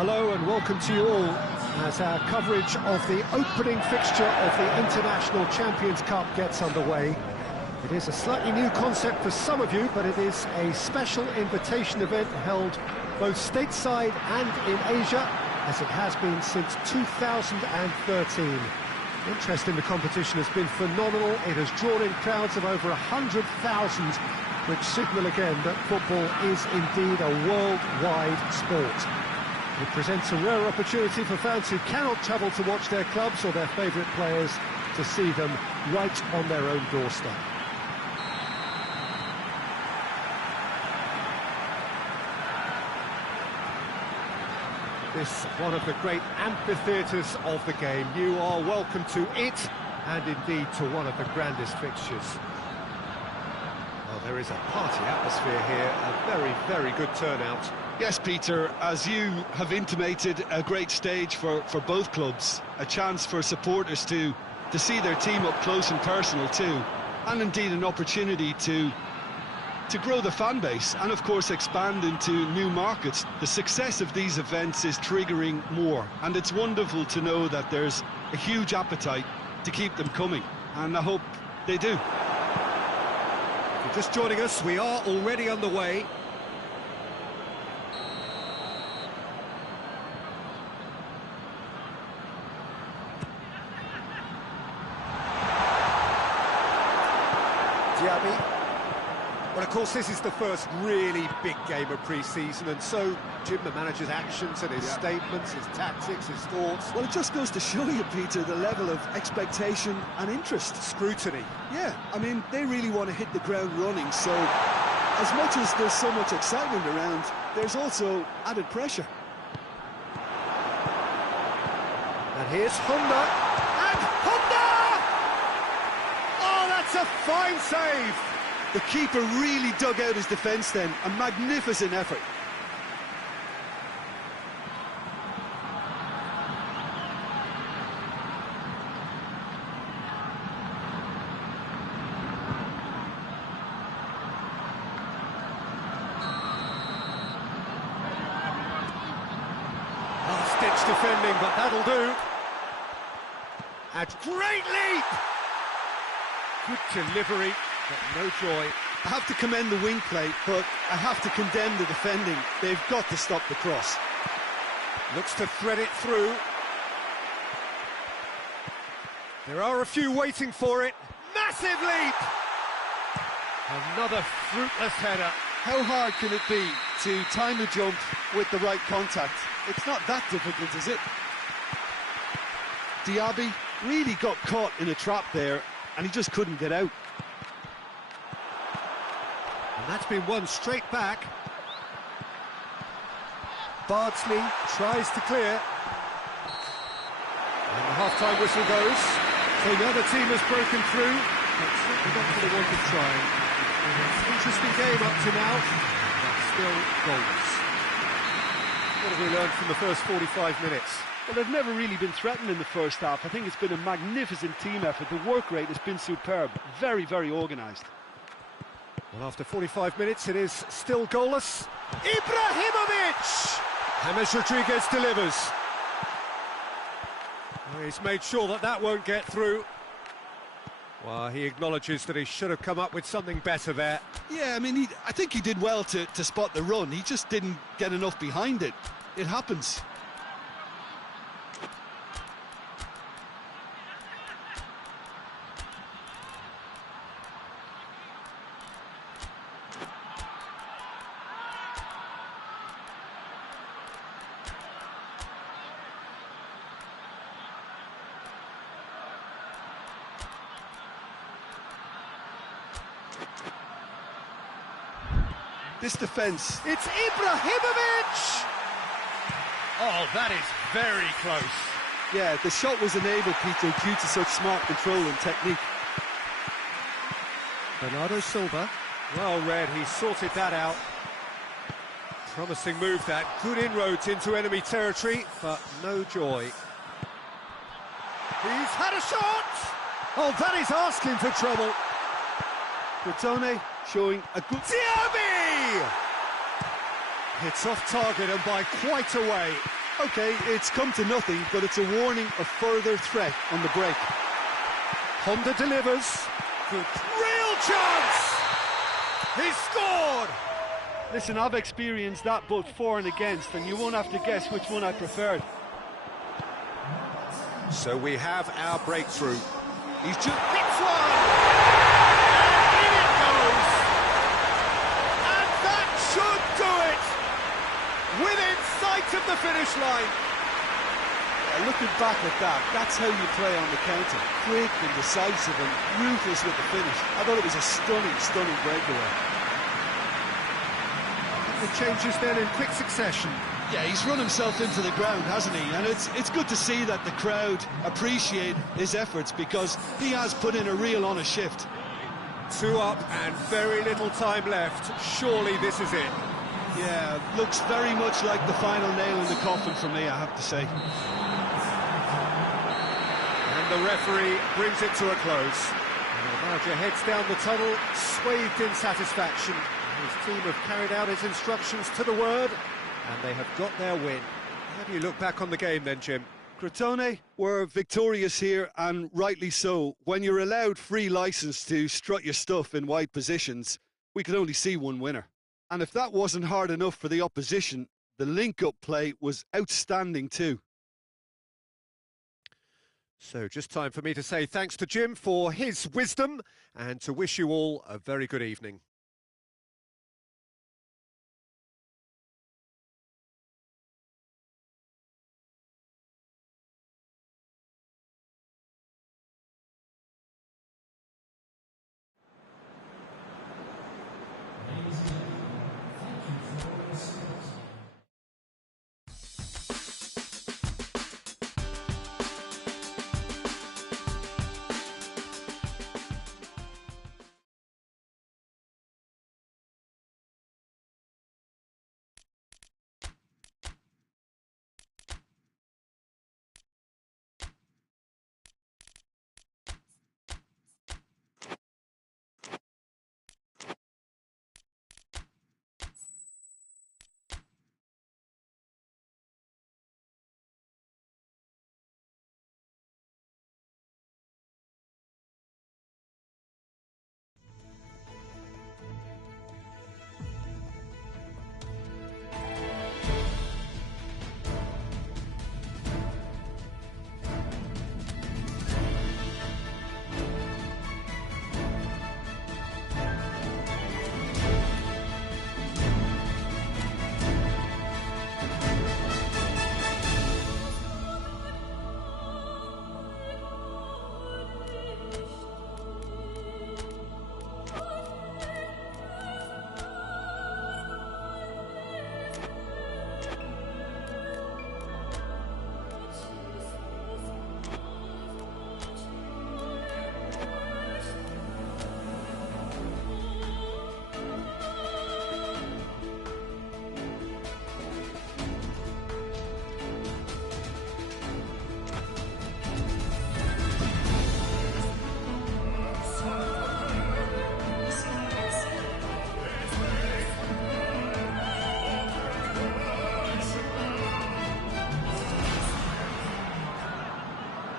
Hello and welcome to you all as our coverage of the opening fixture of the International Champions Cup gets underway. It is a slightly new concept for some of you, but it is a special invitation event held both stateside and in Asia, as it has been since 2013. Interest in the competition has been phenomenal. It has drawn in crowds of over 100,000, which signal again that football is indeed a worldwide sport. It presents a rare opportunity for fans who cannot travel to watch their clubs or their favourite players to see them right on their own doorstep. This one of the great amphitheatres of the game. You are welcome to it, and indeed to one of the grandest fixtures. Well, there is a party atmosphere here, a very, very good turnout. Yes, Peter, as you have intimated, a great stage for both clubs. A chance for supporters to see their team up close and personal too, and indeed an opportunity to grow the fan base and of course expand into new markets. The success of these events is triggering more, and it's wonderful to know that there's a huge appetite to keep them coming, and I hope they do. If you're just joining us, we are already underway. Well, of course, this is the first really big game of pre-season, and so, Jim, the manager's actions and his statements, his tactics, his thoughts... Well, it just goes to show you, Peter, the level of expectation and interest. Scrutiny. Yeah, I mean, they really want to hit the ground running, so as much as there's so much excitement around, there's also added pressure. And here's Honda, and Honda! Oh, that's a fine save! The keeper really dug out his defence then, a magnificent effort. Last-ditch defending, but that'll do. And great leap! Good delivery. But no joy. I have to commend the wing play, but I have to condemn the defending. They've got to stop the cross. Looks to thread it through. There are a few waiting for it. Massive leap! Another fruitless header. How hard can it be to time the jump with the right contact? It's not that difficult, is it? Diaby really got caught in a trap there, and he just couldn't get out. And that's been won straight back. Bardsley tries to clear. And the half-time whistle goes. So the other team has broken through, but certainly not for the want of trying. It's an interesting game up to now, but still goalless. What have we learned from the first 45 minutes? Well, they've never really been threatened in the first half. I think it's been a magnificent team effort. The work rate has been superb. Very, very organised. Well, after 45 minutes, it is still goalless. Ibrahimovic! James Rodriguez delivers. Well, he's made sure that that won't get through. Well, he acknowledges that he should have come up with something better there. Yeah, I mean, I think he did well to spot the run. He just didn't get enough behind it. It happens. This defence. It's Ibrahimovic! Oh, that is very close. Yeah, the shot was enabled, Peter, due to such smart control and technique. Bernardo Silva. Well read, he sorted that out. Promising move that. Good inroads into enemy territory, but no joy. He's had a shot! Oh, that is asking for trouble. Bertone showing a good... Diaby! Hits off target and by quite a way. OK, it's come to nothing, but it's a warning of further threat on the break. Honda delivers. Good. Real chance! He scored! Listen, I've experienced that both for and against, and you won't have to guess which one I preferred. So we have our breakthrough. He's just hits one! And in it goes! And that should do it! Within sight of the finish line. Yeah, looking back at that, that's how you play on the counter. Quick and decisive and ruthless with the finish. I thought it was a stunning, stunning breakaway. The changes then in quick succession. Yeah, he's run himself into the ground, hasn't he? And it's good to see that the crowd appreciate his efforts, because he has put in a real honest shift. 2 up and very little time left. Surely this is it. Yeah, looks very much like the final nail in the coffin for me, I have to say. And the referee brings it to a close. And the manager heads down the tunnel, swathed in satisfaction. His team have carried out his instructions to the word, and they have got their win. How do you look back on the game then, Jim? Crotone were victorious here, and rightly so. When you're allowed free licence to strut your stuff in wide positions, we could only see one winner. And if that wasn't hard enough for the opposition, the link-up play was outstanding too. So just time for me to say thanks to Jim for his wisdom, and to wish you all a very good evening.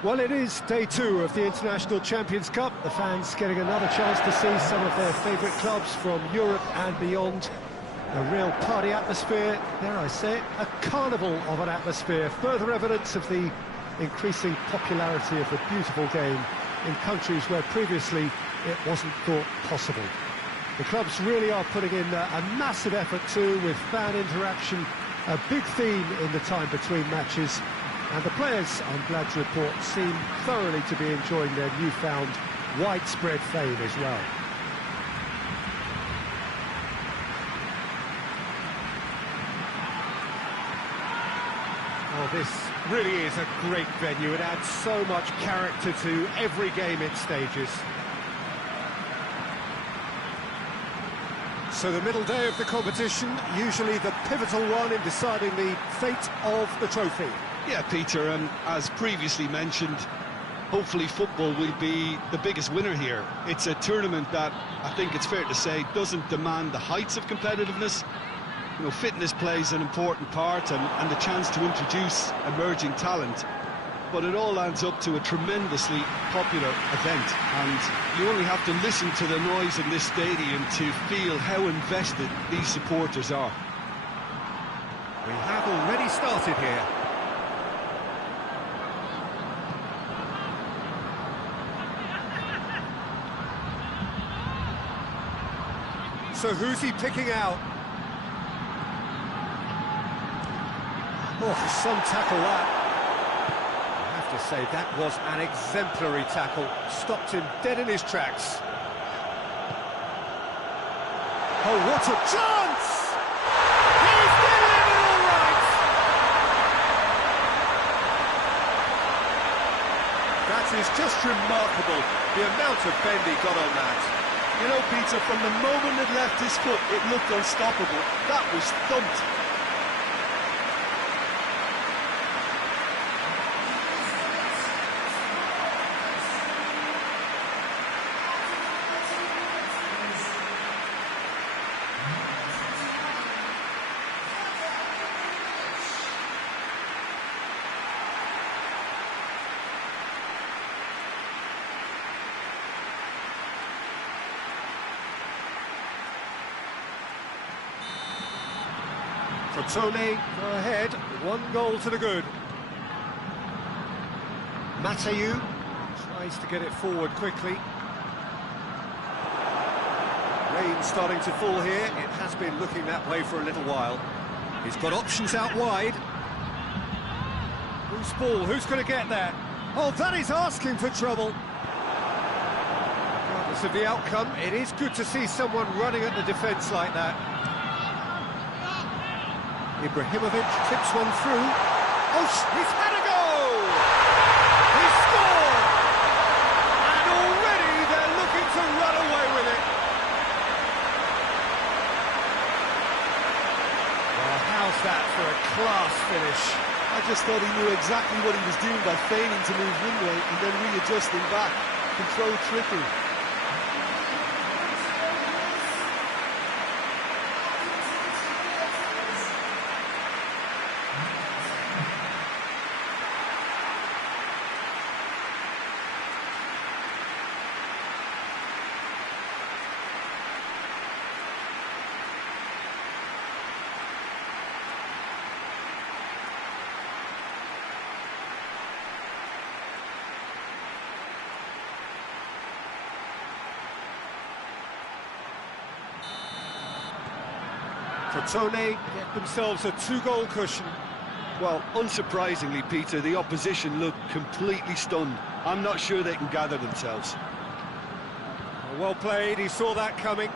Well, it is day 2 of the International Champions Cup. The fans getting another chance to see some of their favourite clubs from Europe and beyond. A real party atmosphere, dare I say it, a carnival of an atmosphere. Further evidence of the increasing popularity of the beautiful game in countries where previously it wasn't thought possible. The clubs really are putting in a massive effort too, with fan interaction, a big theme in the time between matches. And the players, I'm glad to report, seem thoroughly to be enjoying their newfound widespread fame as well. Oh, this really is a great venue. It adds so much character to every game it stages. So the middle day of the competition, usually the pivotal one in deciding the fate of the trophy. Yeah, Peter, and as previously mentioned, hopefully football will be the biggest winner here. It's a tournament that, I think it's fair to say, doesn't demand the heights of competitiveness, You know, fitness plays an important part and the chance to introduce emerging talent. But it all adds up to a tremendously popular event, and you only have to listen to the noise in this stadium to feel how invested these supporters are. We have already started here. So who's he picking out? Oh, some tackle that. To say that was an exemplary tackle, stopped him dead in his tracks. Oh, what a chance! He's getting it all right! That is just remarkable, the amount of bend he got on that. You know, Peter, from the moment it left his foot, it looked unstoppable. That was thumped. Tony, go ahead, 1 goal to the good. Matayu tries to get it forward quickly. Rain starting to fall here, it has been looking that way for a little while. He's got options out wide. Loose ball, who's going to get there? Oh, that is asking for trouble. Regardless of the outcome, it is good to see someone running at the defence like that. Ibrahimovic tips one through. Oh, he's had a goal! He's scored! And already they're looking to run away with it. Well, how's that for a class finish? I just thought he knew exactly what he was doing by feigning to move one way and then readjusting back. Controlled trickery. Crotone get themselves a 2-goal cushion. Well, unsurprisingly, Peter, the opposition look completely stunned. I'm not sure they can gather themselves. Well played, he saw that coming.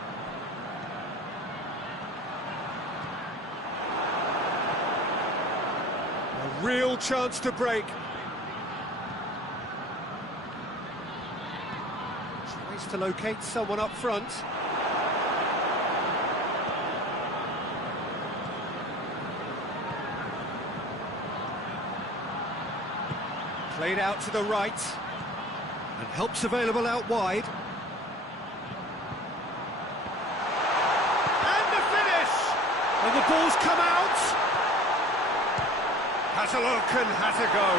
A real chance to break. Tries to locate someone up front. Played out to the right, and help's available out wide. And the finish! And the ball's come out! Has a look and has a go.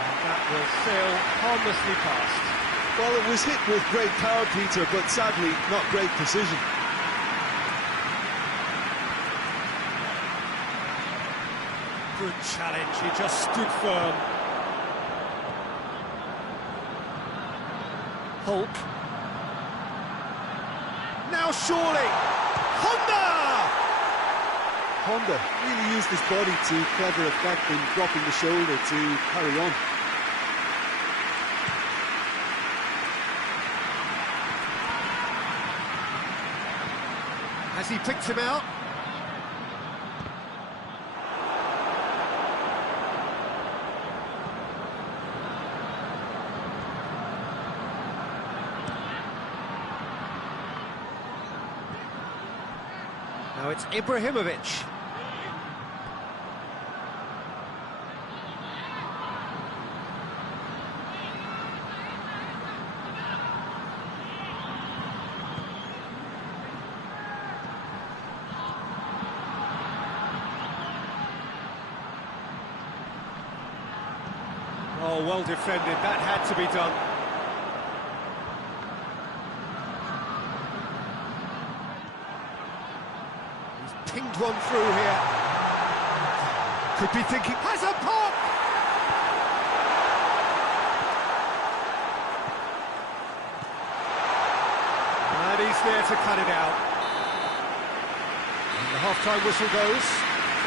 And that will sail harmlessly past. Well, it was hit with great power, Peter, but sadly not great precision. Good challenge, he just stood firm. Hulk. Now surely, Honda really used his body to clever effect in dropping the shoulder to carry on. Has he picked him out? Now it's Ibrahimovic. Oh, well defended, that had to be done. He's pinged one through here. Could be thinking, has a pop! And he's there to cut it out. And the half-time whistle goes.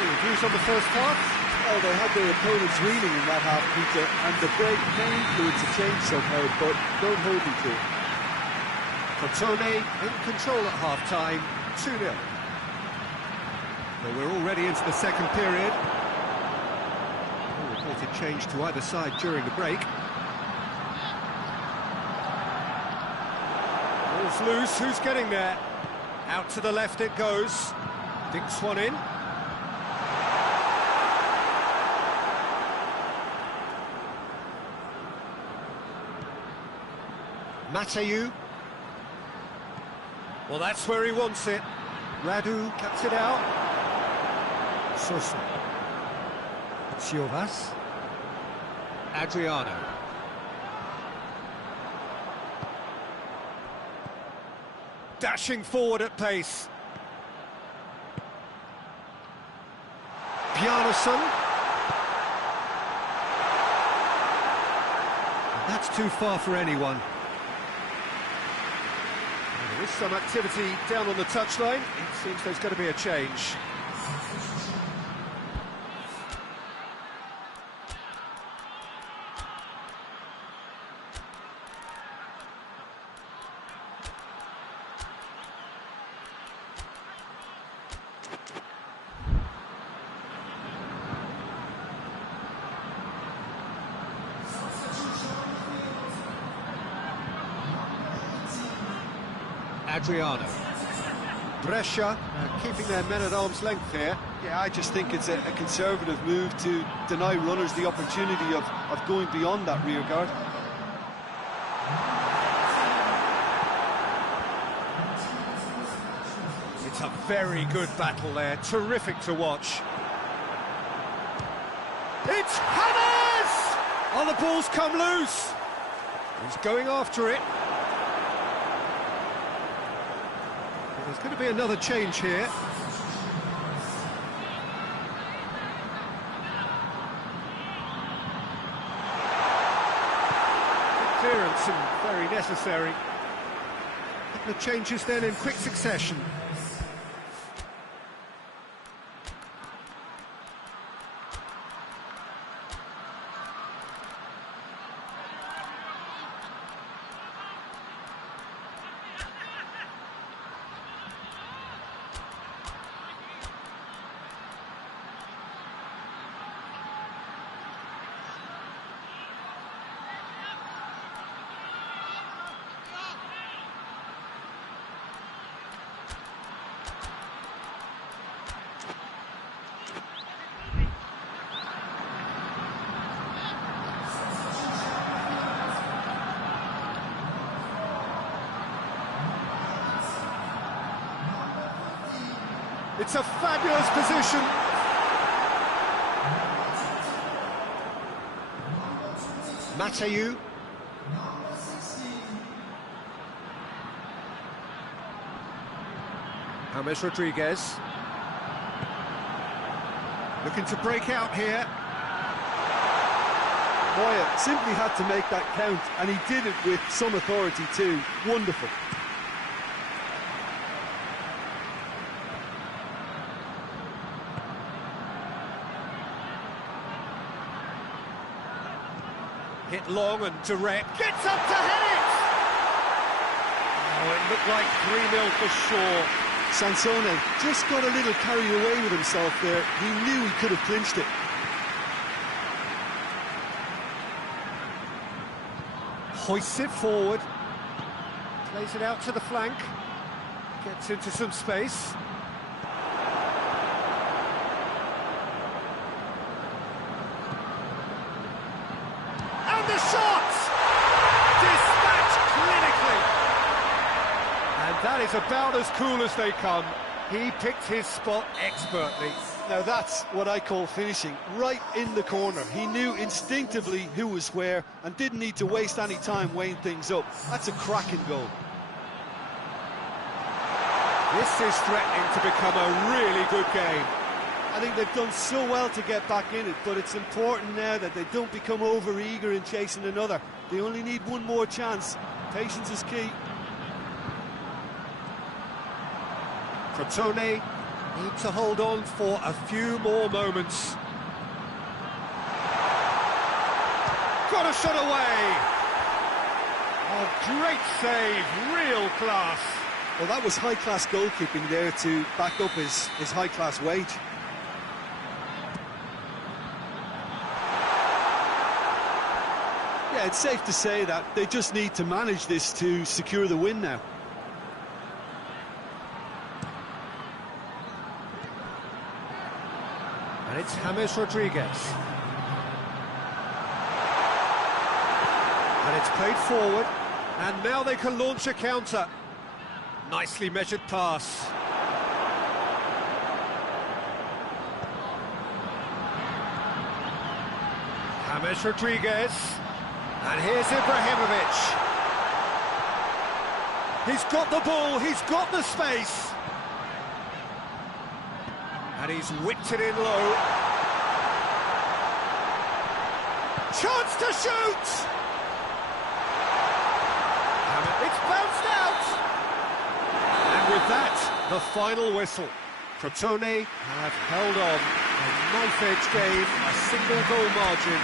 Any views on the first half? Oh, they had their opponents reeling in that half, Peter, and the break may influence a change somehow, but don't hold me to it. Crotone in control at half-time, 2-0. Well, we're already into the second period. No reported change to either side during the break. Ball's loose, who's getting there? Out to the left it goes. Dinks one in. Mateu. Well, that's where he wants it. Radu cuts it out. Sosa. Siovas. Adriano. Dashing forward at pace. Bjarnason. That's too far for anyone. There is some activity down on the touchline. It seems there's going to be a change. Adriano. Brescia keeping their men at arm's length here. Yeah, I just think it's a conservative move to deny runners the opportunity of going beyond that rear guard. It's a very good battle there, terrific to watch. It's Hernandez! Oh, the ball's come loose. He's going after it. There's going to be another change here. Good clearance and very necessary. A couple of changes then in quick succession. It's a fabulous position. Mateu. James Rodriguez. Looking to break out here. Moya simply had to make that count, and he did it with some authority too. Wonderful. Hit long and direct. Gets up to head it! Oh, it looked like 3-0 for sure. Sansone just got a little carried away with himself there. He knew he could have clinched it. Hoists it forward. Plays it out to the flank. Gets into some space. And the shot! Dispatched clinically. And that is about as cool as they come. He picked his spot expertly. Now that's what I call finishing, right in the corner. He knew instinctively who was where and didn't need to waste any time weighing things up. That's a cracking goal. This is threatening to become a really good game. I think they've done so well to get back in it, but it's important now that they don't become over-eager in chasing another. They only need one more chance. Patience is key. Crotone need to hold on for a few more moments. Got a shot away! Oh, great save, real class. Well, that was high-class goalkeeping there to back up his high-class wage. Yeah, it's safe to say that they just need to manage this to secure the win now. And it's James Rodriguez. And it's played forward, and now they can launch a counter. Nicely measured pass. James Rodriguez. And here's Ibrahimovic. He's got the ball, he's got the space. And he's whipped it in low. Chance to shoot! It's bounced out! And with that, the final whistle. Crotone have held on. A knife-edge game, a single-goal margin.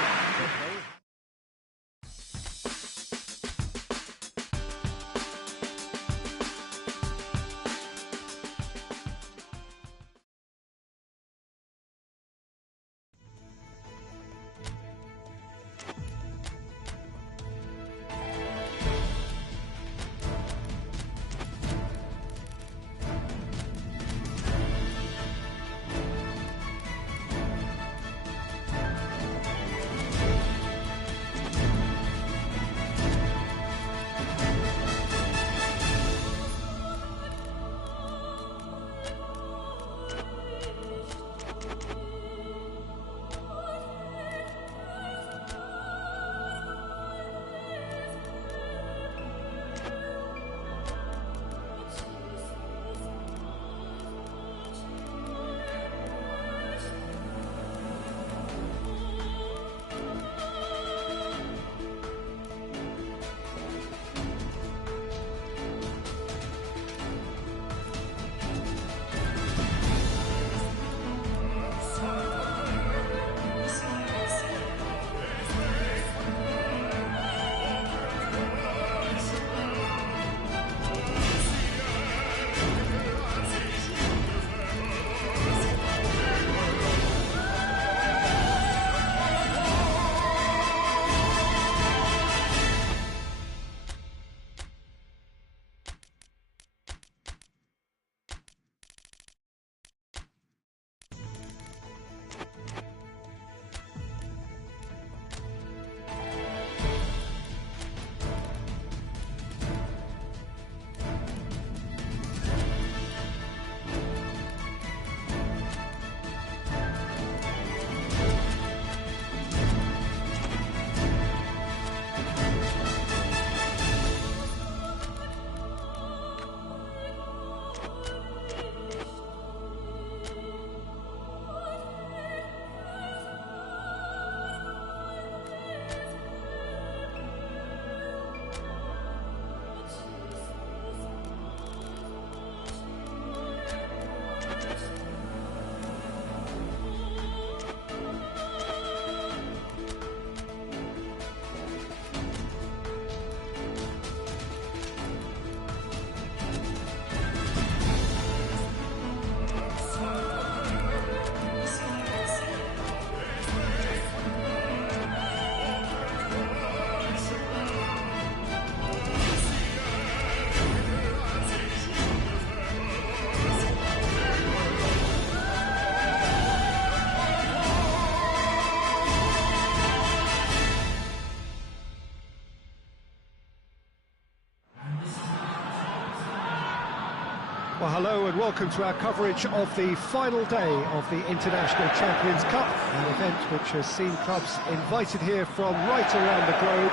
Well, hello and welcome to our coverage of the final day of the International Champions Cup, an event which has seen clubs invited here from right around the globe.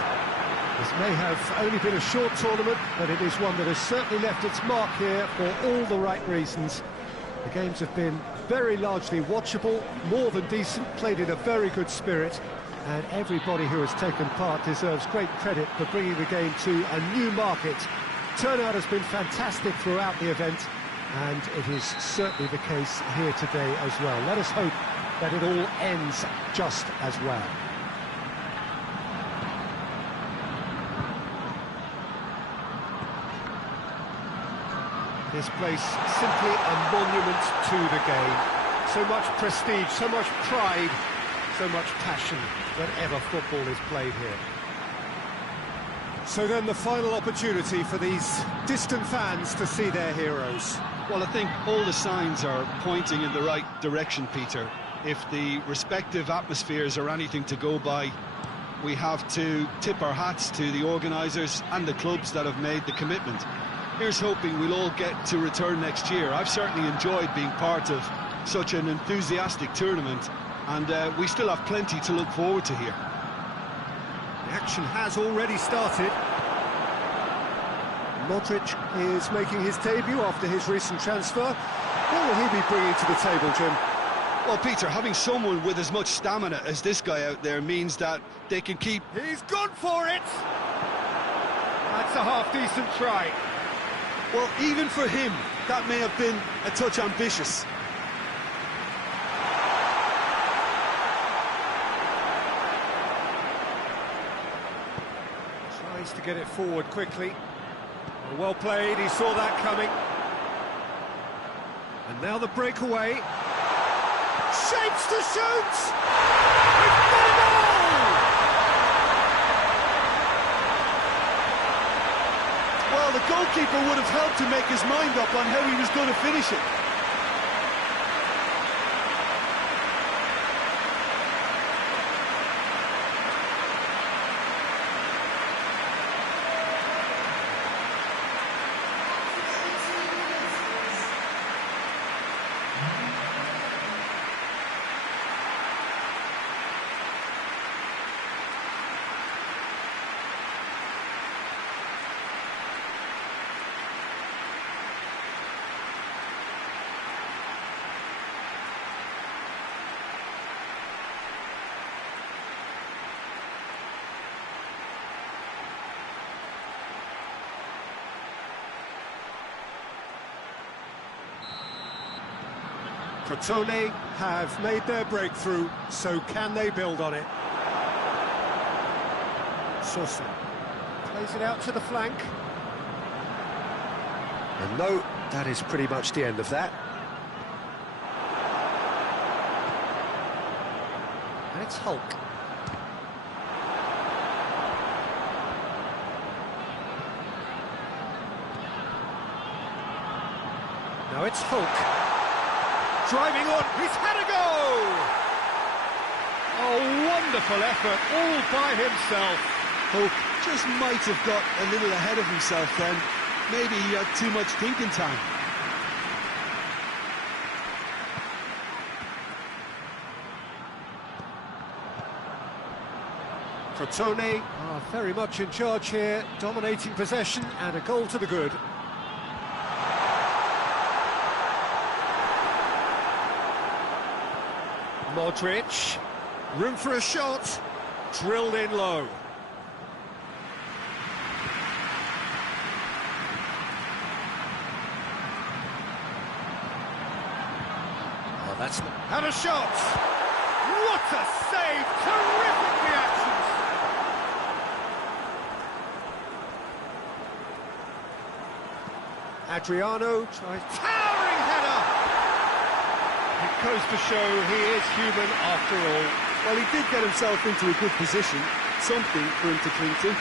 This may have only been a short tournament, but it is one that has certainly left its mark here for all the right reasons. The games have been very largely watchable, more than decent, played in a very good spirit, and everybody who has taken part deserves great credit for bringing the game to a new market. Turnout has been fantastic throughout the event, and it is certainly the case here today as well. Let us hope that it all ends just as well. This place simply a monument to the game. So much prestige, so much pride, so much passion whenever football is played here. So then the final opportunity for these distant fans to see their heroes. Well, I think all the signs are pointing in the right direction, Peter. If the respective atmospheres are anything to go by, we have to tip our hats to the organisers and the clubs that have made the commitment. Here's hoping we'll all get to return next year. I've certainly enjoyed being part of such an enthusiastic tournament, and we still have plenty to look forward to here. The action has already started. Modric is making his debut after his recent transfer. What will he be bringing to the table, Jim? Well, Peter, having someone with as much stamina as this guy out there means that they can keep... He's gone for it! That's a half-decent try. Well, even for him, that may have been a touch ambitious. Tries to get it forward quickly. Well played, he saw that coming. And now the breakaway. Shapes to shoot! He's got a goal! Well, the goalkeeper would have helped to make his mind up on how he was going to finish it. Crotone have made their breakthrough, so can they build on it? Sosa plays it out to the flank. And no, that is pretty much the end of that. And it's Hulk. Now it's Hulk. Driving on, he's had a go! Oh, wonderful effort, all by himself. Hope just might have got a little ahead of himself then. Maybe he had too much thinking time. Crotone are very much in charge here, dominating possession and a goal to the good. Modric, room for a shot, drilled in low. Oh, that's not... And a shot! What a save! Terrific reactions! Adriano tries... Towering header! It goes to show he is human after all. Well, he did get himself into a good position, something for him to cling to.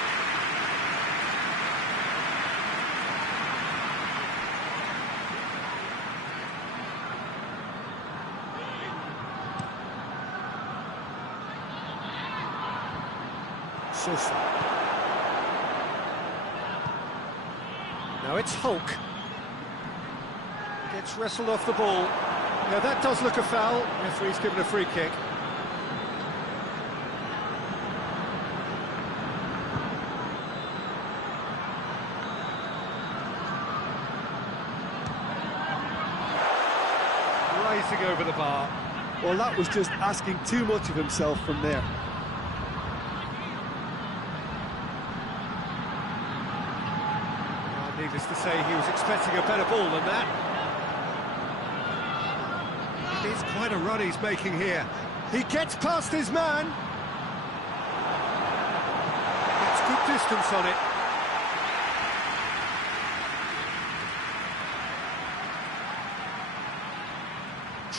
Sosa. Now it's Hulk. Gets wrestled off the ball. Now that does look a foul. Referee's given a free kick. Rising over the bar. Well, that was just asking too much of himself from there. Needless to say, he was expecting a better ball than that. It is quite a run he's making here. He gets past his man. Gets good distance on it.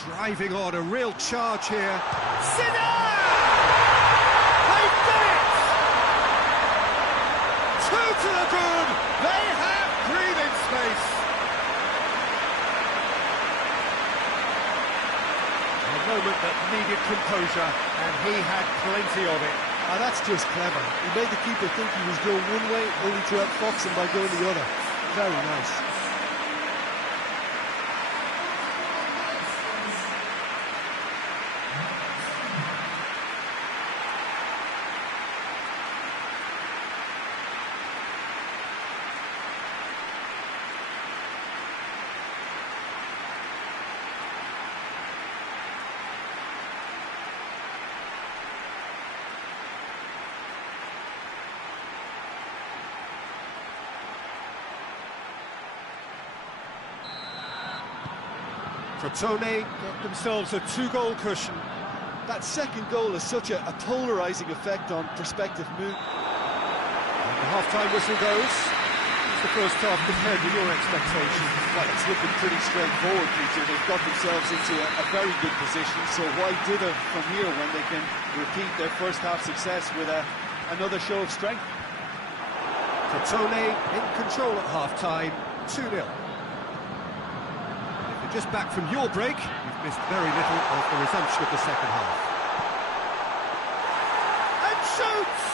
Driving on, a real charge here. Zidane! They've done it! 2 to the good! They have breathing space! A moment that needed composure, and he had plenty of it. Ah, that's just clever. He made the keeper think he was going one way, only to outfox him by going the other. Very nice. Crotone get themselves a 2-goal cushion. That second goal has such a polarising effect on prospective mood. And the half-time whistle goes. It's the first half compared with your expectations. Well, it's looking pretty straightforward, Peter. They've got themselves into a very good position, so why dither from here when they can repeat their first half success with another show of strength? Crotone in control at half-time, 2-0. Just back from your break, you've missed very little of the resumption of the second half. And shoots!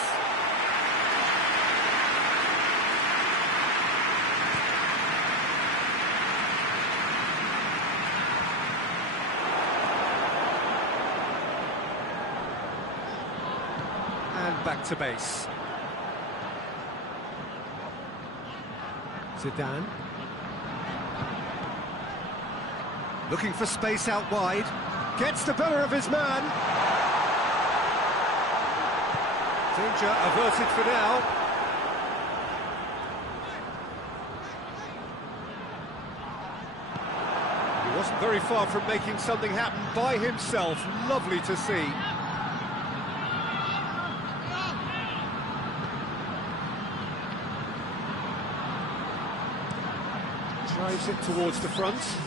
And back to base. Zidane. Looking for space out wide, gets the better of his man. Danger averted for now. He wasn't very far from making something happen by himself. Lovely to see. Drives it towards the front.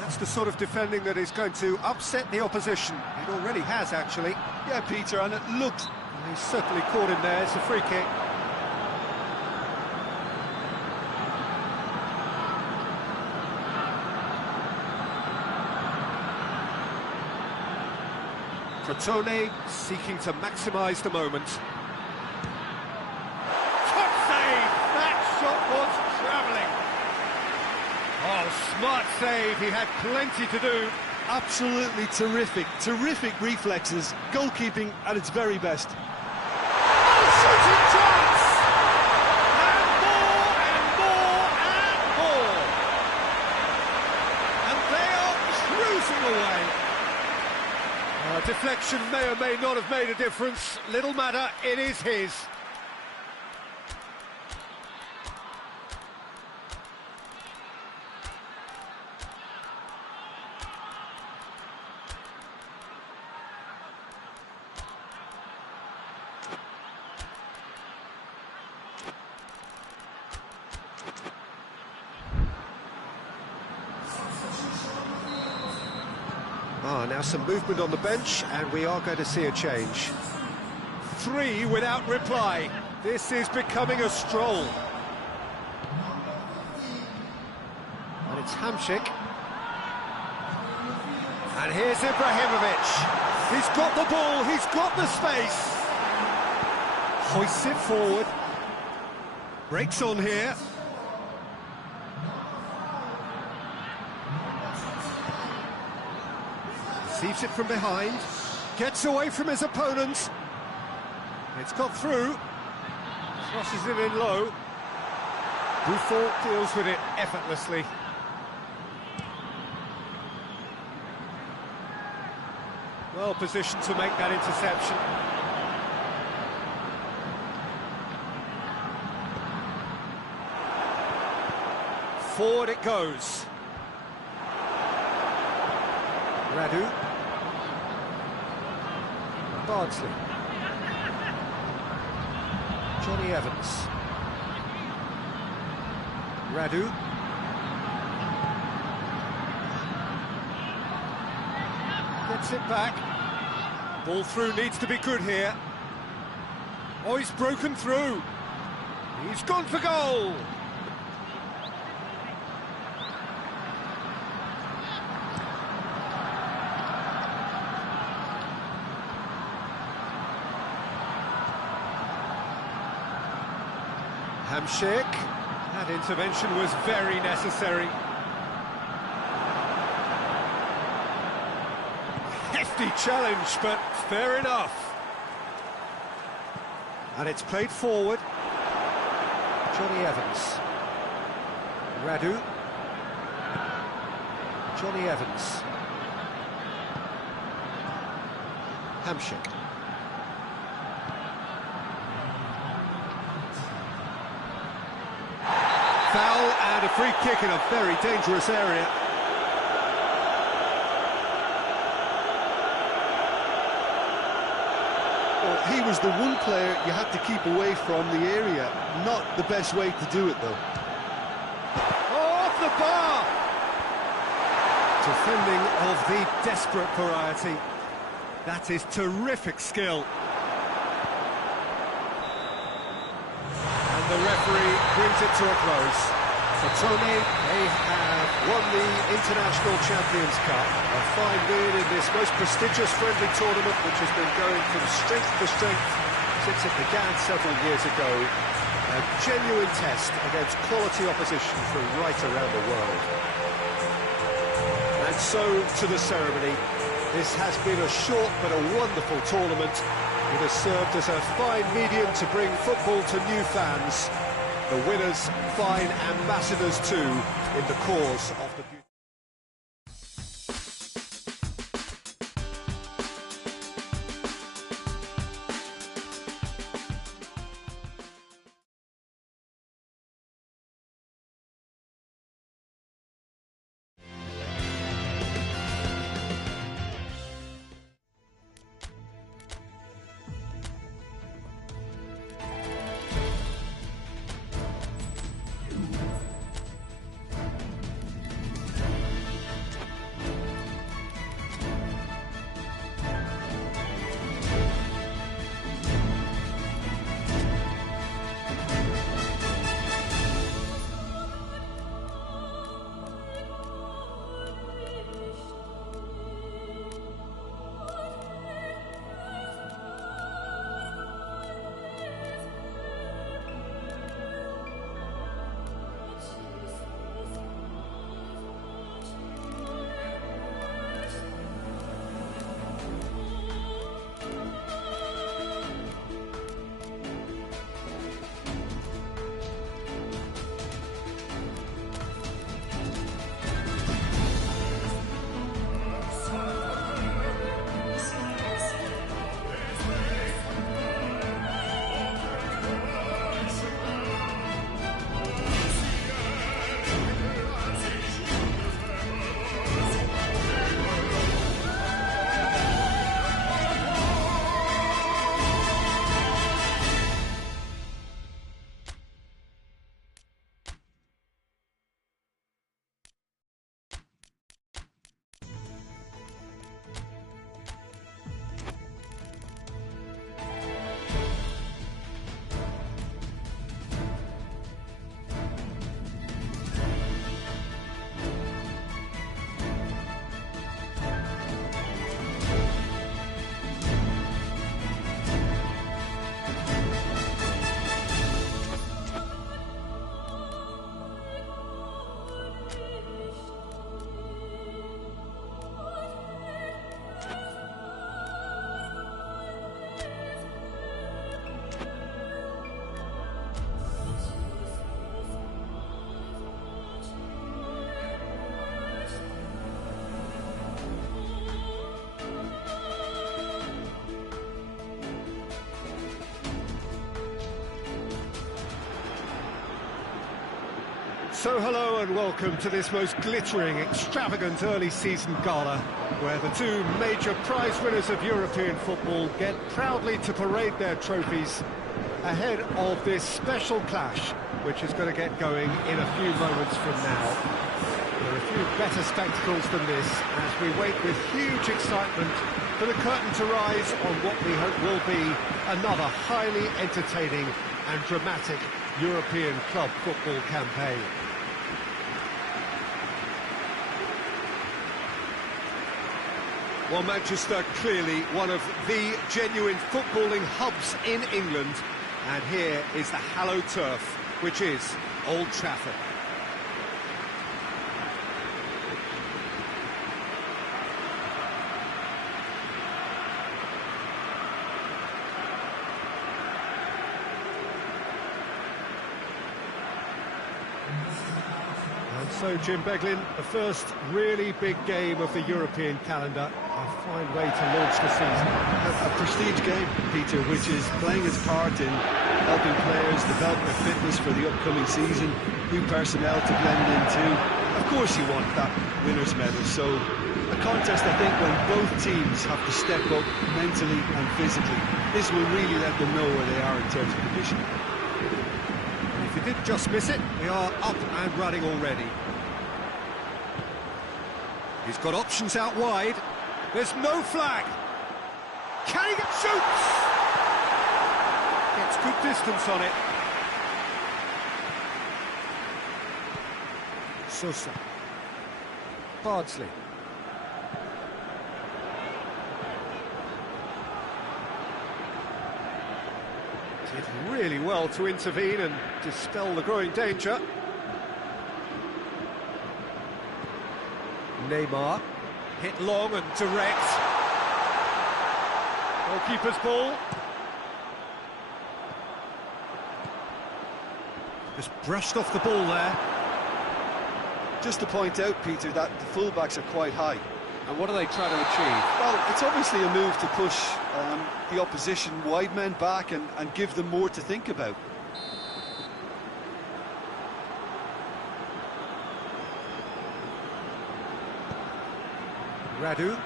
That's the sort of defending that is going to upset the opposition. It already has, actually. Yeah, Peter, and it looks... He's certainly caught him there. It's a free kick. Crotone seeking to maximise the moment. Top save! That shot was travelling. Oh, smart save, he had plenty to do. Absolutely terrific reflexes, goalkeeping at its very best. Oh, shooting chance! And more, and more, and more! And they are cruising away. Deflection may or may not have made a difference. Little matter, it is his. Now some movement on the bench, and we are going to see a change. 3 without reply. This is becoming a stroll. And it's Hamšík. And here's Ibrahimovic. He's got the ball, he's got the space. Hoists it forward. Breaks on here. Receives it from behind, gets away from his opponents. It's got through, crosses it in low. Buffon deals with it effortlessly. Well positioned to make that interception. Forward it goes. Radu. Bardsley. Johnny Evans. Radu. Gets it back. Ball through needs to be good here. Oh, he's broken through. He's gone for goal. Hamšík. That intervention was very necessary. Hefty challenge, but fair enough. And it's played forward. Johnny Evans. Radu. Johnny Evans. Hamšík. Foul and a free kick in a very dangerous area. Well, he was the one player you had to keep away from the area. Not the best way to do it, though. Oh, off the bar! Defending of the desperate variety. That is terrific skill. The referee brings it to a close. For Tony, they have won the International Champions Cup. A fine win in this most prestigious friendly tournament, which has been going from strength to strength since it began several years ago. A genuine test against quality opposition from right around the world. And so to the ceremony. This has been a short but a wonderful tournament. It has served as a fine medium to bring football to new fans. The winners, fine ambassadors too, in the cause of the... So hello and welcome to this most glittering, extravagant early season gala, where the two major prize winners of European football get proudly to parade their trophies ahead of this special clash, which is going to get going in a few moments from now. There are a few better spectacles than this as we wait with huge excitement for the curtain to rise on what we hope will be another highly entertaining and dramatic European club football campaign. Well, Manchester, clearly one of the genuine footballing hubs in England, and here is the hallowed turf, which is Old Trafford. And so, Jim Beglin, the first really big game of the European calendar. A fine way to launch the season. A prestige game, Peter, which is playing its part in helping players develop their fitness for the upcoming season, new personnel to blend into. Of course you want that winner's medal, so a contest, I think, when both teams have to step up mentally and physically. This will really let them know where they are in terms of condition. If you did just miss it, we are up and running already. He's got options out wide. There's no flag. Can he get shoots? Gets good distance on it. Sosa. Bardsley. Did really well to intervene and dispel the growing danger. Neymar. Hit long and direct. Goalkeeper's ball. Just brushed off the ball there. Just to point out, Peter, that the fullbacks are quite high. And what are they trying to achieve? Well, it's obviously a move to push the opposition wide men back and give them more to think about. Radu.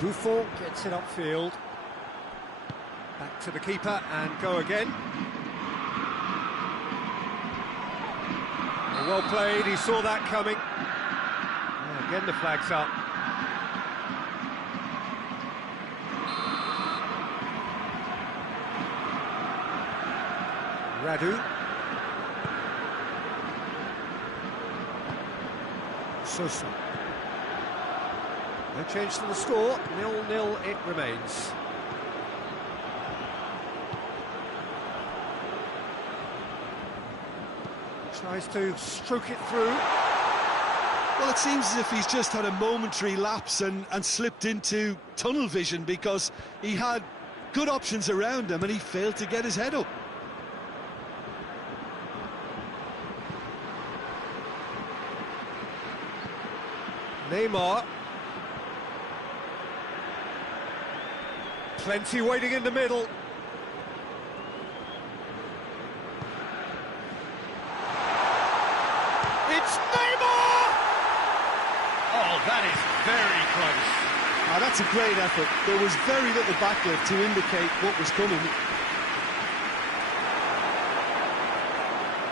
Buffon gets it upfield. Back to the keeper and go again. Well played, he saw that coming. Oh, again the flag's up. Radu. Sosa. No change to the score, 0-0 it remains. Tries to stroke it through. Well, it seems as if he's just had a momentary lapse and slipped into tunnel vision, because he had good options around him and he failed to get his head up. Neymar. Plenty waiting in the middle. It's Neymar! Oh, that is very close. Now, that's a great effort. There was very little backlift to indicate what was coming.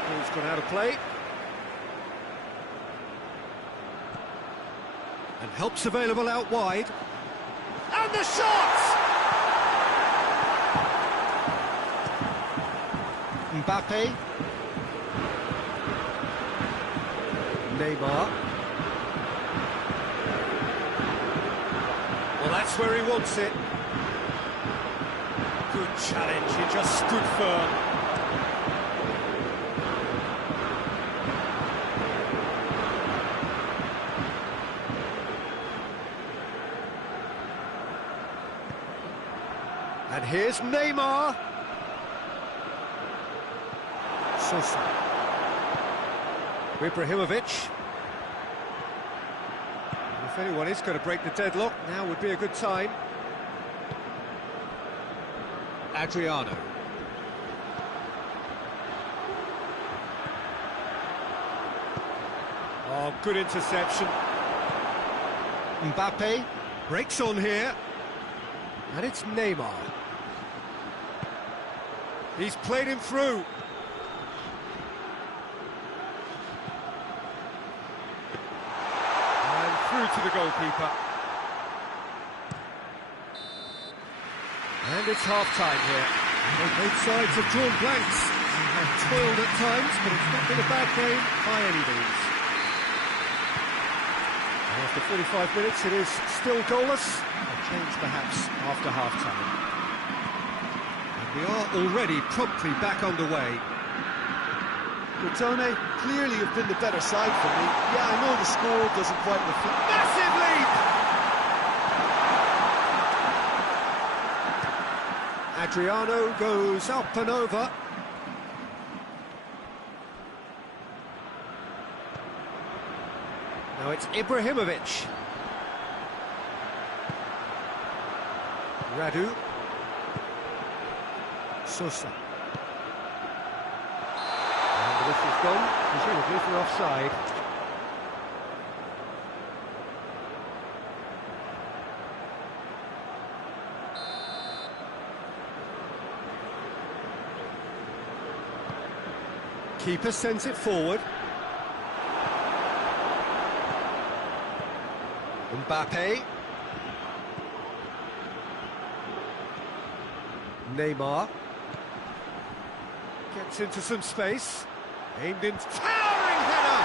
Ball's gone out of play. And help's available out wide. And the shot! Mbappe. Neymar. Well, that's where he wants it. Good challenge, he just stood firm. And here's Neymar. Sosa. Ibrahimovic. If anyone is going to break the deadlock, now would be a good time. Adriano. Oh, good interception. Mbappe breaks on here. And it's Neymar. He's played him through. And through to the goalkeeper. And it's half-time here. Well, both sides have drawn blanks. They have toiled at times, but it's not been a bad game by any means. And after 45 minutes, it is still goalless. A change perhaps after half-time. And we are already promptly back underway. Crotone clearly have been the better side for me. Yeah, I know the score doesn't quite reflect. Massive lead! Adriano goes up and over. Now it's Ibrahimovic. Radu. Sosa. And the whistle's gone, presumably for offside. Keeper sends it forward. Mbappe. Neymar. Gets into some space. Aimed in. Towering header!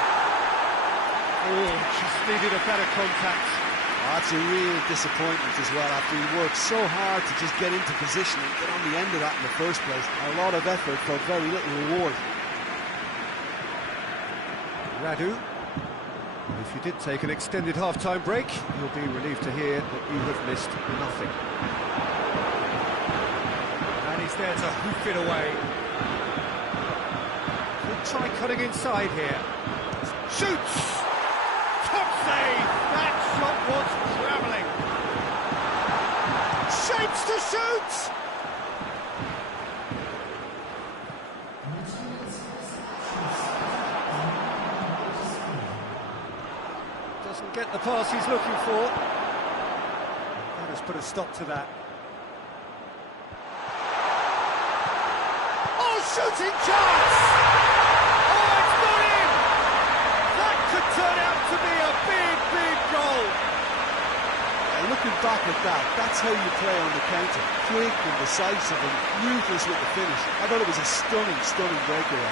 Oh, just needed a better contact. Oh, that's a real disappointment as well, after he worked so hard to just get into position and get on the end of that in the first place. A lot of effort for very little reward. Radu. If you did take an extended half-time break, you'll be relieved to hear that you have missed nothing. And he's there to hoof it away. He'll try cutting inside here. Shoots! Top save! That shot was travelling. Shapes to shoot! Doesn't get the pass he's looking for. That has put a stop to that. Oh, shooting chance! Oh, it's gone in! That could turn out to be a big, big goal. Looking back at that, that's how you play on the counter. Quick and decisive and ruthless with the finish. I thought it was a stunning, stunning breakaway.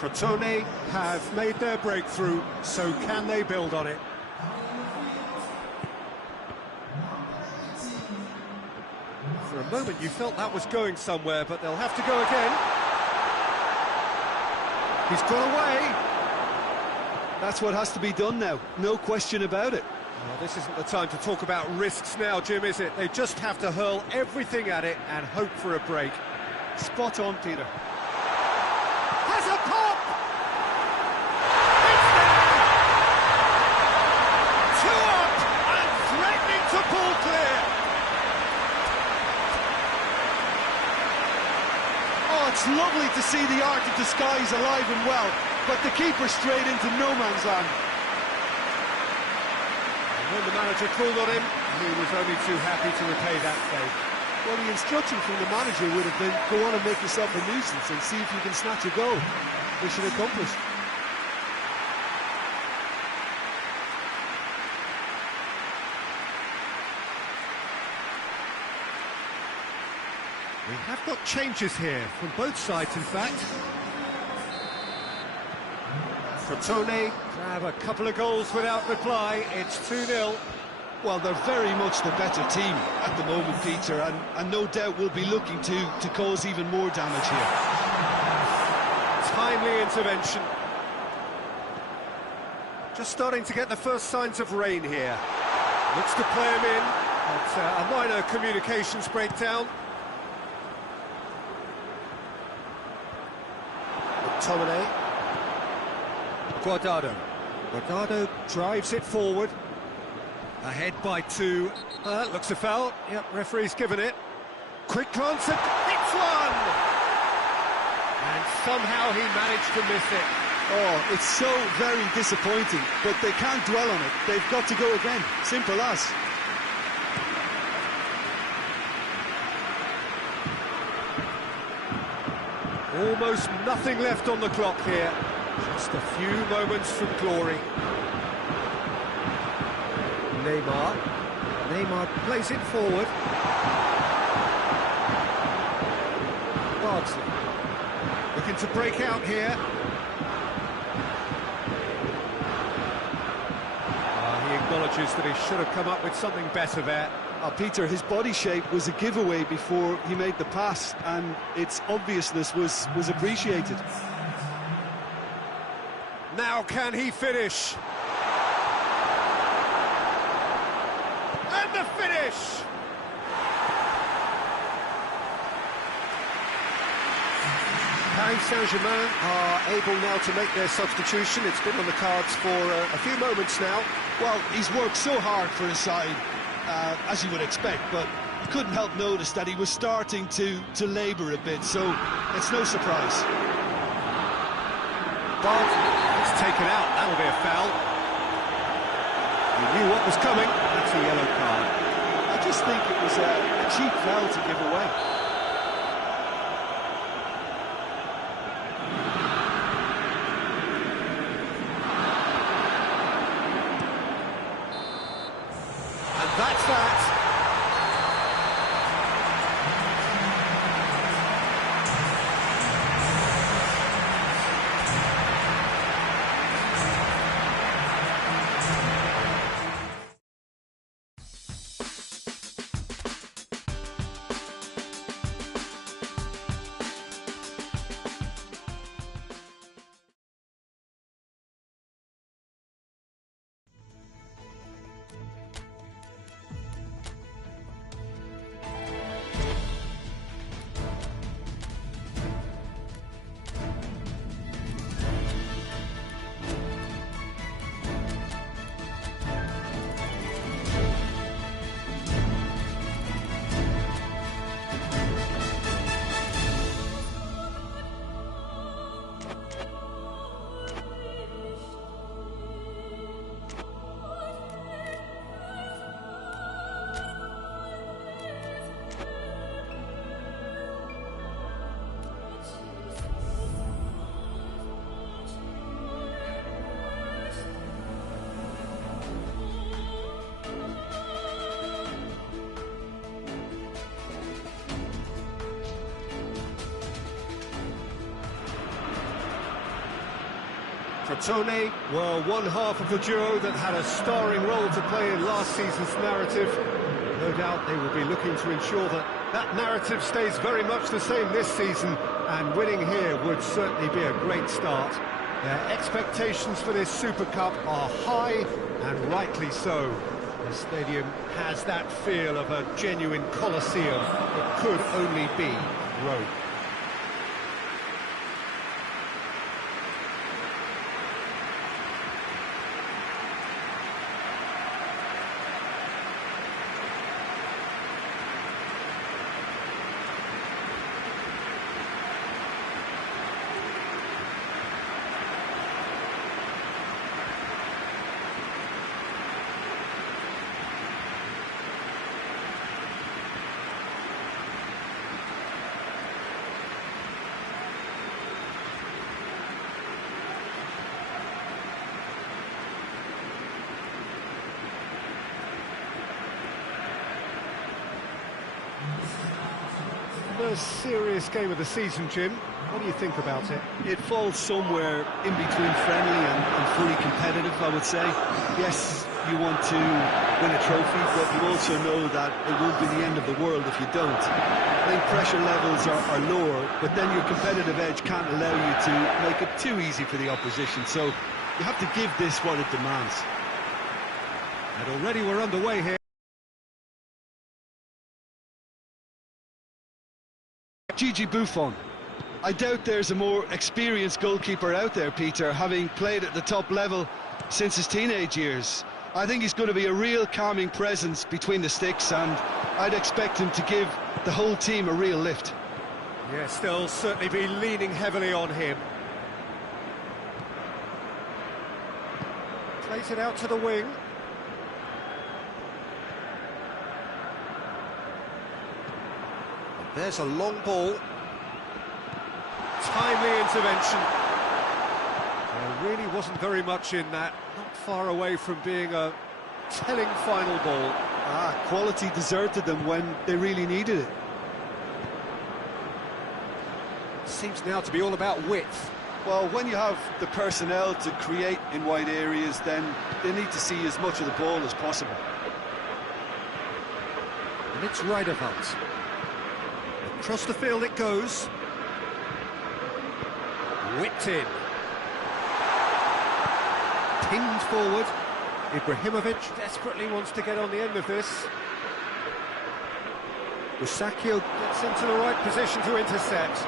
Crotone have made their breakthrough, so can they build on it? For a moment you felt that was going somewhere, but they'll have to go again. He's got away. That's what has to be done now, no question about it. Well, this isn't the time to talk about risks now, Jim, is it? They just have to hurl everything at it and hope for a break. Spot on, Peter. Has a pop! It's there! 2 up and threatening to pull clear. Oh, it's lovely to see the art of disguise alive and well, but the keeper straight into no man's land. And when the manager called on him, he was only too happy to repay that favour. Well, the instruction from the manager would have been, go on and make yourself a nuisance and see if you can snatch a goal. Mission accomplished. We have got changes here, from both sides in fact. Crotone grab a couple of goals without reply, it's 2-0. Well, they're very much the better team at the moment, Peter, and no doubt will be looking to cause even more damage here. timely intervention. Just starting to get the first signs of rain here. Looks to play him in, but a minor communications breakdown. McTominay. Guardado drives it forward. Ahead by 2. Looks a foul. Yep, referee's given it. Quick glance at it's one! And somehow he managed to miss it. Oh, it's so very disappointing, but they can't dwell on it. They've got to go again. Simple as. Almost nothing left on the clock here. Just a few moments from glory. Neymar plays it forward. Bardsley looking to break out here. He acknowledges that he should have come up with something better there. Peter, his body shape was a giveaway before he made the pass, and its obviousness was appreciated. Now can he finish? And the finish! Paris Saint-Germain are able now to make their substitution. It's been on the cards for a few moments now. Well, he's worked so hard for his side, as you would expect, but you couldn't help notice that he was starting to labour a bit, so it's no surprise. But it's taken out, that'll be a foul. He knew what was coming, that's a yellow card. I just think it was a cheap foul to give away. That's that. Crotone were one half of the duo that had a starring role to play in last season's narrative. No doubt they will be looking to ensure that that narrative stays very much the same this season, and winning here would certainly be a great start. Their expectations for this Super Cup are high, and rightly so. The stadium has that feel of a genuine Colosseum. It could only be Rome. The serious game of the season, Jim. What do you think about it? It falls somewhere in between friendly and fully competitive, I would say. Yes, you want to win a trophy, but you also know that it won't be the end of the world if you don't. I think pressure levels are lower, but then your competitive edge can't allow you to make it too easy for the opposition, so you have to give this what it demands. And already we're underway here. Gigi Buffon. I doubt there's a more experienced goalkeeper out there, Peter, having played at the top level since his teenage years. I think he's going to be a real calming presence between the sticks, and I'd expect him to give the whole team a real lift. Yes, they'll certainly be leaning heavily on him. Plays it out to the wing. There's a long ball. Timely intervention. There really wasn't very much in that. Not far away from being a telling final ball. Quality deserted them when they really needed it. Seems now to be all about width. Well, when you have the personnel to create in wide areas, then they need to see as much of the ball as possible. And it's Rijderveld. Across the field it goes. Whipped in. Pinged forward. Ibrahimovic desperately wants to get on the end of this. Rusakio gets into the right position to intercept.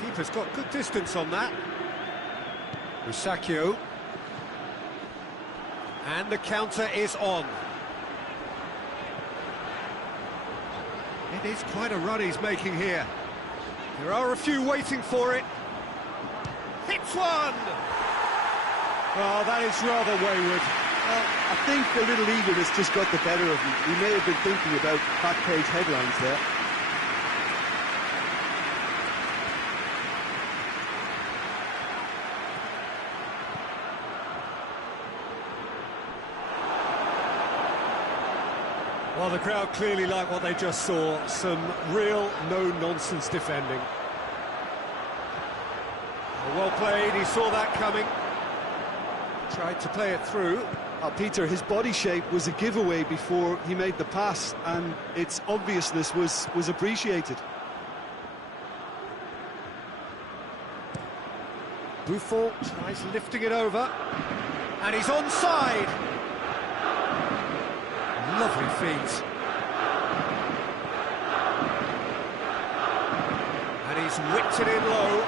Keeper's got good distance on that. Rusakio. And the counter is on. It is quite a run he's making here. There are a few waiting for it. Hits one! Oh, that is rather wayward. I think a little eagerness just got the better of him. He may have been thinking about back-page headlines there. Well, the crowd clearly like what they just saw. Some real no-nonsense defending. Well played, he saw that coming. Tried to play it through. Peter, his body shape was a giveaway before he made the pass, and its obviousness was appreciated. Buffon tries lifting it over. And he's onside. Lovely feet. And he's whipped it in low.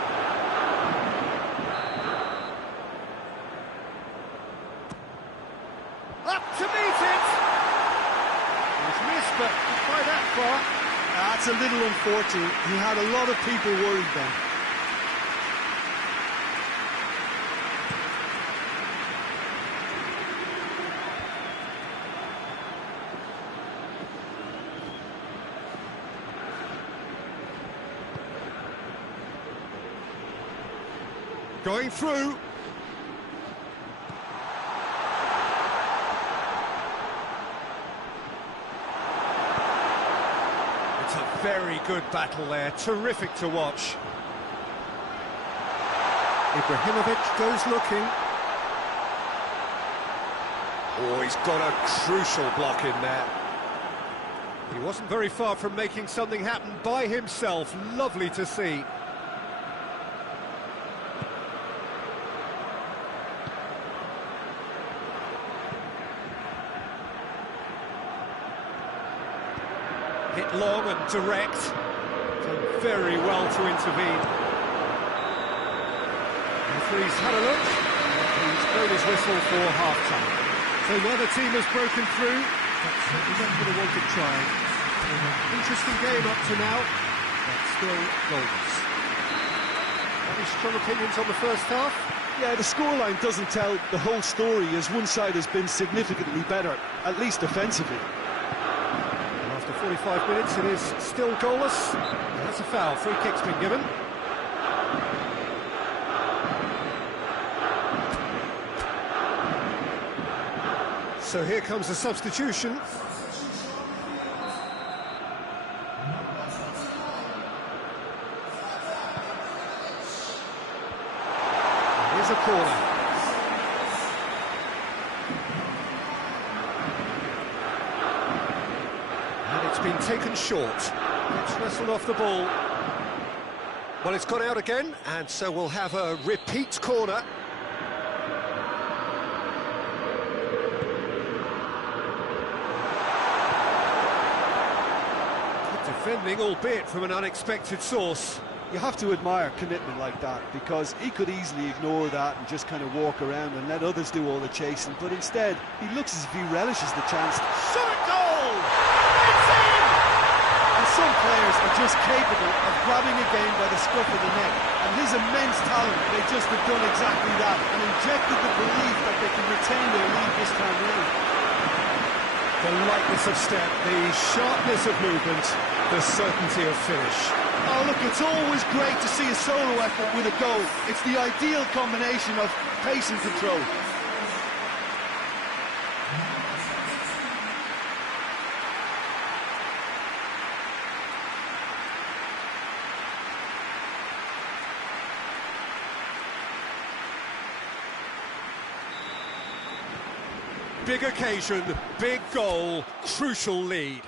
Up to meet it! He's missed, but not by that far. That's a little unfortunate. He had a lot of people worried then. Going through. It's a very good battle there, terrific to watch. Ibrahimovic goes looking. Oh, he's got a crucial block in there. He wasn't very far from making something happen by himself. Lovely to see. Hit long and direct. Done very well to intervene. Referee's had a look. He's blown his whistle for half-time. So neither team has broken through. But certainly not going to want it trying. Interesting game up to now, but still goalless. Any strong opinions on the first half? Yeah, the scoreline doesn't tell the whole story, as one side has been significantly better, at least offensively. 45 minutes, it is still goalless. That's a foul. Free kick's been given. So here comes the substitution. been taken short. It's wrestled off the ball. Well, it's gone out again, and so we'll have a repeat corner. Good defending, albeit from an unexpected source. You have to admire commitment like that, because he could easily ignore that and just kind of walk around and let others do all the chasing, but instead he looks as if he relishes the chance. Shot goal! It's in! And some players are just capable of grabbing a game by the scruff of the neck, and his immense talent may just have done exactly that and injected the belief that they can retain their lead this time round. The lightness of step, the sharpness of movement, the certainty of finish. Oh, look, it's always great to see a solo effort with a goal. It's the ideal combination of pace and control. Big occasion, big goal, crucial lead.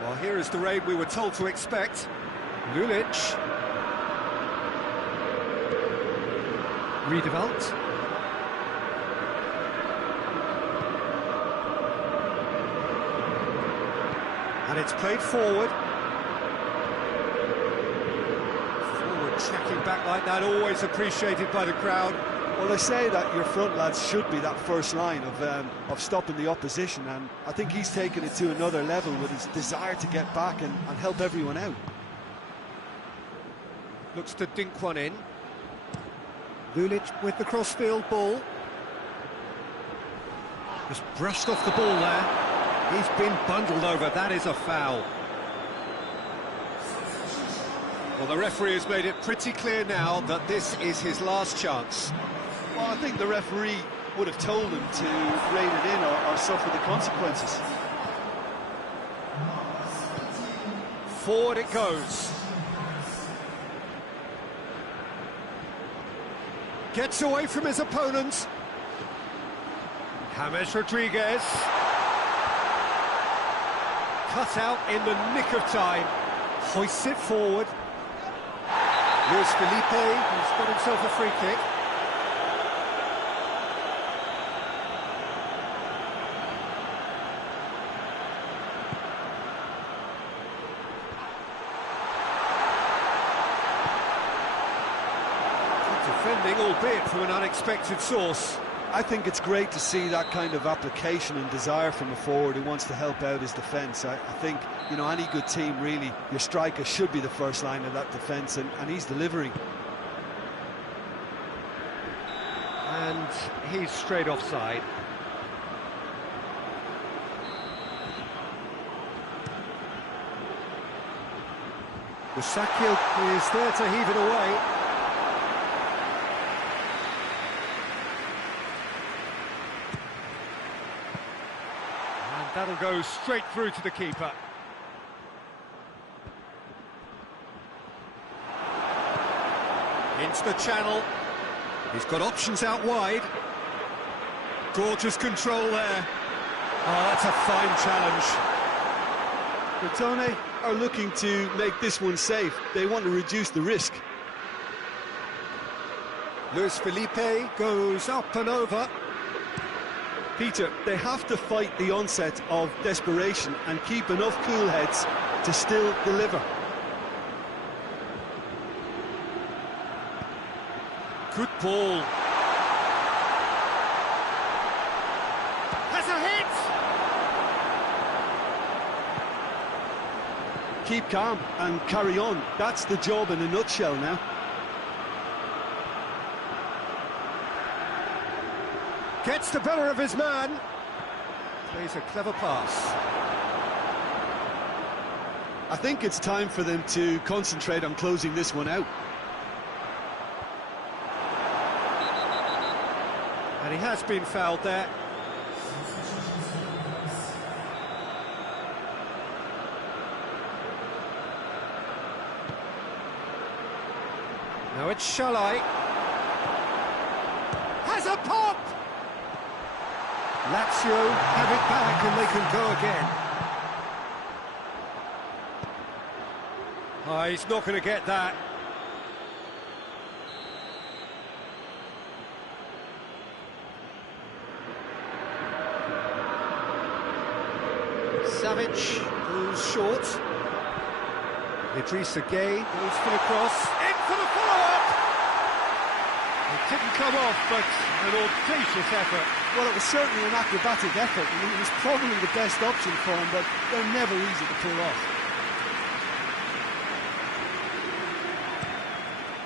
Well, here is the raid we were told to expect. Lulic. Redeveloped. And it's played forward. Forward tracking back like that, always appreciated by the crowd. Well, they say that your front lads should be that first line of stopping the opposition, and I think he's taken it to another level with his desire to get back and help everyone out. Looks to dink one in. Lulic with the crossfield ball. Just brushed off the ball there. He's been bundled over, that is a foul. Well, the referee has made it pretty clear now that this is his last chance. Well, I think the referee would have told him to rein it in or suffer the consequences. Forward it goes. Gets away from his opponent. James Rodriguez. Cut out in the nick of time. Hoists it forward. Luis Felipe, who's got himself a free kick. Defending, albeit from an unexpected source. I think it's great to see that kind of application and desire from a forward who wants to help out his defence. I think, you know, any good team, really, your striker should be the first line of that defence, and he's delivering. And he's straight offside. Musacchio is there to heave it away. That'll go straight through to the keeper. Into the channel. He's got options out wide. Gorgeous control there. Oh, that's a fine challenge. Crotone are looking to make this one safe. They want to reduce the risk. Luis Felipe goes up and over. Peter, they have to fight the onset of desperation and keep enough cool heads to still deliver. Good ball. Has a hit! Keep calm and carry on. That's the job in a nutshell now. Gets the better of his man. Plays a clever pass. I think it's time for them to concentrate on closing this one out. And he has been fouled there. Now it's Shalai. Has a pop! Lazio have it back and they can go again. Oh, he's not going to get that. Savic goes short. Idrissa Gueye goes for the cross. In for the follow-up! It didn't come off, but an audacious effort. Well, it was certainly an acrobatic effort. I mean, it was probably the best option for him, but they're never easy to pull off.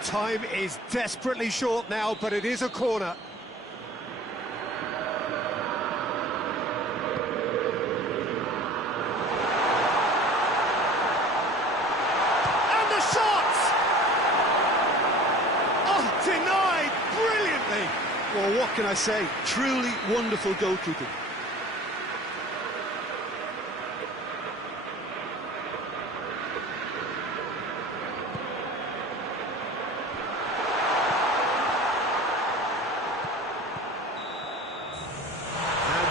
Time is desperately short now, but it is a corner. And the shot! Oh, denied brilliantly! Well, what can I say? Truly wonderful goalkeeping.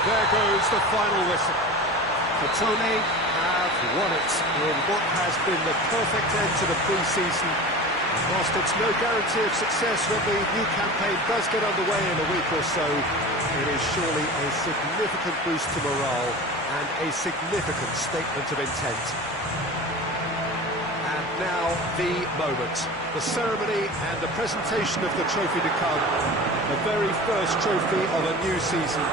There goes the final whistle. Crotone have won it in what has been the perfect end to the pre-season. Whilst it's no guarantee of success when the new campaign does get underway in a week or so, it is surely a significant boost to morale and a significant statement of intent. And now the moment, the ceremony and the presentation of the trophy to come, the very first trophy of a new season.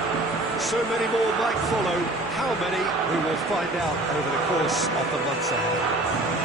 So many more might follow. How many, we will find out over the course of the months ahead.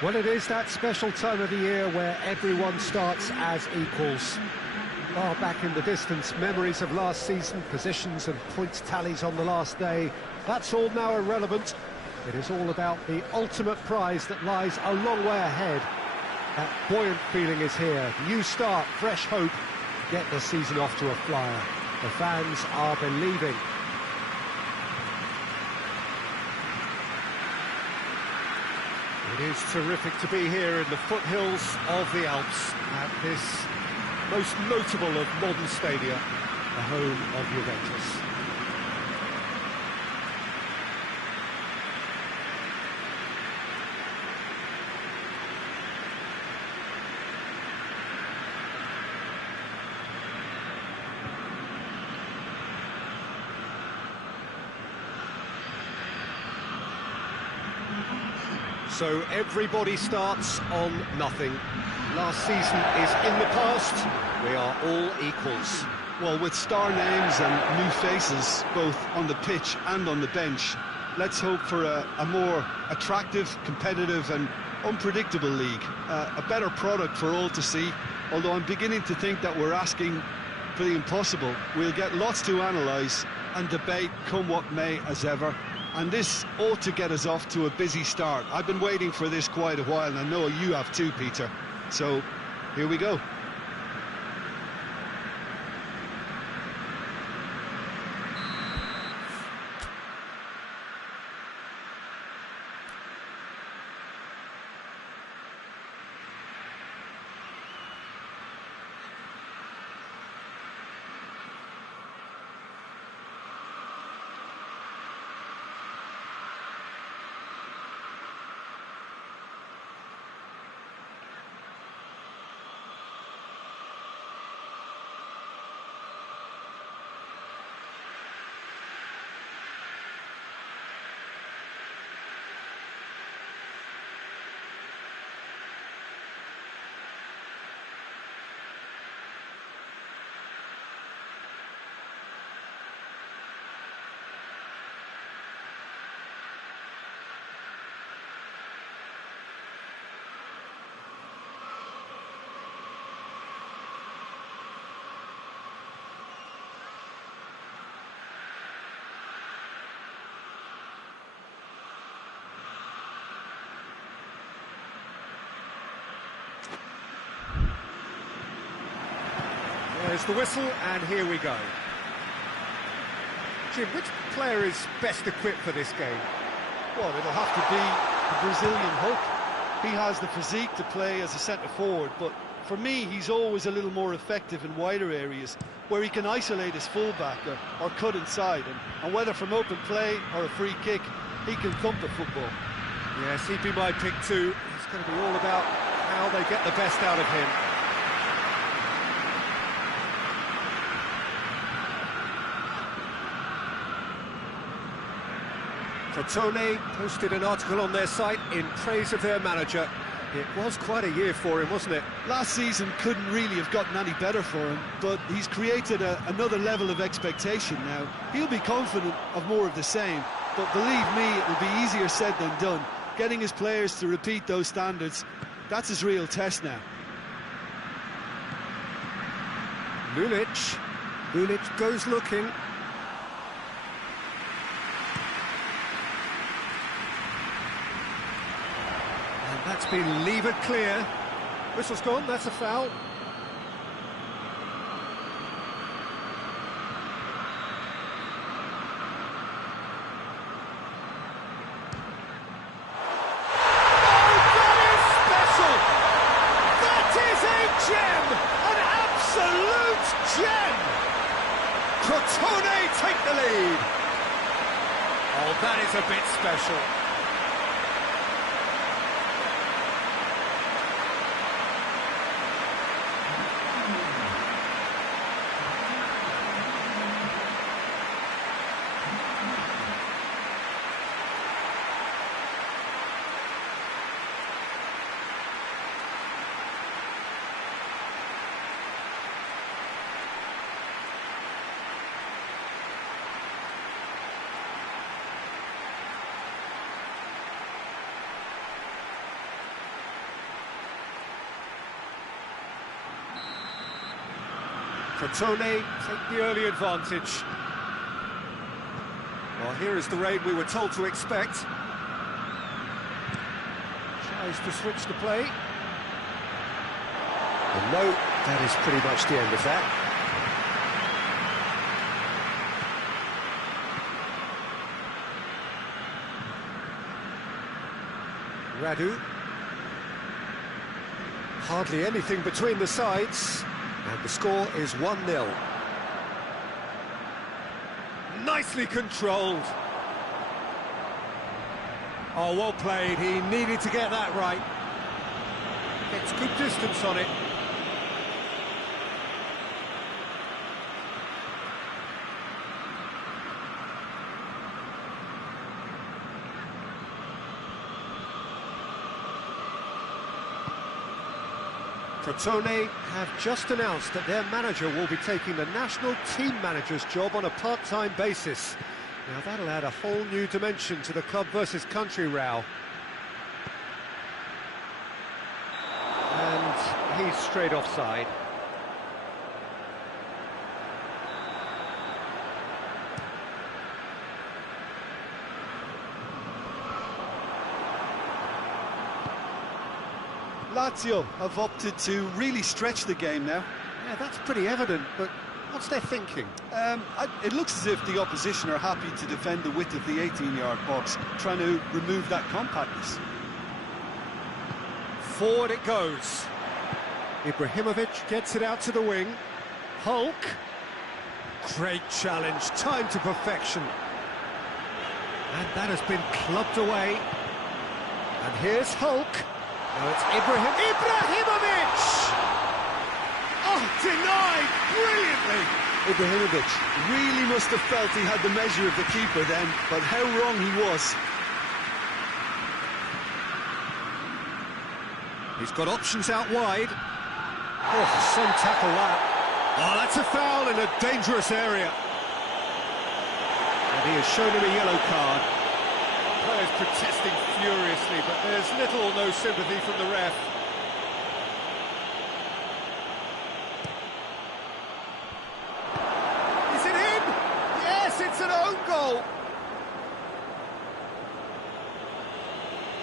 Well, it is that special time of the year where everyone starts as equals. Far back in the distance, memories of last season, positions and points tallies on the last day, that's all now irrelevant. It is all about the ultimate prize that lies a long way ahead. That buoyant feeling is here. New start, fresh hope. Get the season off to a flyer. The fans are believing. It is terrific to be here in the foothills of the Alps at this most notable of modern stadia, the home of Juventus. So everybody starts on nothing. Last season is in the past. We are all equals. Well, with star names and new faces, both on the pitch and on the bench, let's hope for a more attractive, competitive and unpredictable league. A better product for all to see, although I'm beginning to think that we're asking for the impossible. We'll get lots to analyse and debate, come what may, as ever. And this ought to get us off to a busy start. I've been waiting for this quite a while, and I know you have too, Peter. So, here we go. There's the whistle, and here we go. Jim, which player is best equipped for this game? Well, it'll have to be the Brazilian Hulk. He has the physique to play as a centre-forward, but for me, he's always a little more effective in wider areas, where he can isolate his fullback or cut inside, and whether from open play or a free kick, he can thump the football. Yes, he'd be my pick too. It's going to be all about how they get the best out of him. Crotone posted an article on their site in praise of their manager. It was quite a year for him, wasn't it? Last season couldn't really have gotten any better for him, but he's created another level of expectation now. He'll be confident of more of the same, but believe me, it will be easier said than done. Getting his players to repeat those standards, that's his real test now. Lulic goes looking. That's been levered clear. Whistle's gone, that's a foul. Crotone take the lead. Oh, that is a bit special. Crotone take the early advantage. Well, here is the raid we were told to expect. Tries to switch the play. And no, that is pretty much the end of that. Radu. Hardly anything between the sides, and the score is 1-0. Nicely controlled. Oh, well played. He needed to get that right. Gets good distance on it. Crotone have just announced that their manager will be taking the national team manager's job on a part-time basis. Now that'll add a whole new dimension to the club versus country row. And he's straight offside. Lazio have opted to really stretch the game now. Yeah, that's pretty evident, but what's their thinking? It looks as if the opposition are happy to defend the width of the 18-yard box, trying to remove that compactness. Forward it goes. Ibrahimovic gets it out to the wing. Hulk. Great challenge, timed to perfection. And that has been clubbed away. And here's Hulk. Now it's Ibrahimovic! Oh, denied brilliantly! Ibrahimovic really must have felt he had the measure of the keeper then, but how wrong he was. He's got options out wide. Oh, some tackle that. Oh, that's a foul in a dangerous area. And he has shown him a yellow card. Players protesting furiously, but there's little or no sympathy from the ref. Is it in? Yes, it's an own goal.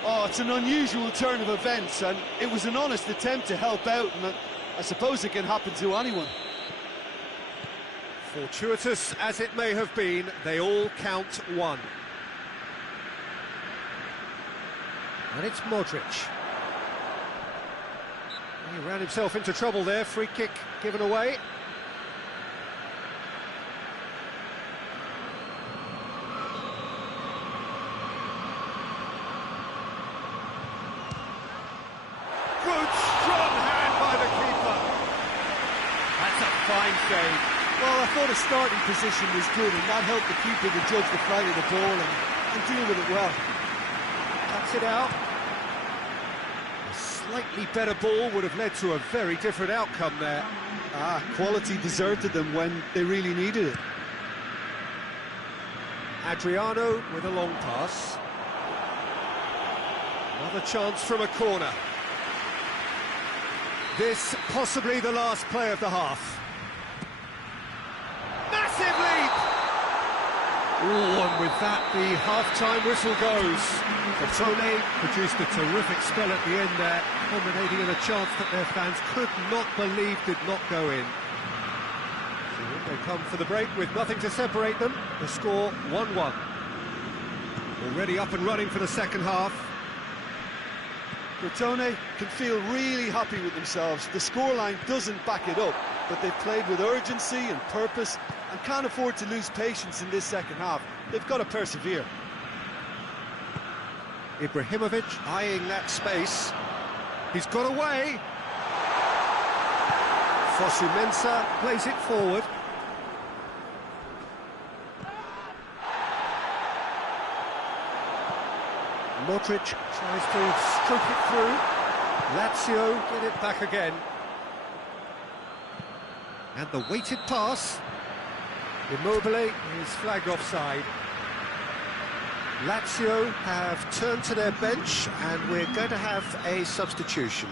Oh, it's an unusual turn of events, and it was an honest attempt to help out, and I suppose it can happen to anyone. Fortuitous as it may have been, they all count one. And it's Modric. He ran himself into trouble there, free kick given away. Good, strong hand by the keeper. That's a fine save. Well, I thought his starting position was good, and that helped the keeper to judge the flight of the ball and deal with it well. Cuts it out. A slightly better ball would have led to a very different outcome there. Quality deserted them when they really needed it. Adriano with a long pass. Another chance from a corner. This possibly the last play of the half. Massive leap! Oh, and with that, the half-time whistle goes. Crotone produced a terrific spell at the end there, culminating in a chance that their fans could not believe did not go in. So they come for the break with nothing to separate them. The score 1-1. Already up and running for the second half. Crotone can feel really happy with themselves. The scoreline doesn't back it up, but they've played with urgency and purpose and can't afford to lose patience in this second half. They've got to persevere. Ibrahimovic eyeing that space. He's got away. Fosu-Mensah plays it forward. Modric tries to stroke it through. Lazio get it back again. And the weighted pass. Immobile is flagged offside. Lazio have turned to their bench, and we're going to have a substitution.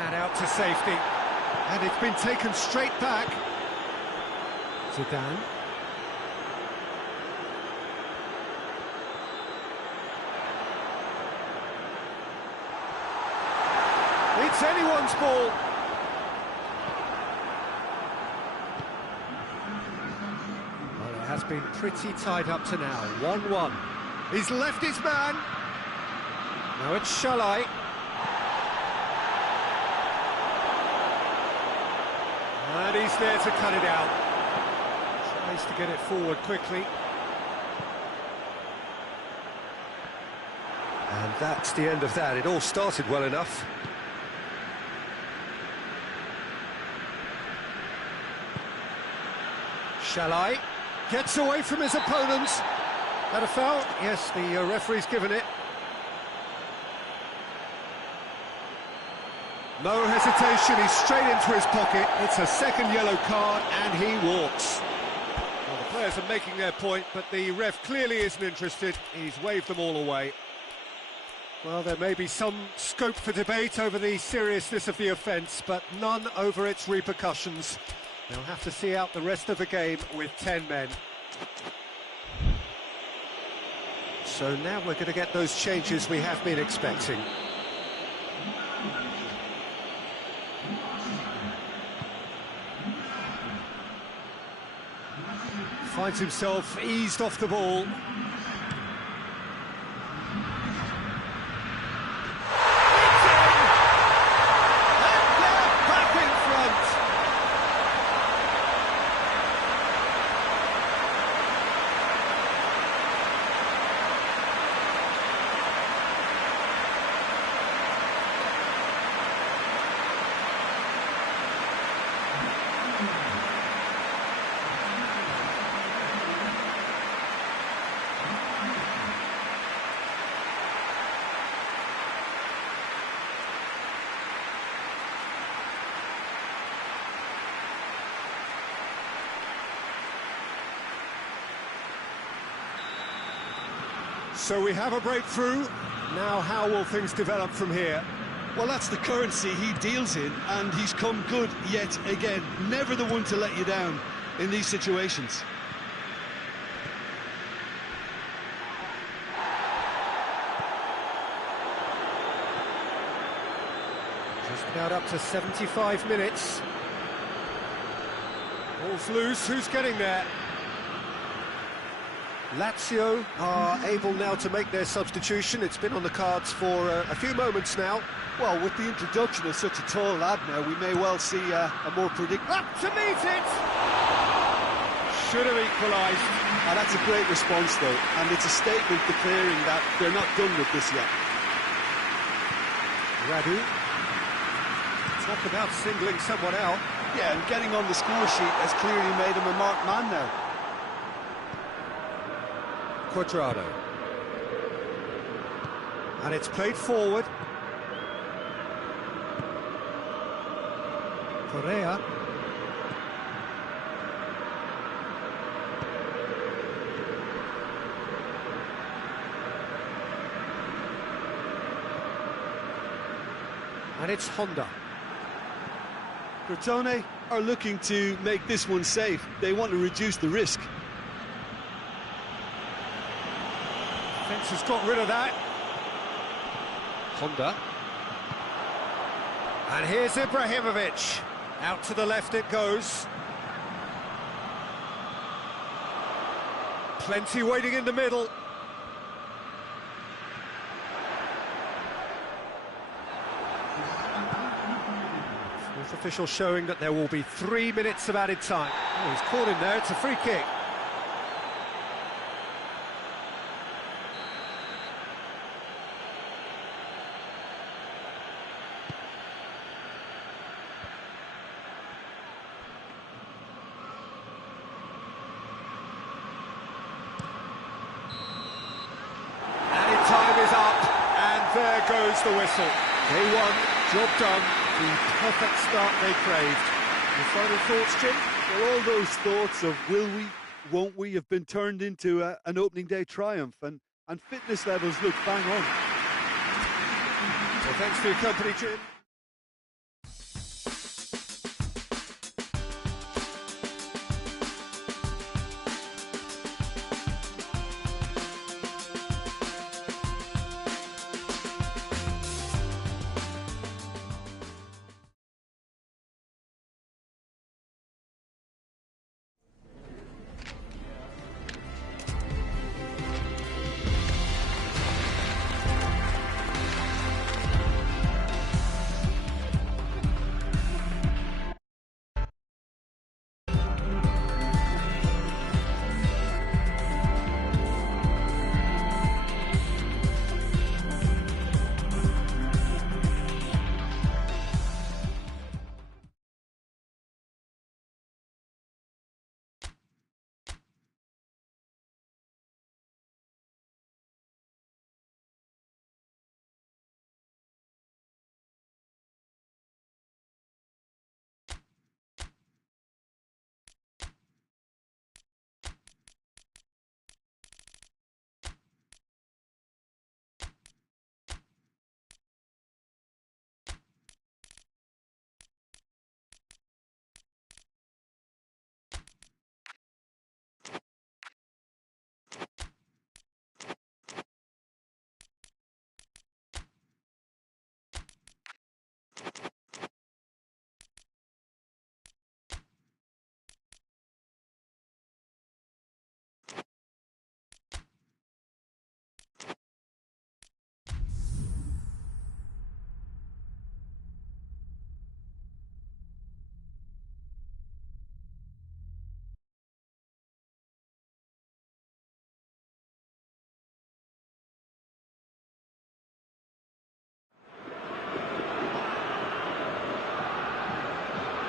And out to safety. And it's been taken straight back. Zidane. It's anyone's ball. Well, it has been pretty tied up to now. 1-1. He's left his man. Now it's Xavi. And he's there to cut it out. Tries to get it forward quickly. And that's the end of that. It all started well enough. Xavi gets away from his opponents. That a foul? Yes, the referee's given it. No hesitation, he's straight into his pocket. It's a second yellow card, and he walks. Well, the players are making their point, but the ref clearly isn't interested. He's waved them all away. Well, there may be some scope for debate over the seriousness of the offence, but none over its repercussions. They'll have to see out the rest of the game with 10 men. So now we're going to get those changes we have been expecting. Finds himself eased off the ball. So we have a breakthrough. Now how will things develop from here? Well, that's the currency he deals in, and he's come good yet again. Never the one to let you down in these situations. Just about up to 75 minutes. Ball's loose, who's getting there? Lazio are able now to make their substitution. It's been on the cards for a few moments now. Well, with the introduction of such a tall lad now, we may well see a more predictable... Up to meet it! Should have equalised. And that's a great response, though, and it's a statement declaring that they're not done with this yet. Radu. Talk about singling someone out. Yeah, and getting on the score sheet has clearly made him a marked man now. Quadrado. And it's played forward. Correa. And it's Honda. Crotone are looking to make this one safe. They want to reduce the risk. Defence has got rid of that. Honda. And here's Ibrahimovic. Out to the left it goes. Plenty waiting in the middle. Fourth official showing that there will be 3 minutes of added time. Oh, he's caught in there, it's a free kick. There goes the whistle. They won, job done, the perfect start they craved. Your final thoughts, Jim? Well, all those thoughts of will we, won't we have been turned into an opening day triumph, and fitness levels look bang on. Well, thanks for your company, Jim.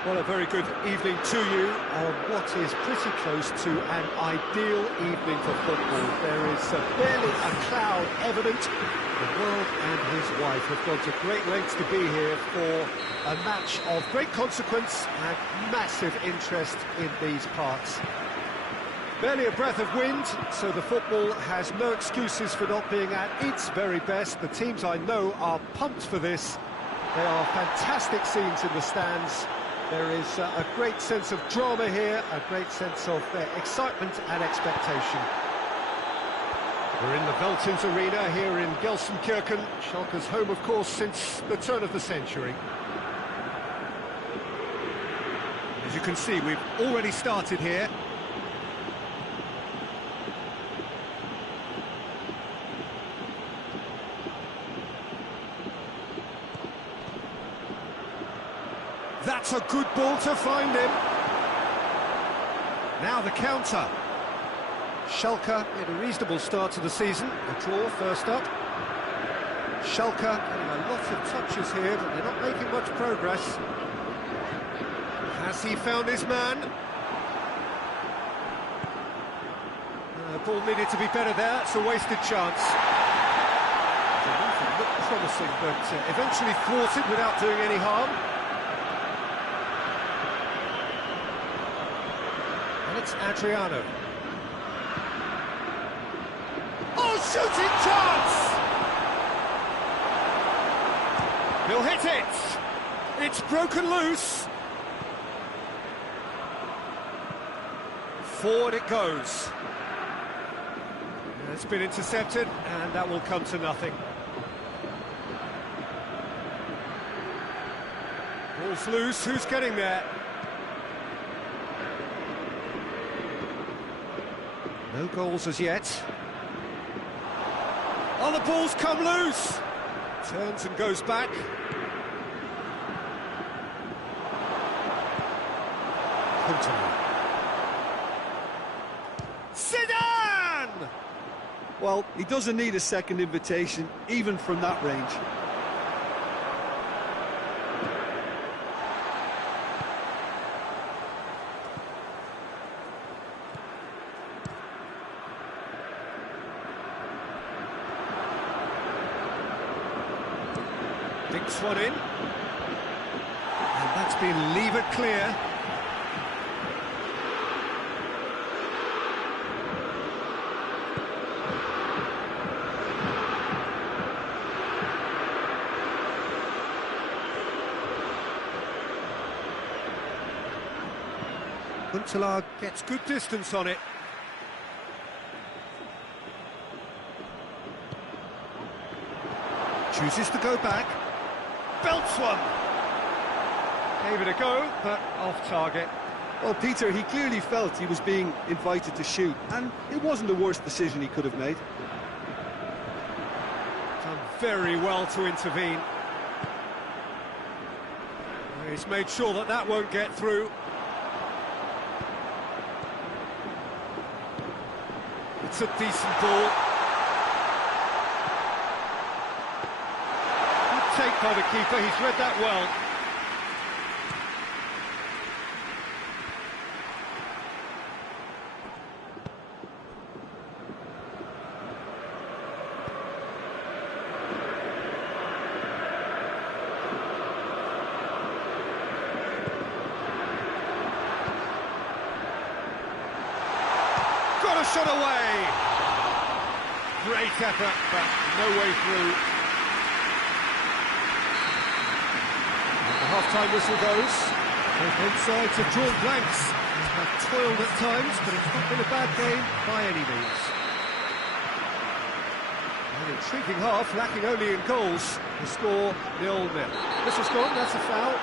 Well, a very good evening to you on what is pretty close to an ideal evening for football. There is barely a cloud evident. The world and his wife have gone to great lengths to be here for a match of great consequence and massive interest in these parts. Barely a breath of wind, so the football has no excuses for not being at its very best. The teams I know are pumped for this. There are fantastic scenes in the stands. There is a great sense of drama here, a great sense of excitement and expectation. We're in the Veltins Arena here in Gelsenkirchen, Schalke's home, of course, since the turn of the century. As you can see, we've already started here. That's a good ball to find him. Now the counter. Schalke in a reasonable start to the season. A draw first up. Schalke getting a lot of touches here, but they're not making much progress. Has he found his man? The ball needed to be better there. It's a wasted chance. The movement looked promising, but eventually thwarted without doing any harm. It's Adriano. Oh, shooting chance! He'll hit it! It's broken loose! Forward it goes. It's been intercepted, and that will come to nothing. Ball's loose, who's getting there? No goals as yet. Oh, the ball's come loose! Turns and goes back. Zidane! Well, he doesn't need a second invitation, even from that range. Dinks one in. And that's been levered clear. Huntelaar gets good distance on it. Chooses to go back. Belts one. Gave it a go, but off target. Well, Peter, he clearly felt he was being invited to shoot, and it wasn't the worst decision he could have made. Done very well to intervene. He's made sure that that won't get through. It's a decent ball. Take by the keeper, he's read that well. Got a shot away. Great effort, but no way through. Half-time whistle goes. Both sides have drawn blanks and have toiled at times, but it's not been a bad game by any means. An intriguing half, lacking only in goals. The score 0-0. This was gone, that's a foul.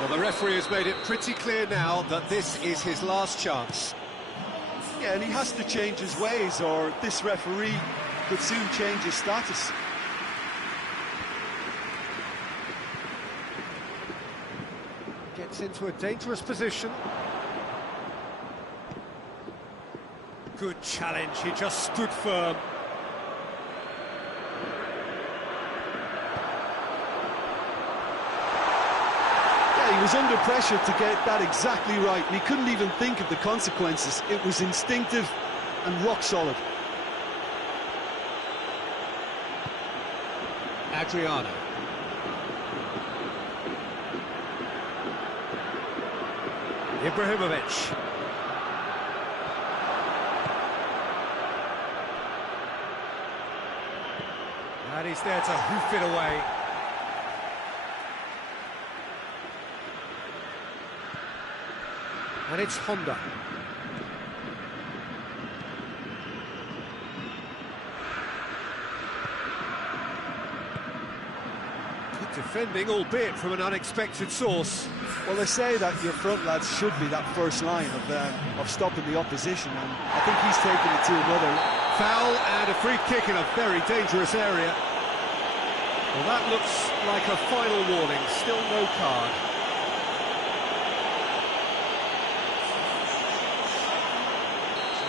Well, the referee has made it pretty clear now that this is his last chance. Yeah, and he has to change his ways, or this referee could soon change his status. Gets into a dangerous position. Good challenge, he just stood firm. Yeah, he was under pressure to get that exactly right, and he couldn't even think of the consequences. It was instinctive and rock solid. Adriano. Ibrahimovic. And he's there to hoof it away. And it's Honda. Good defending, albeit from an unexpected source. Well, they say that your front lads should be that first line of stopping the opposition, and I think he's taken it to another. Foul and a free kick in a very dangerous area. Well, that looks like a final warning, still no card.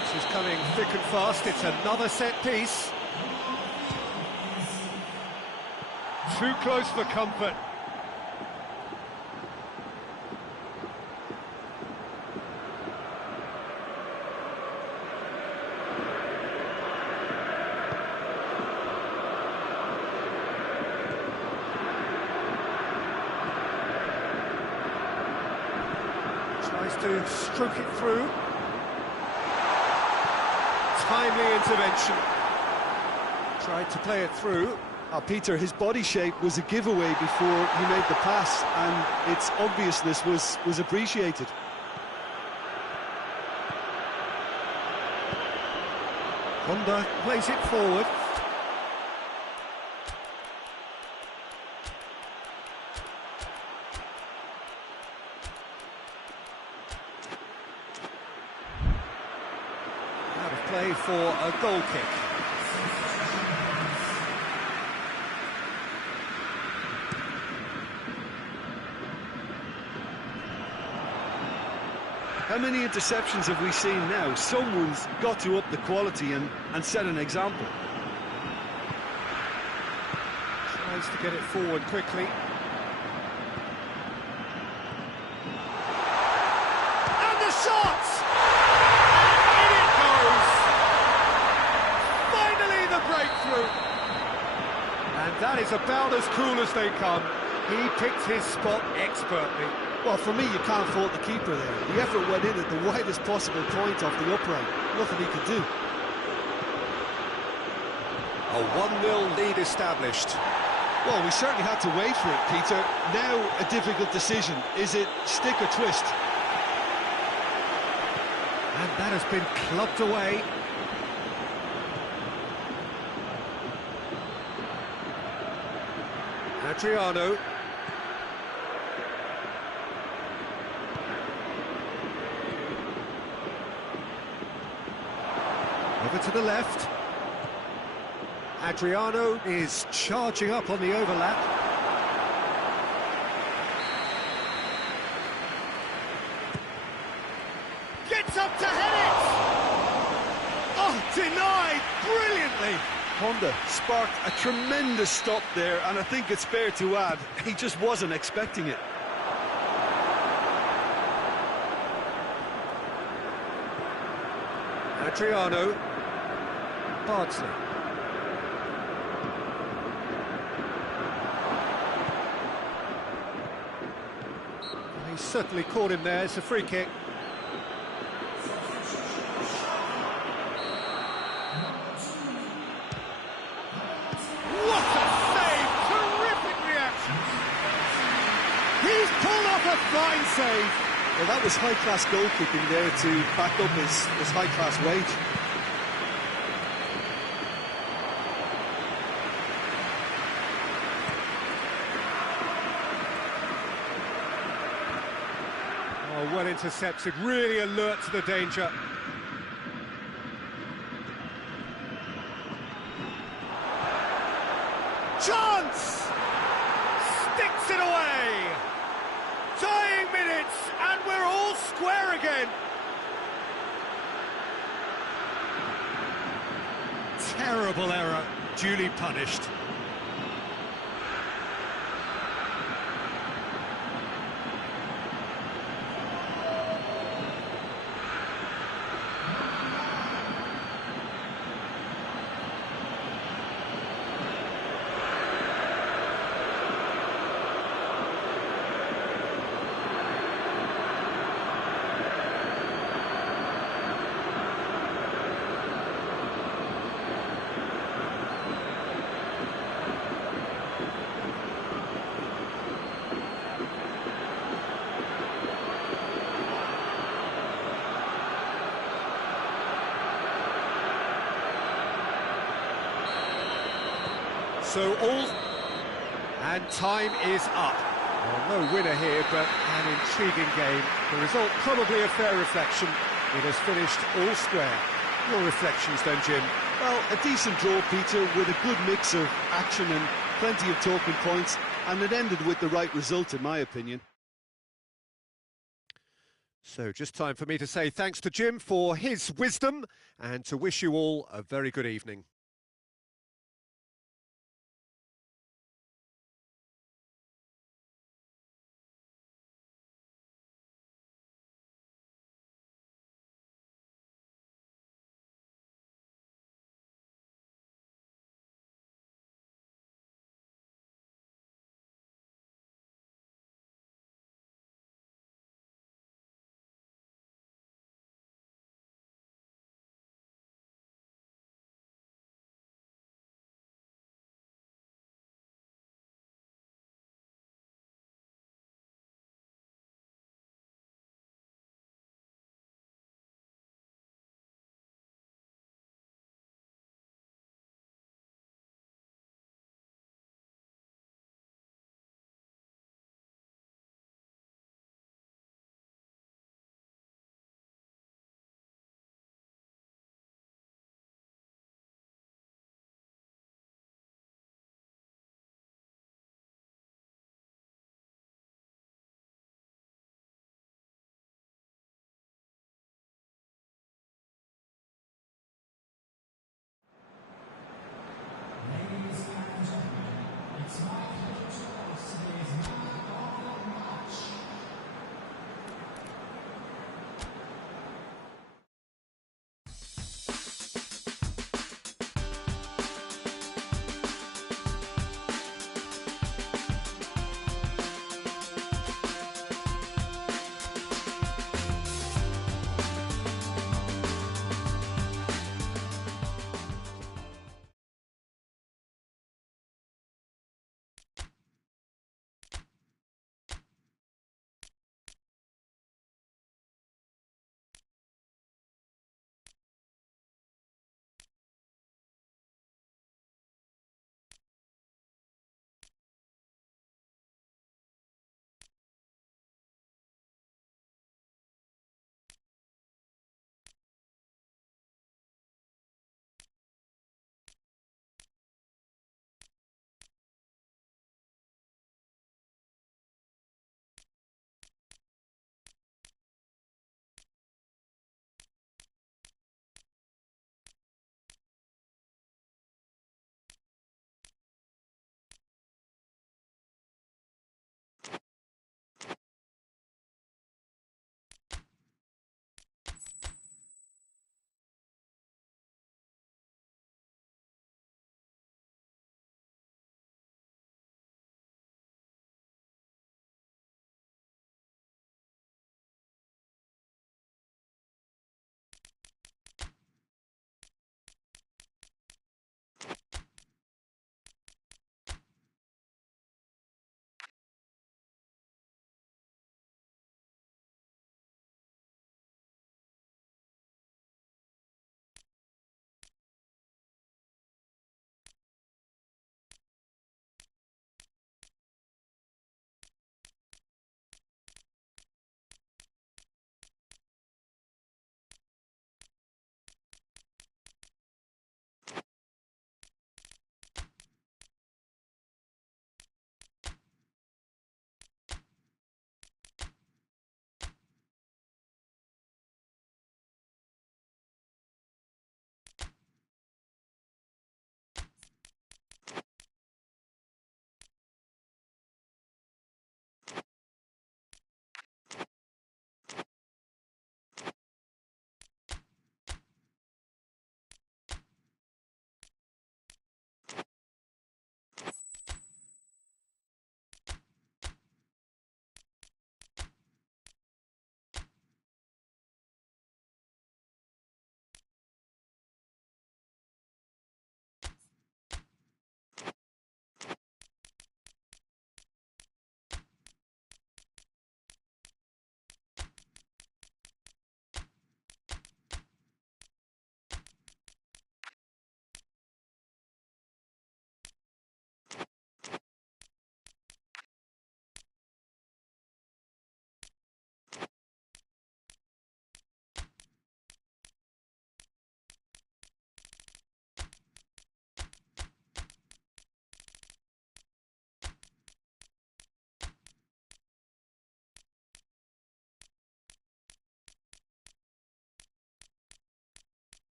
This is coming thick and fast, it's another set piece. Too close for comfort. Tries to stroke it through. Timely intervention. Tried to play it through. Peter, his body shape was a giveaway before he made the pass, and its obviousness was appreciated. Honda plays it forward. Out of play for a goal kick. How many interceptions have we seen now? Someone's got to up the quality and set an example. Tries to get it forward quickly. And the shot! And in it goes! Finally the breakthrough! And that is about as cool as they come. He picked his spot expertly. Well, for me, you can't fault the keeper there. The effort went in at the widest possible point off the upright. Nothing he could do. A 1-0 lead established. Well, we certainly had to wait for it, Peter. Now, a difficult decision. Is it stick or twist? And that has been clubbed away. Adriano. Over to the left. Adriano is charging up on the overlap. Gets up to head it! Oh, denied brilliantly! Honda sparked a tremendous stop there, and I think it's fair to add, he just wasn't expecting it. Adriano. Bardsley. He's certainly caught him there, it's a free kick. What a save! Terrific reaction! He's pulled off a fine save! Well, that was high-class goalkeeping there to back up his high-class wage. Oh, well intercepted, really alert to the danger. Chance! Sticks it away! Tying minutes, and we're all square again. terrible error, duly punished. And time is up. Well, no winner here, but an intriguing game. The result probably a fair reflection. It has finished all square. Your reflections then, Jim? Well, a decent draw, Peter, with a good mix of action and plenty of talking points, and it ended with the right result, in my opinion. So just time for me to say thanks to Jim for his wisdom and to wish you all a very good evening.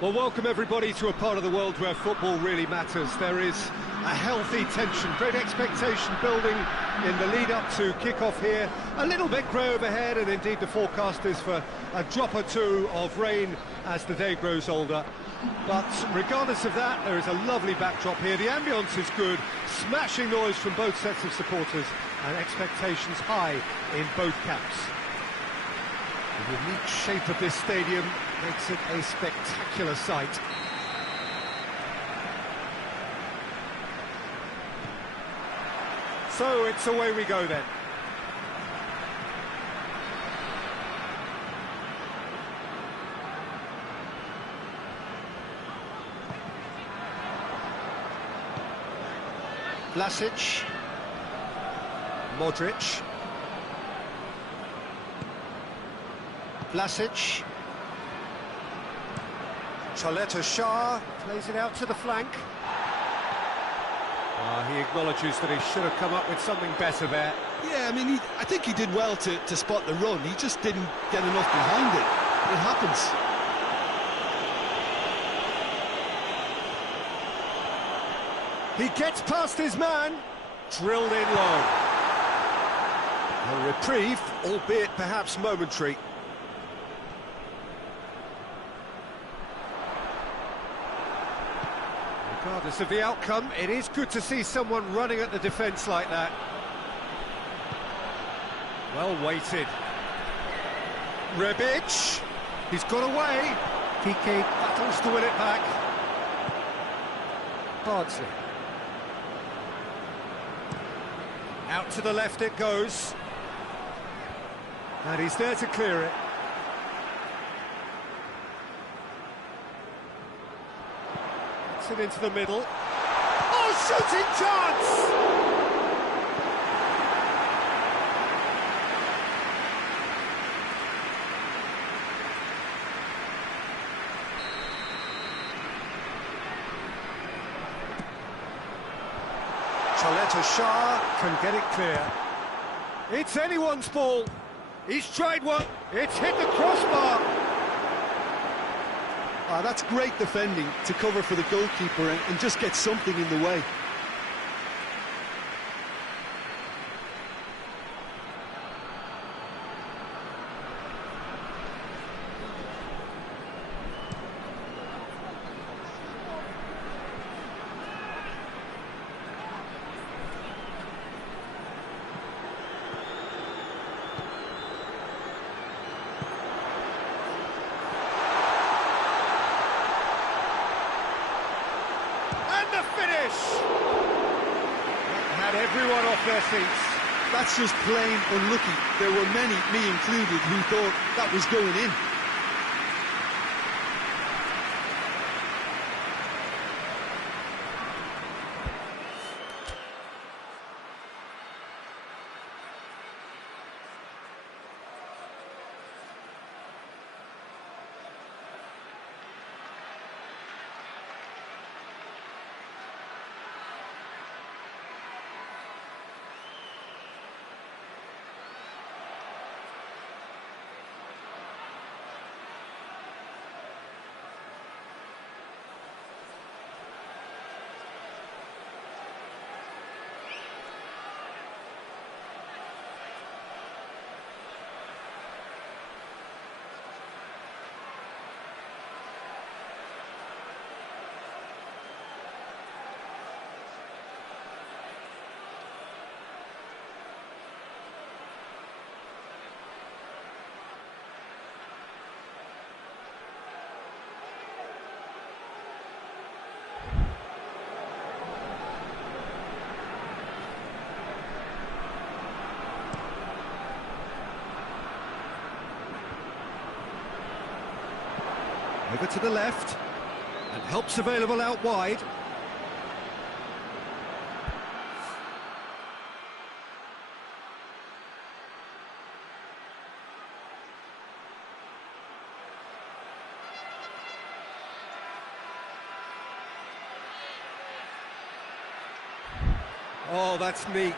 Well, welcome everybody to a part of the world where football really matters. There is a healthy tension, great expectation building in the lead-up to kick-off here. A little bit grey overhead, and indeed the forecast is for a drop or two of rain as the day grows older. But regardless of that, there is a lovely backdrop here. The ambience is good, smashing noise from both sets of supporters, and expectations high in both camps. The unique shape of this stadium makes it a spectacular sight. So it's away we go then. Vlasic, Modric, Vlasic, Chaleta Shah plays it out to the flank. He acknowledges that he should have come up with something better there. Yeah, I mean, I think he did well to spot the run. He just didn't get enough behind it. It happens. He gets past his man, drilled in low. A reprieve, albeit perhaps momentary. Regardless of the outcome, it is good to see someone running at the defence like that. Well weighted. Rebic, he's got away. Piqué battles to win it back. Bardsley. Out to the left it goes. And he's there to clear it. Gets it into the middle. Oh, shooting chance! Chaleta Shah can get it clear. It's anyone's ball. He's tried one. It's hit the crossbar. That's great defending to cover for the goalkeeper and just get something in the way. Had everyone off their seats. That's just plain unlucky. There were many, me included, who thought that was going in. Over to the left, and help's available out wide. Oh, that's neat.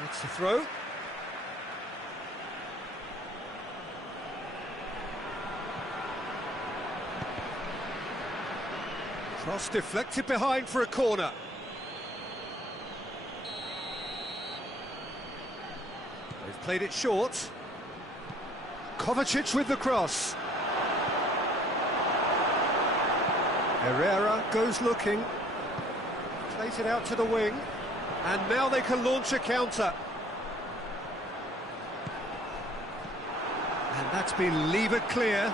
That's the throw. Cross deflected behind for a corner. They've played it short. Kovacic with the cross. Herrera goes looking. Plays it out to the wing. And now they can launch a counter. And that's been levered clear.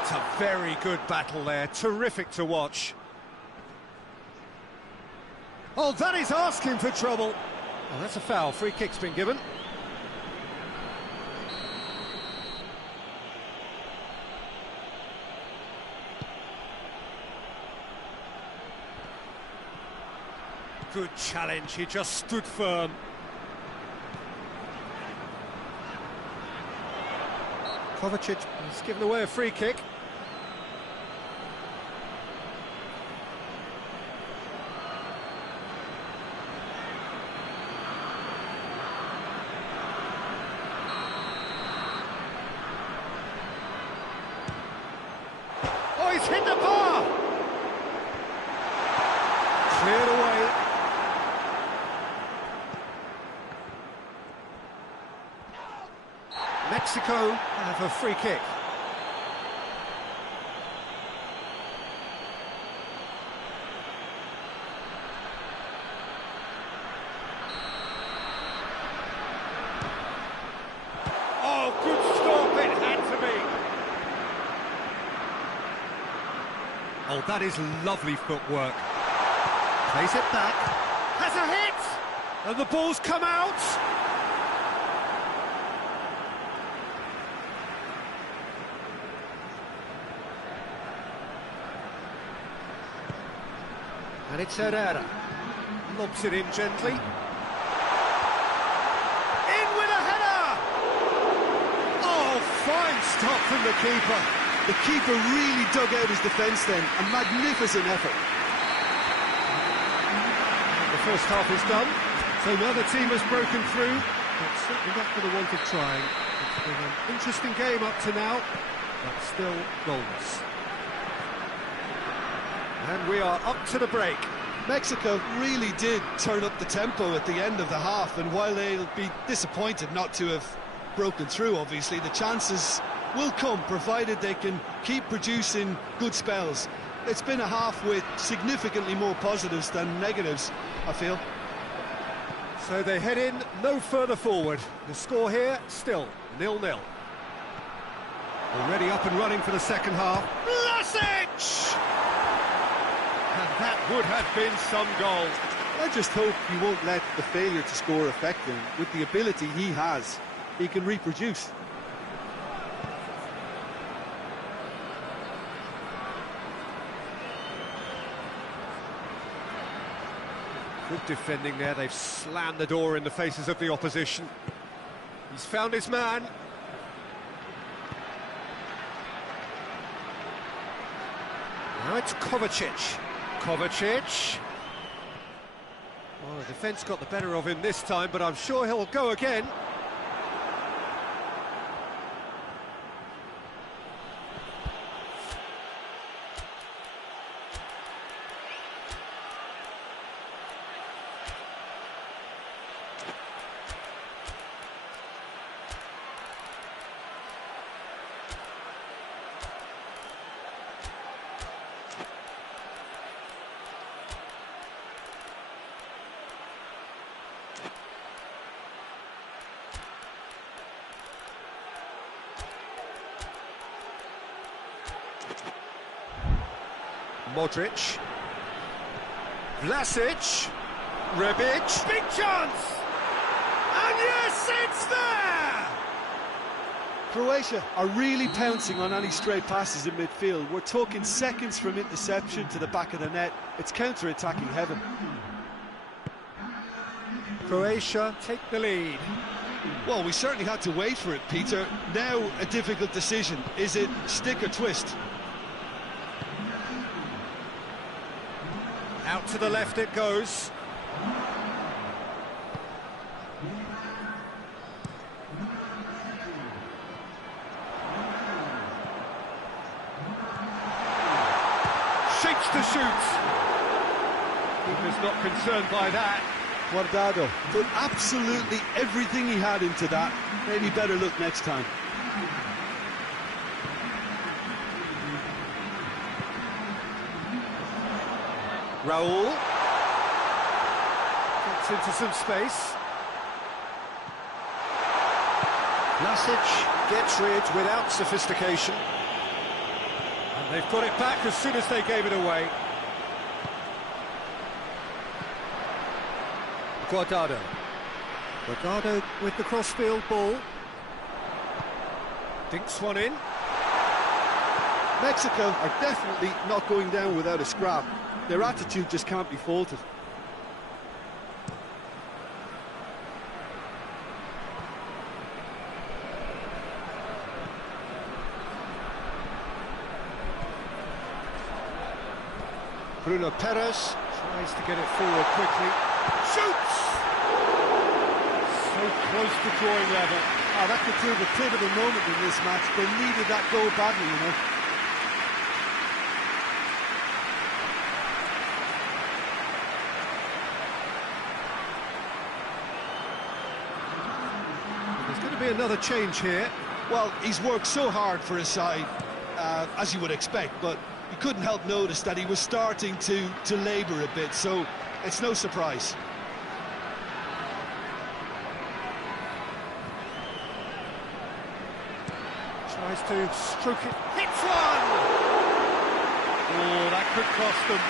It's a very good battle there. Terrific to watch. Oh, that is asking for trouble. Oh, that's a foul. Free kick's been given. Good challenge. He just stood firm. Kovacic has given away a free kick. Oh, he's hit the bar! Cleared away. Mexico have a free kick. Oh, good stop, it had to be. Oh, that is lovely footwork. Plays it back. Has a hit! And the ball's come out. And it's Herrera. Lobs it in gently. In with a header! Oh, fine stop from the keeper. The keeper really dug out his defence then. A magnificent effort. The first half is done. So now the team has broken through. But certainly not for the want of trying. It's been an interesting game up to now, but still goalless. And we are up to the break. Mexico really did turn up the tempo at the end of the half, and while they'll be disappointed not to have broken through, obviously, the chances will come, provided they can keep producing good spells. It's been a half with significantly more positives than negatives, I feel. So they head in no further forward. The score here, still 0-0. Already up and running for the second half. Vlasic! And that would have been some goal. I just hope he won't let the failure to score affect him. With the ability he has, he can reproduce. Good defending there. They've slammed the door in the faces of the opposition. He's found his man. Now it's Kovacic. Kovacic. Well, the defence got the better of him this time, but I'm sure he'll go again. Modric, Vlasic, Rebic, big chance! And yes, it's there! Croatia are really pouncing on any stray passes in midfield. We're talking seconds from interception to the back of the net. It's counter-attacking heaven. Croatia take the lead. Well, we certainly had to wait for it, Peter. Now a difficult decision. Is it stick or twist? Out to the left it goes. shapes to shoot. Keeper's not concerned by that. Guardado put absolutely everything he had into that. Maybe better look next time. Raul gets into some space. Nassr gets rid without sophistication. And they've got it back as soon as they gave it away. Guardado with the crossfield ball. Dinks one in. Mexico are definitely not going down without a scrap. Their attitude just can't be faulted. Bruno Perez tries to get it forward quickly. Shoots! So close to drawing level. Oh, that could prove a pivotal moment in this match. They needed that goal badly, you know. There's going to be another change here. Well, he's worked so hard for his side, as you would expect, but you couldn't help notice that he was starting to labour a bit, so it's no surprise. Tries to stroke it. Hits one! Oh, that could cost them.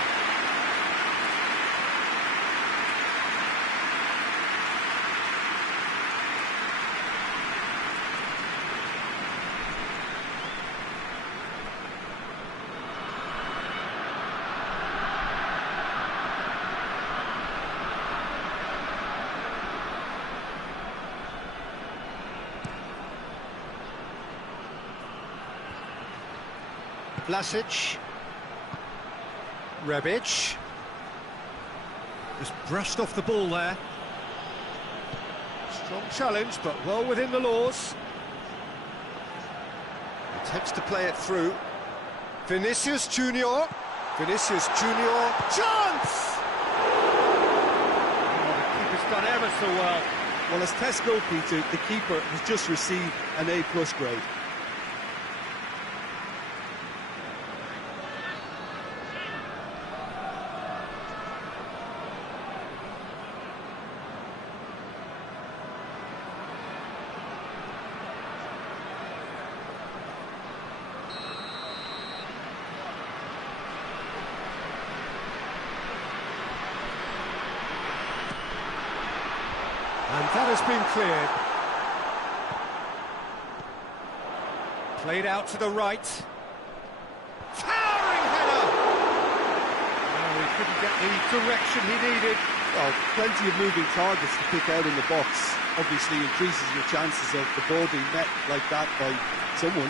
Vlasic. Rebic. Just brushed off the ball there. Strong challenge, but well within the laws. Attempts to play it through. Vinicius Junior. Vinicius Junior. Chance! Oh, the keeper's done ever so well. Well, as tests go, Peter, the keeper has just received an A+ grade. And that has been cleared. Played out to the right. Towering header! Oh, he couldn't get the direction he needed. Well, plenty of moving targets to pick out in the box. Obviously increases your chances of the ball being met like that by someone.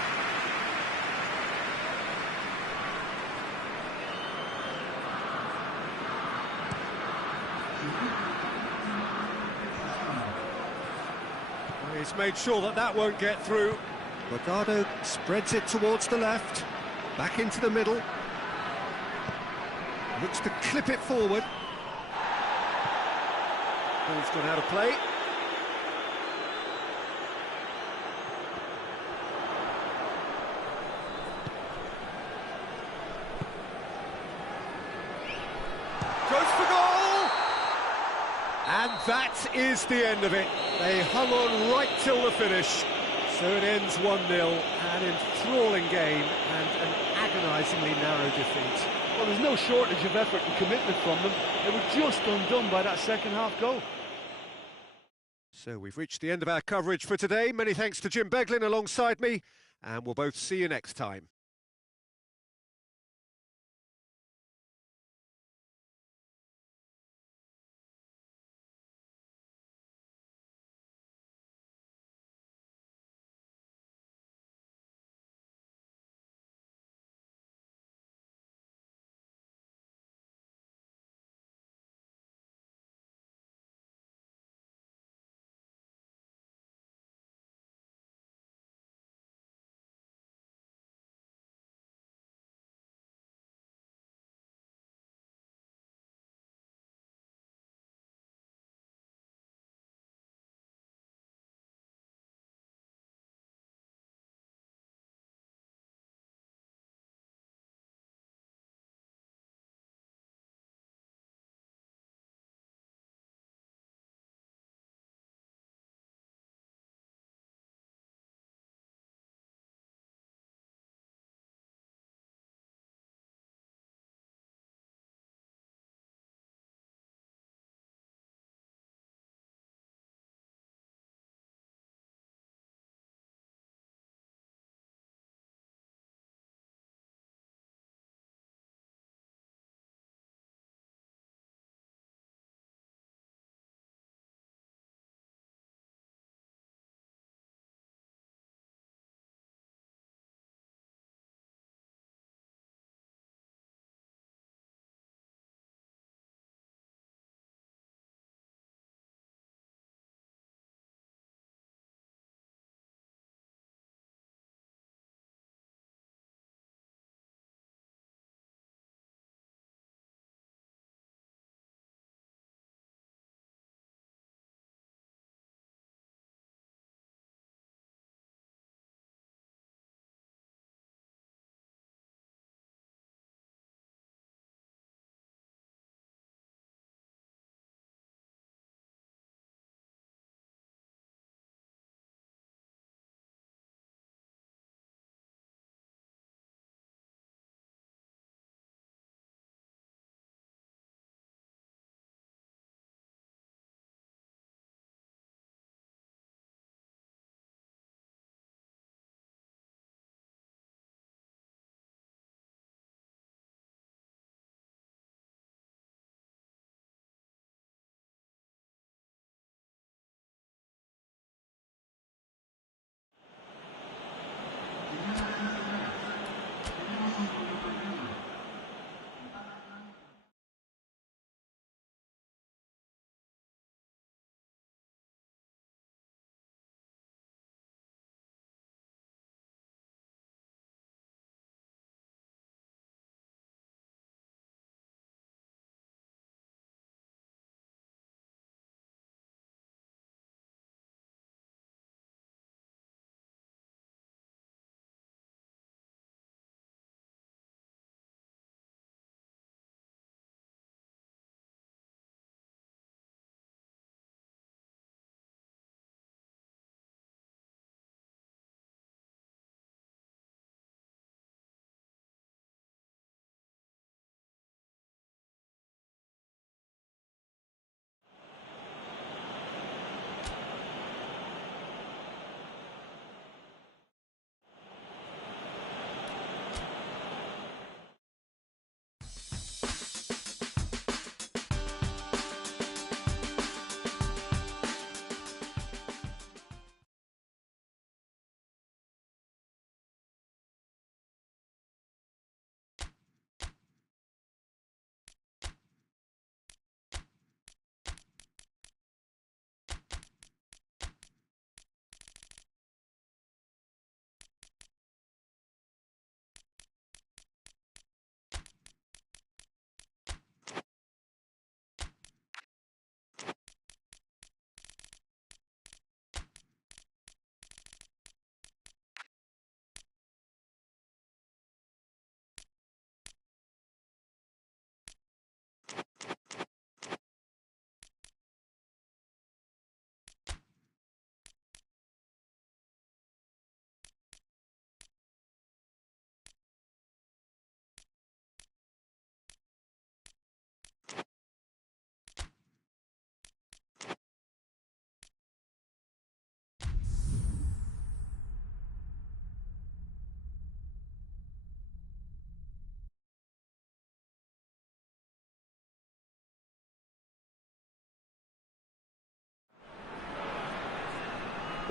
He's made sure that that won't get through. Guardado spreads it towards the left, back into the middle. Looks to clip it forward. Ball's gone out of play. Goes for goal! And that is the end of it. They hung on right till the finish. So it ends 1-0, an enthralling game and an agonisingly narrow defeat. Well, there's no shortage of effort and commitment from them. They were just undone by that second-half goal. So we've reached the end of our coverage for today. Many thanks to Jim Beglin alongside me, and we'll both see you next time.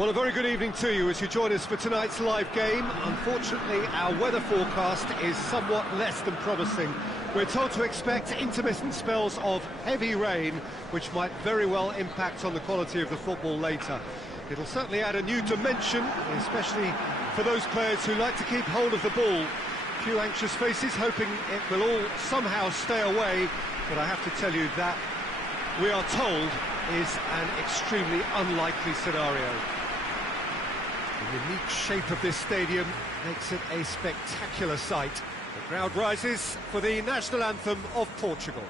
Well, a very good evening to you as you join us for tonight's live game. Unfortunately, our weather forecast is somewhat less than promising. We're told to expect intermittent spells of heavy rain, which might very well impact on the quality of the football later. It'll certainly add a new dimension, especially for those players who like to keep hold of the ball. A few anxious faces hoping it will all somehow stay away, but I have to tell you that we are told is an extremely unlikely scenario. The unique shape of this stadium makes it a spectacular sight. The crowd rises for the national anthem of Portugal.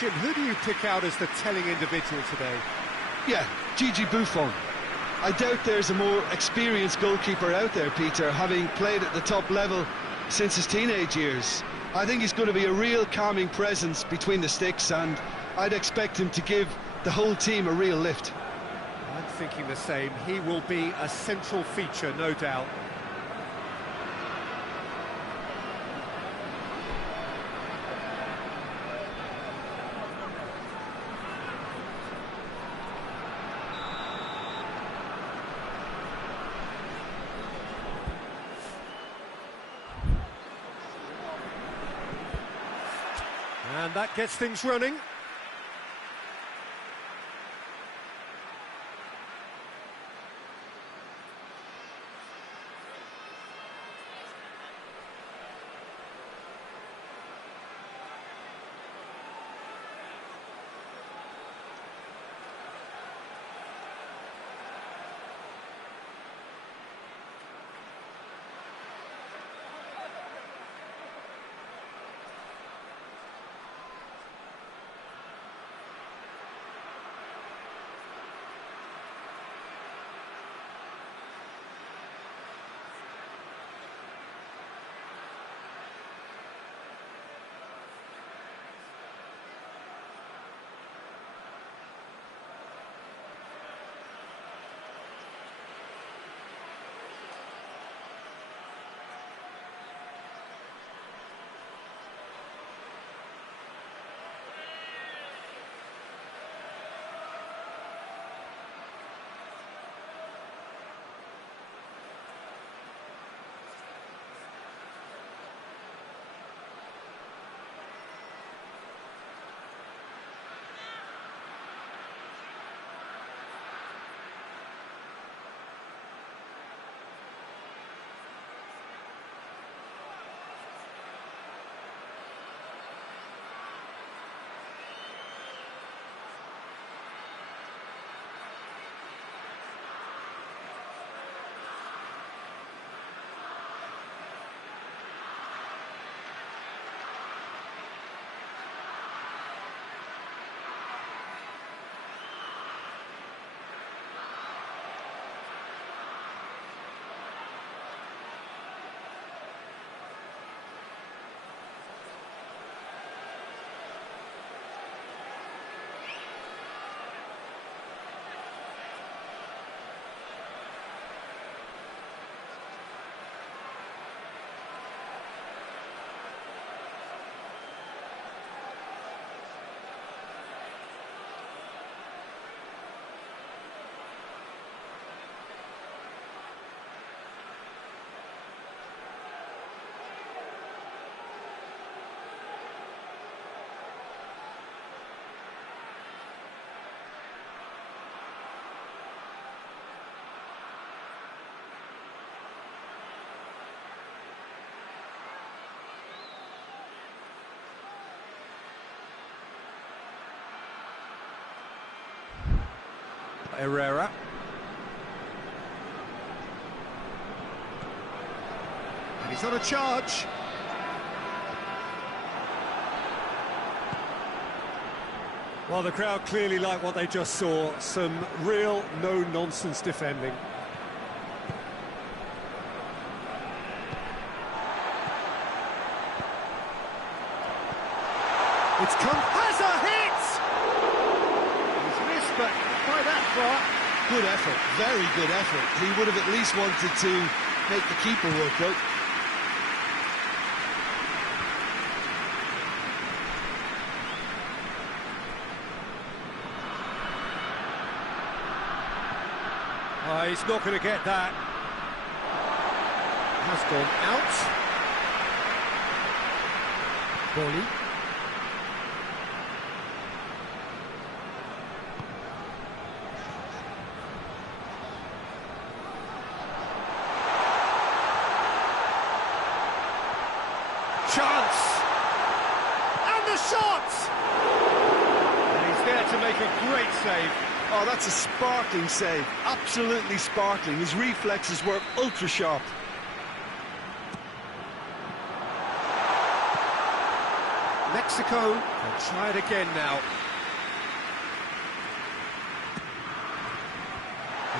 Jim, who do you pick out as the telling individual today? Yeah, Gigi Buffon. I doubt there's a more experienced goalkeeper out there, Peter, having played at the top level since his teenage years. I think he's going to be a real calming presence between the sticks, and I'd expect him to give the whole team a real lift. I'm thinking the same. He will be a central feature, no doubt. And that gets things running. Herrera. And he's on a charge. Well, the crowd clearly like what they just saw. Some real no-nonsense defending. It's come... has a hit! He's missed, but by that far. Good effort, very good effort. He would have at least wanted to make the keeper work out. He's not going to get that. Has gone out. Volley. Chance! And the shot! And he's there to make a great save. Oh, that's a sparkling save. Absolutely sparkling. His reflexes were ultra sharp. Mexico will try it again now.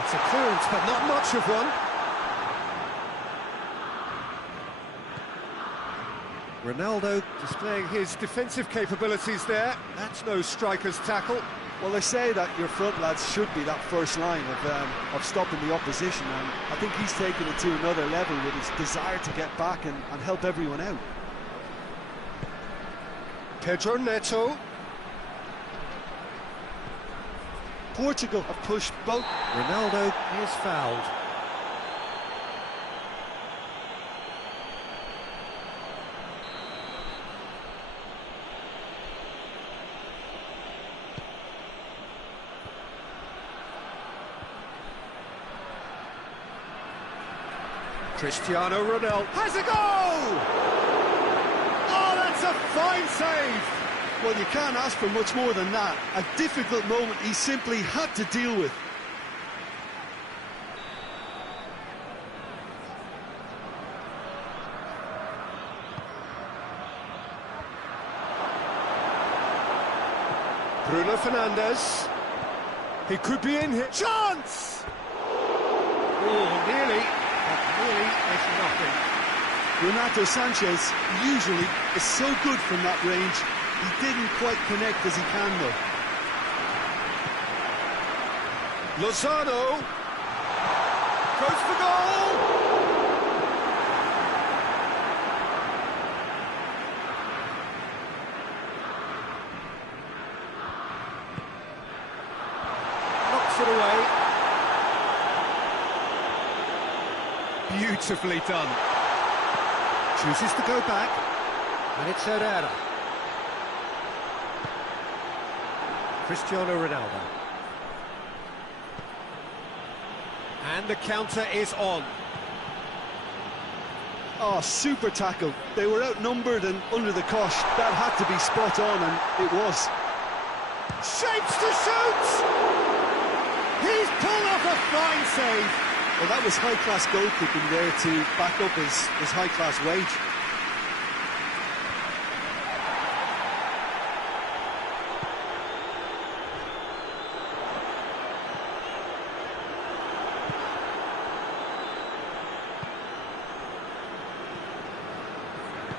It's a clearance, but not much of one. Ronaldo displaying his defensive capabilities there. That's no striker's tackle. Well, they say that your front lads should be that first line of stopping the opposition, and I think he's taken it to another level with his desire to get back and help everyone out. Pedro Neto. Portugal have pushed both. Ronaldo is fouled. Cristiano Ronaldo has a goal! Oh, that's a fine save! Well, you can't ask for much more than that. A difficult moment he simply had to deal with. Bruno Hernandez. He could be in here. Chance! Oh, nearly. But really, it's nothing. Renato Sanchez usually is so good from that range. He didn't quite connect as he can, though. Lozano goes for goal! Knocks it away. Beautifully done. Chooses to go back, and it's Herrera. Cristiano Ronaldo. And the counter is on. Oh, super tackle. They were outnumbered and under the cosh. That had to be spot on, and it was. Shapes to shoot! He's pulled off a fine save. Well, that was high-class goalkeeping there to back up his high-class wage.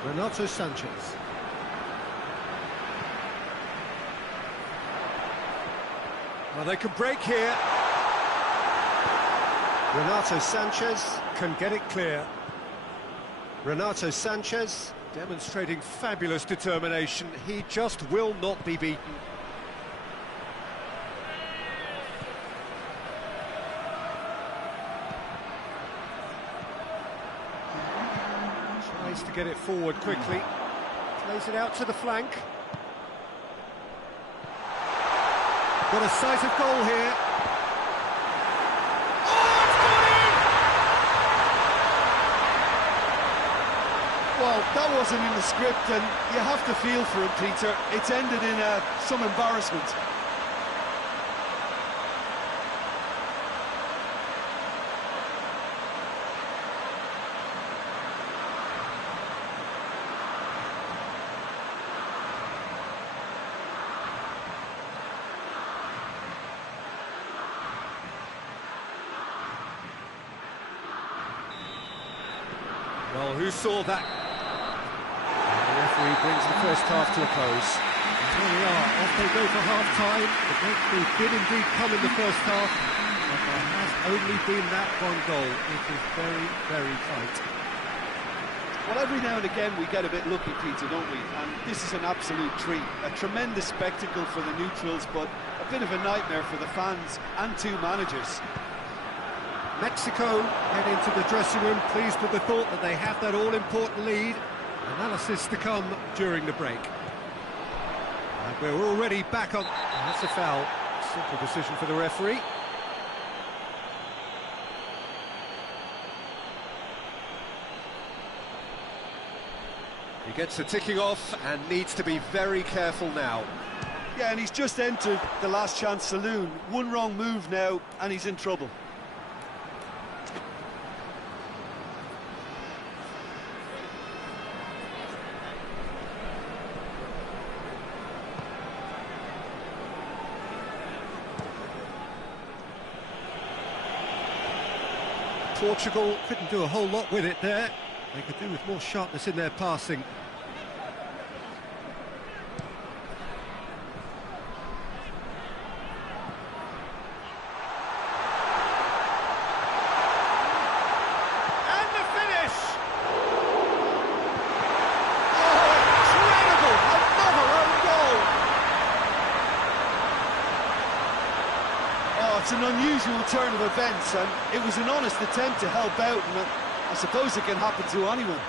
Renato Sanchez. Well, they can break here. Renato Sanchez can get it clear. Renato Sanchez demonstrating fabulous determination. He just will not be beaten. Tries to get it forward quickly. Plays it out to the flank. Got a sight of goal here. Well, that wasn't in the script, and you have to feel for him, Peter. It's ended in some embarrassment. Well, who saw that? And the referee brings the first half to a close. And here we are, off they go for half-time. The breakthrough did indeed come in the first half, but there has only been that one goal. It is very, very tight. Well, every now and again we get a bit lucky, Peter, don't we? And this is an absolute treat. A tremendous spectacle for the neutrals, but a bit of a nightmare for the fans and two managers. Mexico head into the dressing room pleased with the thought that they have that all-important lead. Analysis to come during the break. And we're already back on. That's a foul. Simple decision for the referee. He gets the ticking off and needs to be very careful now. Yeah, and he's just entered the last chance saloon. One wrong move now, and he's in trouble. Portugal couldn't do a whole lot with it there. They could do with more sharpness in their passing. And the finish! Oh, incredible! Another own goal! Oh, it's an unusual turn of events, and it was an honest attempt to help out, and I suppose it can happen to anyone.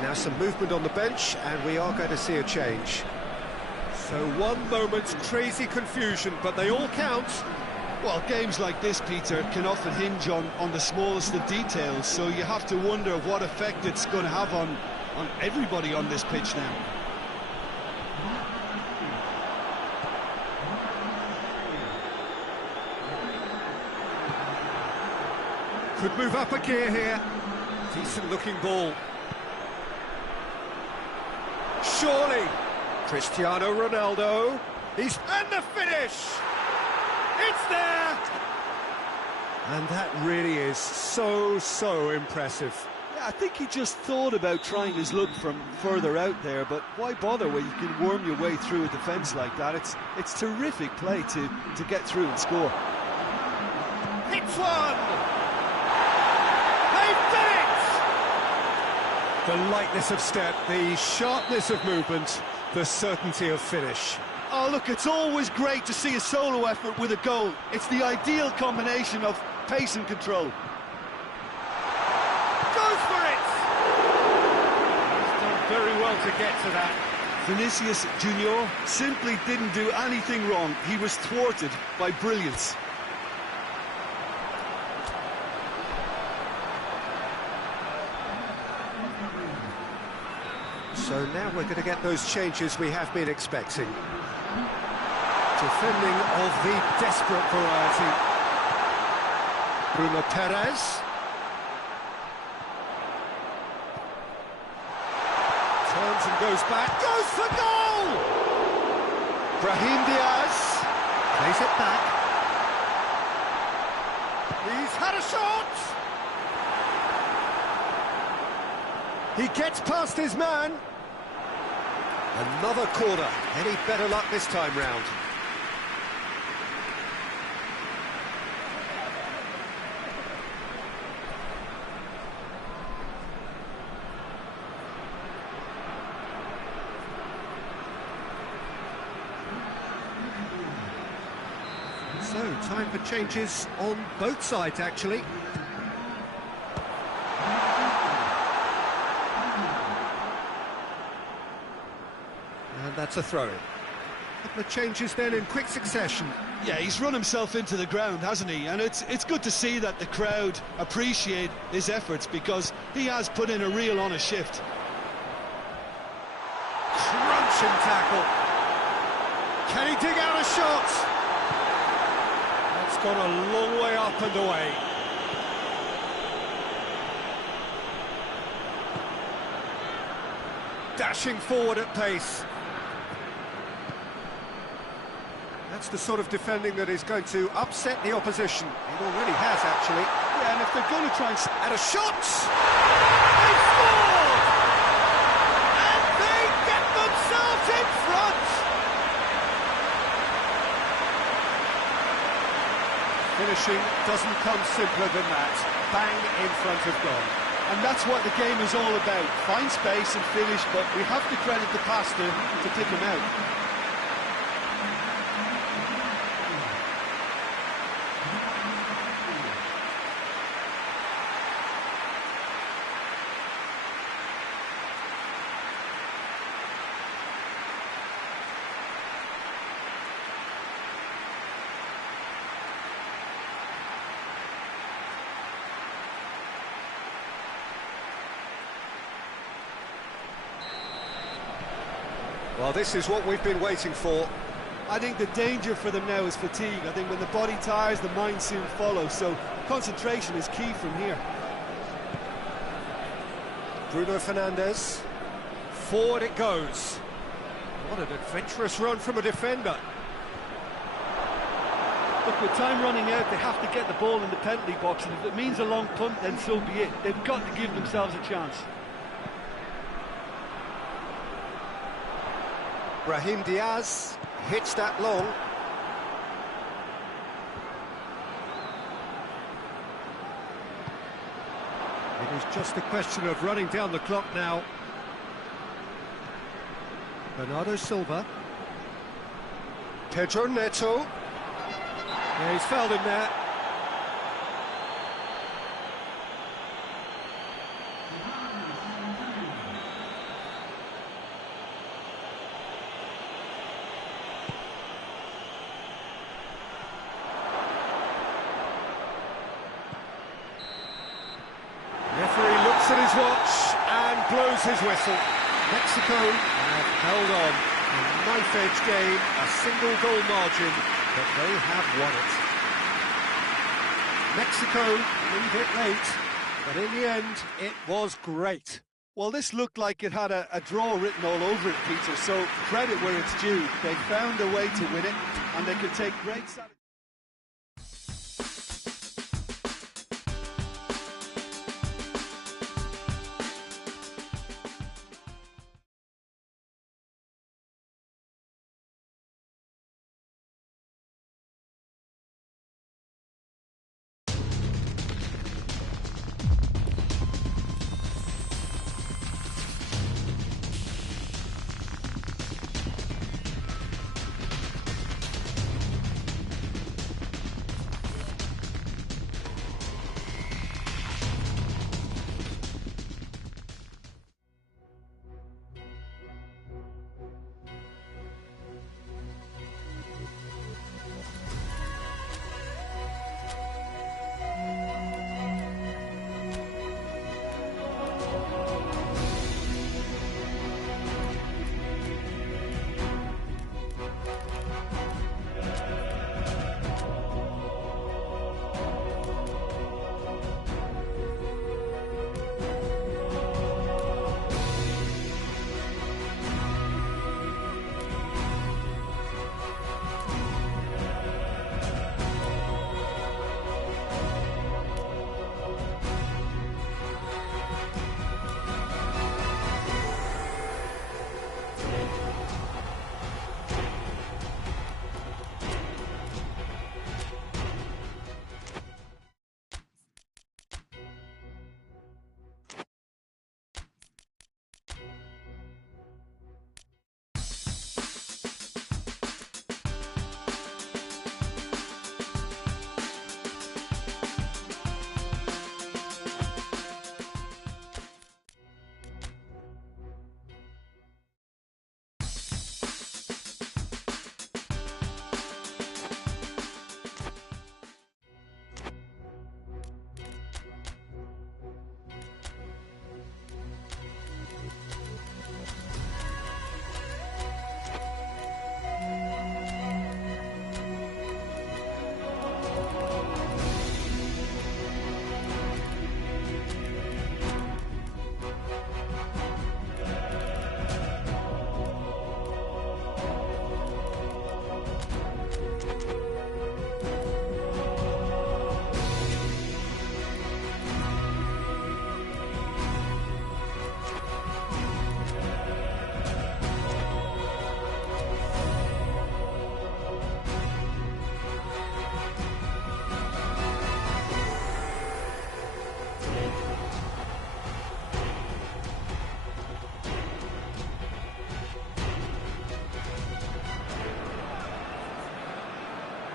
Now some movement on the bench, and we are going to see a change. So one moment's crazy confusion, but they all count. Well, games like this, Peter, can often hinge on the smallest of details, so you have to wonder what effect it's going to have on everybody on this pitch now. Could move up a gear here. Decent looking ball. Surely, Cristiano Ronaldo. And the finish! It's there! And that really is so impressive. Yeah, I think he just thought about trying his luck from further out there, but why bother when you can worm your way through a defence like that? It's terrific play to get through and score. Hits one! They've done it! The lightness of step, the sharpness of movement, the certainty of finish. Oh, look, it's always great to see a solo effort with a goal. It's the ideal combination of pace and control. Goes for it! He's done very well to get to that. Vinicius Junior simply didn't do anything wrong. He was thwarted by brilliance. So now we're going to get those changes we have been expecting. Defending of the desperate variety. Bruno Perez. Turns and goes back. Goes for goal! Brahim Diaz. Plays it back. He's had a shot! He gets past his man. Another corner. Any better luck this time round? So, time for changes on both sides, actually. And that's a throw-in. The changes then in quick succession. Yeah, he's run himself into the ground, hasn't he? And it's good to see that the crowd appreciate his efforts, because he has put in a real honest shift. Crunching tackle. Can he dig out a shot? That's gone a long way up and away. Dashing forward at pace. That's the sort of defending that is going to upset the opposition. It already has, actually. Yeah, and if they're going to try and... And a shot! They scored! And they get themselves in front! Finishing doesn't come simpler than that. Bang in front of goal. And that's what the game is all about. Find space and finish, but we have to credit the passer to pick him out. Well, this is what we've been waiting for. I think the danger for them now is fatigue. I think when the body tires, the mind soon follows. So concentration is key from here. Bruno Hernandez. Forward it goes. What an adventurous run from a defender. Look, with time running out, they have to get the ball in the penalty box, and if it means a long punt, then so be it. They've got to give themselves a chance. Brahim Diaz hits that long. It is just a question of running down the clock now. Bernardo Silva. Pedro Neto. Yeah, he's fouled him there. Referee looks at his watch and blows his whistle. Mexico have held on. A knife-edge game, a single goal margin, but they have won it. Mexico leave it late, but in the end, it was great. Well, this looked like it had a draw written all over it, Peter, so credit where it's due. They found a way to win it, and they can take great satisfaction.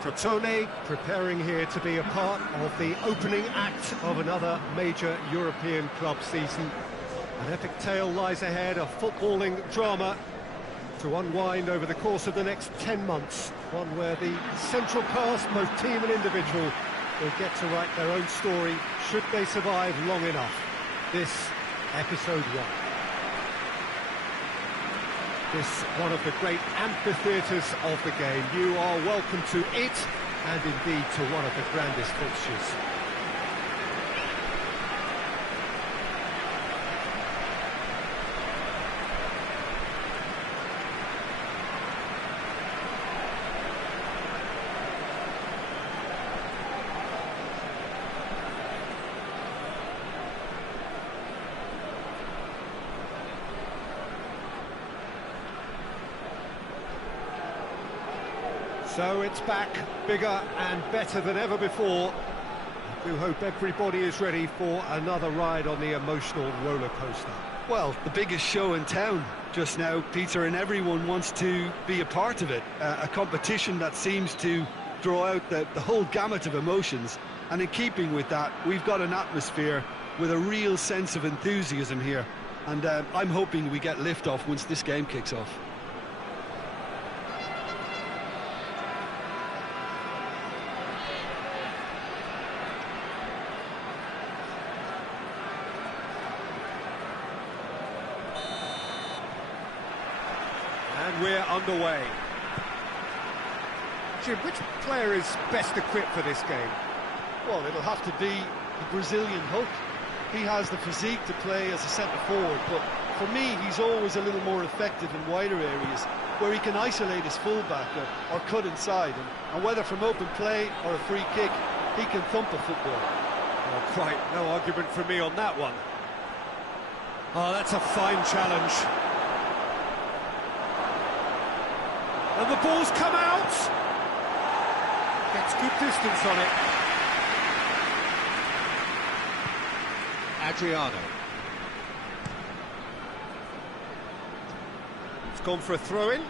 Crotone preparing here to be a part of the opening act of another major European club season. An epic tale lies ahead, a footballing drama to unwind over the course of the next 10 months. One where the central cast, both team and individual, will get to write their own story, should they survive long enough. This, episode 1. This, one of the great amphitheatres of the game. You are welcome to it, and indeed to one of the grandest fixtures. So it's back, bigger and better than ever before. I do hope everybody is ready for another ride on the emotional roller coaster. Well, the biggest show in town just now, Peter, and everyone wants to be a part of it. A competition that seems to draw out the whole gamut of emotions. And in keeping with that, we've got an atmosphere with a real sense of enthusiasm here. And I'm hoping we get lift-off once this game kicks off. And we're underway. Jim, which player is best equipped for this game? Well, it'll have to be the Brazilian Hulk. He has the physique to play as a centre-forward, but for me, he's always a little more effective in wider areas, where he can isolate his fullback or cut inside, and whether from open play or a free kick, he can thump a football. Well, quite no argument from me on that one. Oh, that's a fine challenge. And the ball's come out! Gets good distance on it. Adriano. It's gone for a throw-in.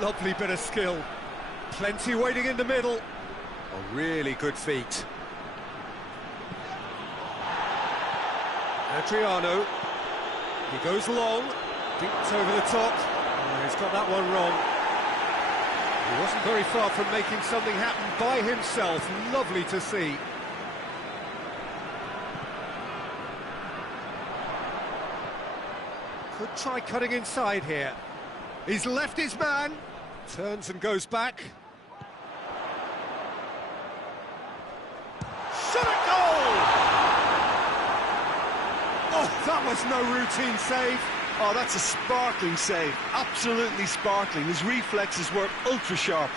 Lovely bit of skill. Plenty waiting in the middle. A really good feat. Adriano. He goes long. Dinked over the top. Oh, he's got that one wrong. He wasn't very far from making something happen by himself. Lovely to see. Could try cutting inside here. He's left his man. Turns and goes back. Shot at goal! Oh, that was no routine save. Oh, that's a sparkling save. Absolutely sparkling. His reflexes were ultra sharp.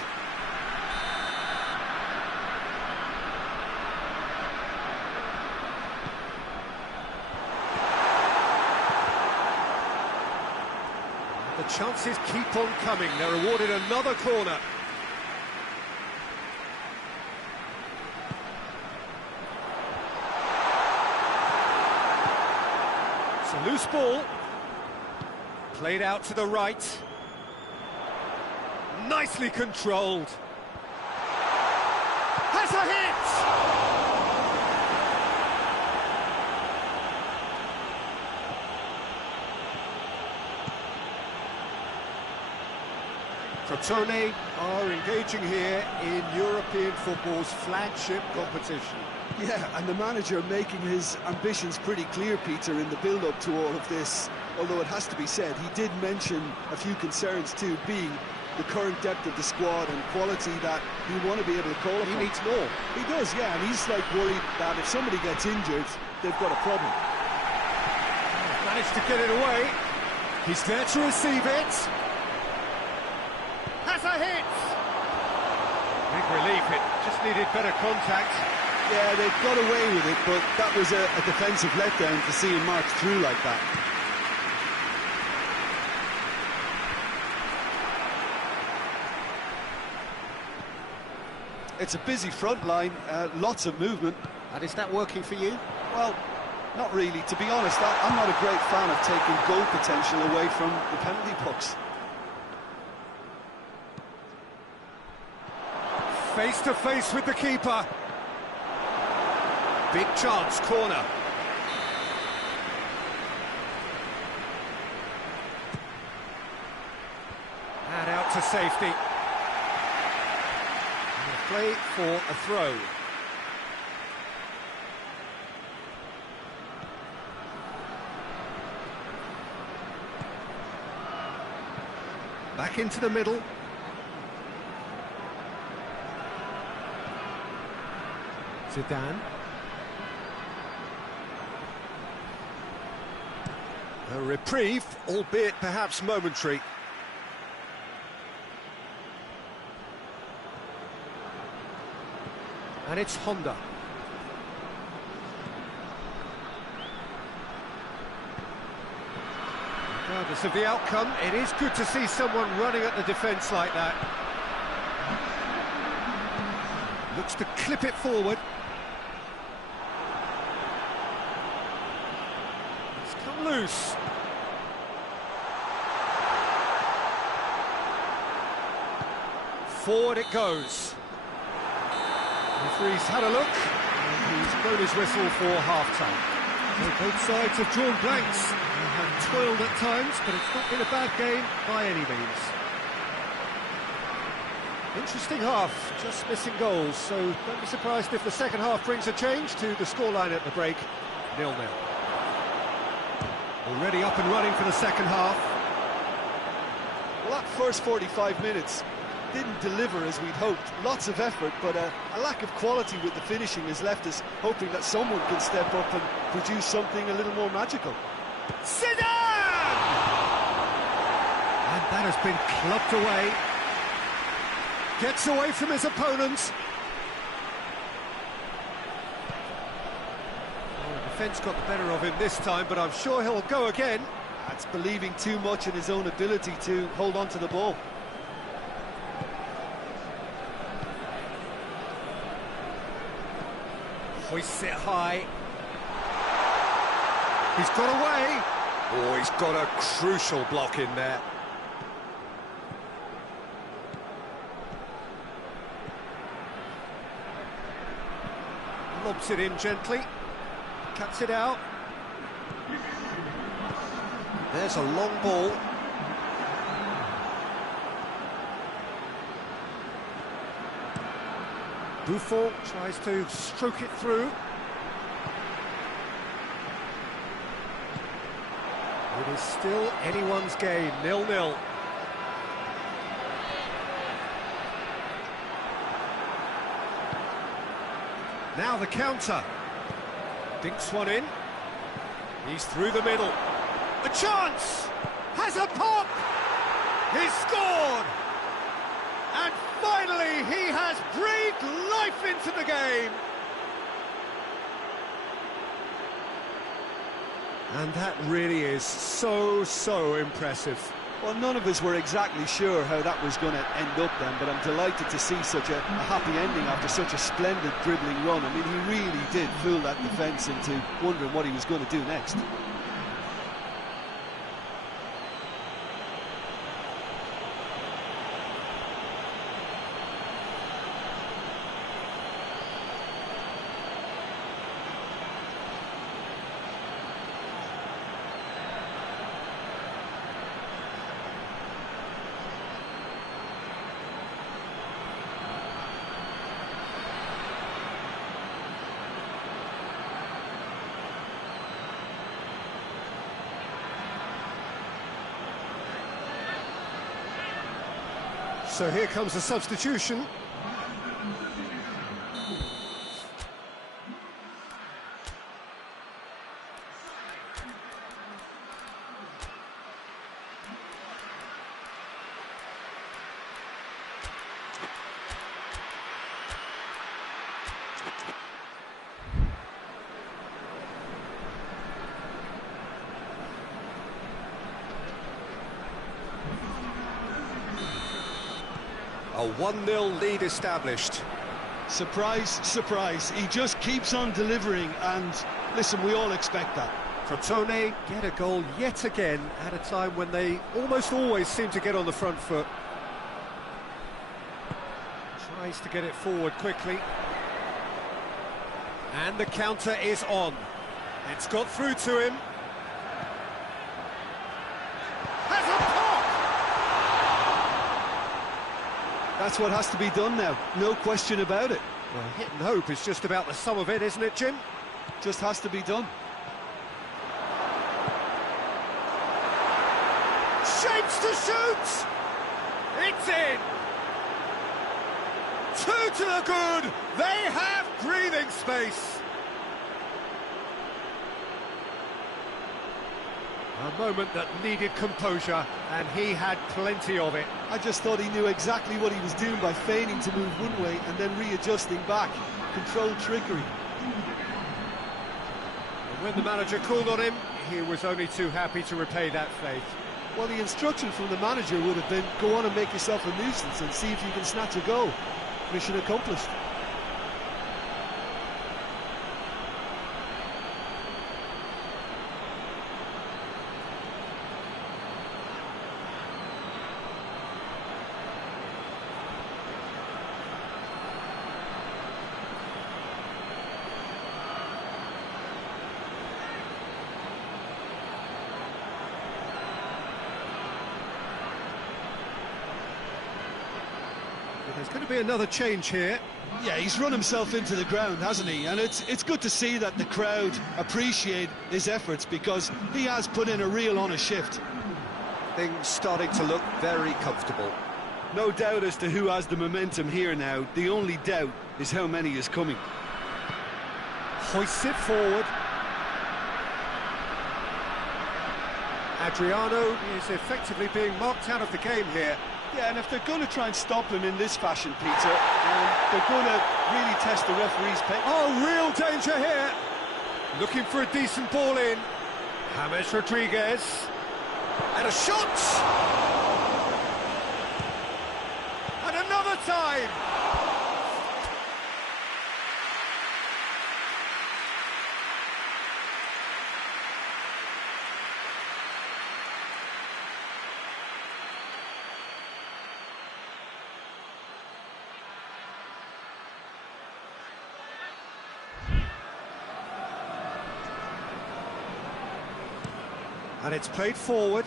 The chances keep on coming. They're awarded another corner. It's a loose ball. Played out to the right. Nicely controlled. Has a hit! Crotone are engaging here in European football's flagship competition. Yeah, and the manager making his ambitions pretty clear, Peter, in the build-up to all of this. Although it has to be said, he did mention a few concerns too, being the current depth of the squad and quality that you want to be able to call upon. He needs more. He does, yeah, and he's like worried that if somebody gets injured, they've got a problem. Managed to get it away. He's there to receive it. Has a hit! Big relief, it just needed better contact. Yeah, they got away with it, but that was a defensive letdown to see him march through like that. It's a busy front line, lots of movement. And is that working for you? Well, Not really. To be honest, I'm not a great fan of taking goal potential away from the penalty box. Face to face with the keeper. Big chance, corner. And out to safety. And a play for a throw. Back into the middle. Zidane. A reprieve, albeit perhaps momentary. And it's Honda. Regardless of the outcome, it is good to see someone running at the defence like that. Looks to clip it forward. It's come loose. Forward it goes. The referee's had a look, and he's blown his whistle for half-time. So both sides have drawn blanks. They have toiled at times, but it's not been a bad game by any means. Interesting half, just missing goals, so don't be surprised if the second half brings a change to the scoreline at the break, 0-0. Already up and running for the second half. Well, that first 45 minutes didn't deliver as we'd hoped. Lots of effort, but a lack of quality with the finishing has left us hoping that someone can step up and produce something a little more magical. Zidane! And that has been clubbed away. Gets away from his opponent. Oh, the defence got the better of him this time, but I'm sure he'll go again. That's believing too much in his own ability to hold on to the ball. Hoists it high. He's got away. Oh, he's got a crucial block in there. Lobs it in gently. Cuts it out. There's a long ball. Buffon tries to stroke it through. It is still anyone's game, 0-0. Now the counter. Dinks one in. He's through the middle. A chance! Has a pop! He's scored! And finally, he has breathed life into the game. And that really is so impressive. Well, none of us were exactly sure how that was going to end up then, but I'm delighted to see such a happy ending after such a splendid dribbling run. I mean, he really did fool that defence into wondering what he was going to do next. So here comes the substitution. A 1-0 lead established. Surprise, surprise. He just keeps on delivering, and Listen, we all expect that. Crotone get a goal yet again at a time when they almost always seem to get on the front foot. Tries to get it forward quickly. And the counter is on. It's got through to him. Has a pop! That's what has to be done now, no question about it. Well, hit and hope is just about the sum of it, isn't it, Jim? Just has to be done. Shapes to shoot! It's in! 2 to the good! They have breathing space! A moment that needed composure, and he had plenty of it. I just thought he knew exactly what he was doing by feigning to move one way and then readjusting back. Controlled trickery. And when the manager called on him, he was only too happy to repay that faith. Well, the instruction from the manager would have been, go on and make yourself a nuisance and see if you can snatch a goal. Mission accomplished. There's going to be another change here. Yeah, he's run himself into the ground, hasn't he? And it's good to see that the crowd appreciate his efforts, because he has put in a real honest shift. Things starting to look very comfortable. No doubt as to who has the momentum here now. The only doubt is how many is coming. Hoists it forward. Adriano is effectively being marked out of the game here. Yeah, and if they're going to try and stop him in this fashion, Peter, they're going to really test the referee's patience. Oh, real danger here. Looking for a decent ball in. James Rodriguez. And a shot! And another time! And it's played forward.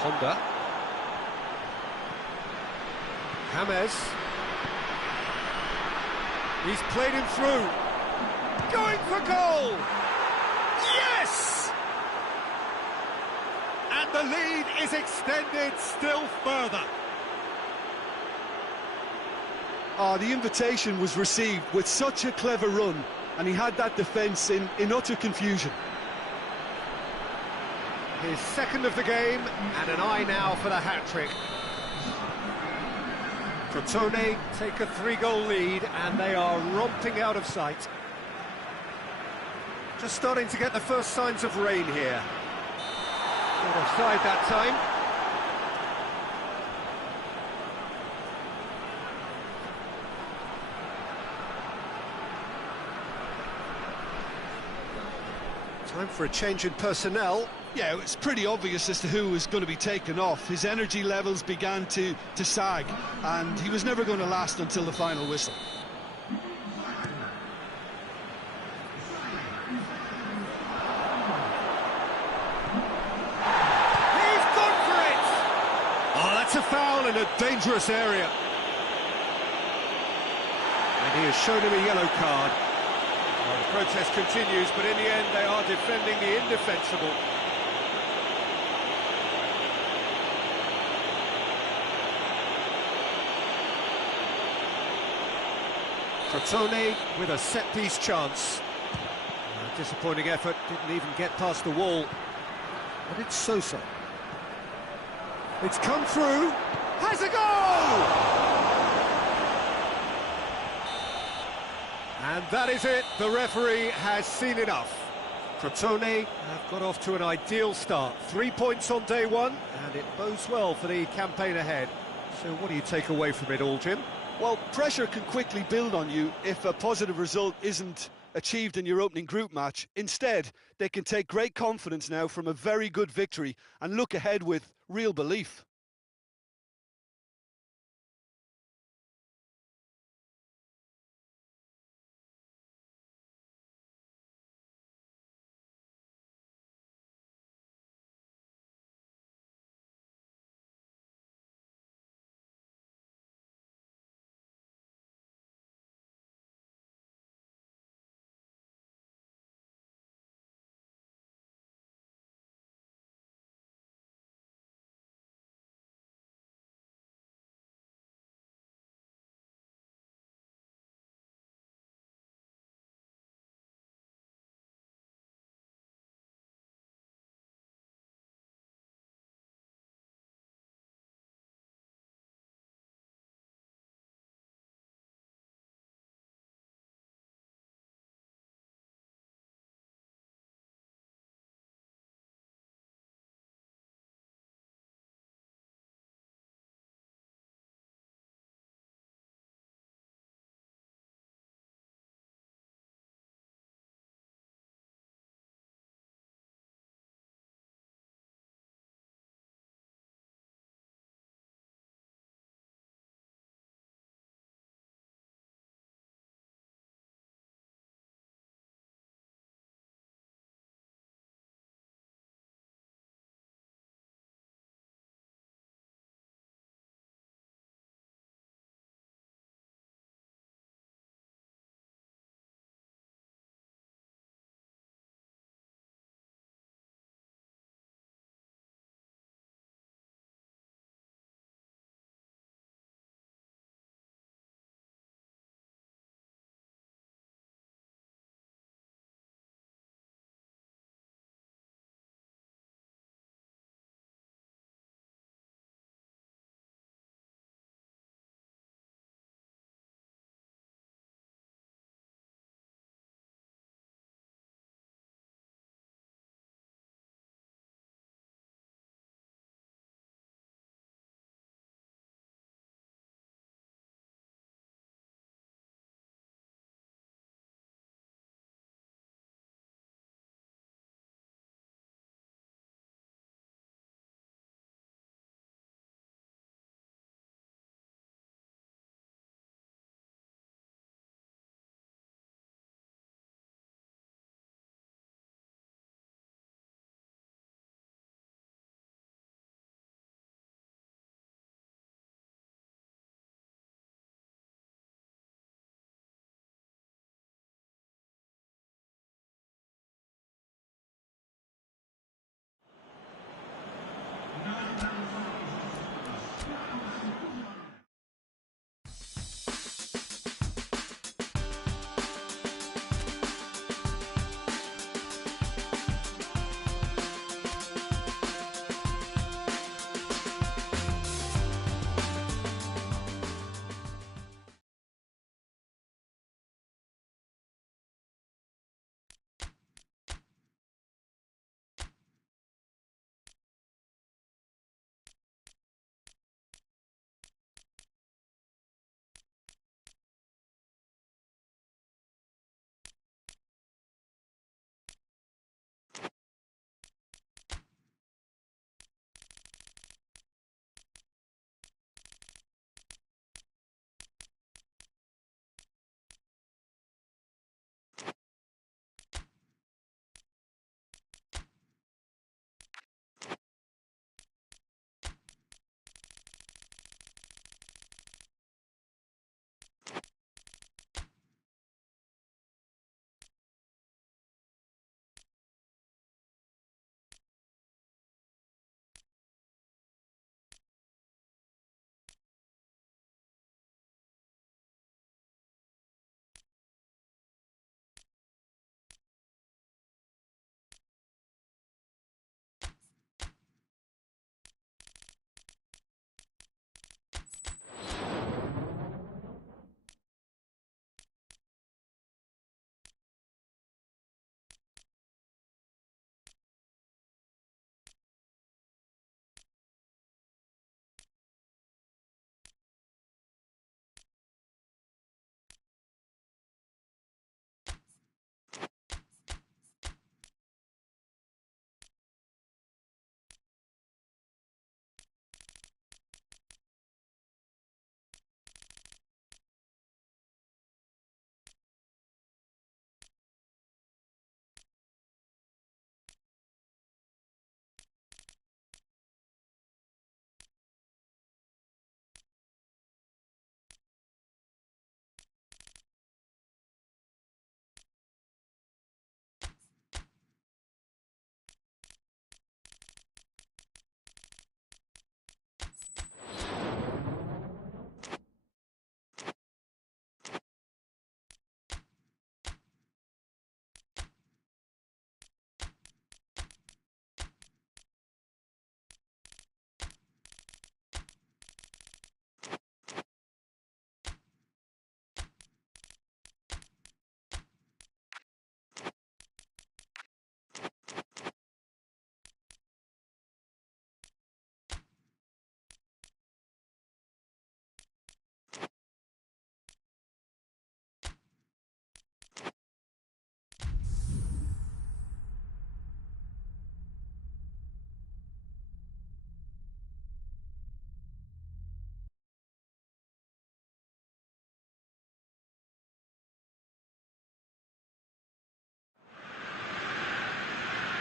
Honda. James. He's played him through. Going for goal! Yes! And the lead is extended still further. The invitation was received with such a clever run, and he had that defence in utter confusion. His second of the game, and an eye now for the hat-trick. Crotone take a 3-goal lead, and they are romping out of sight. Just starting to get the first signs of rain here. Not offside that time. Time for a change in personnel. Yeah, it's pretty obvious as to who was going to be taken off. His energy levels began to sag, and he was never going to last until the final whistle. He's gone for it! Oh, that's a foul in a dangerous area. And he has shown him a yellow card. Well, the protest continues, but in the end they are defending the indefensible. Crotone with a set-piece chance. Disappointing effort, didn't even get past the wall. But it's Sosa. It's come through, has a goal! And that is it, the referee has seen enough. Crotone have got off to an ideal start. 3 points on day one, and it bodes well for the campaign ahead. So what do you take away from it all, Jim? Well, pressure can quickly build on you if a positive result isn't achieved in your opening group match. Instead, they can take great confidence now from a very good victory and look ahead with real belief.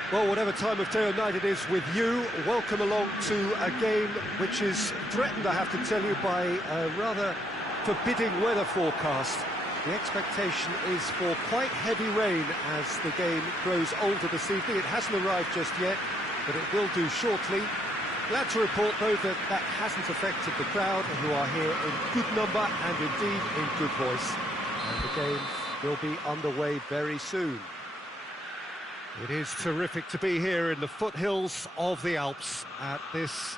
Well, whatever time of day or night it is with you, welcome along to a game which is threatened, I have to tell you, by a rather forbidding weather forecast. The expectation is for quite heavy rain as the game grows older this evening. It hasn't arrived just yet, but it will do shortly. Glad to report, though, that that hasn't affected the crowd, who are here in good number and indeed in good voice. And the game will be underway very soon. It is terrific to be here in the foothills of the Alps at this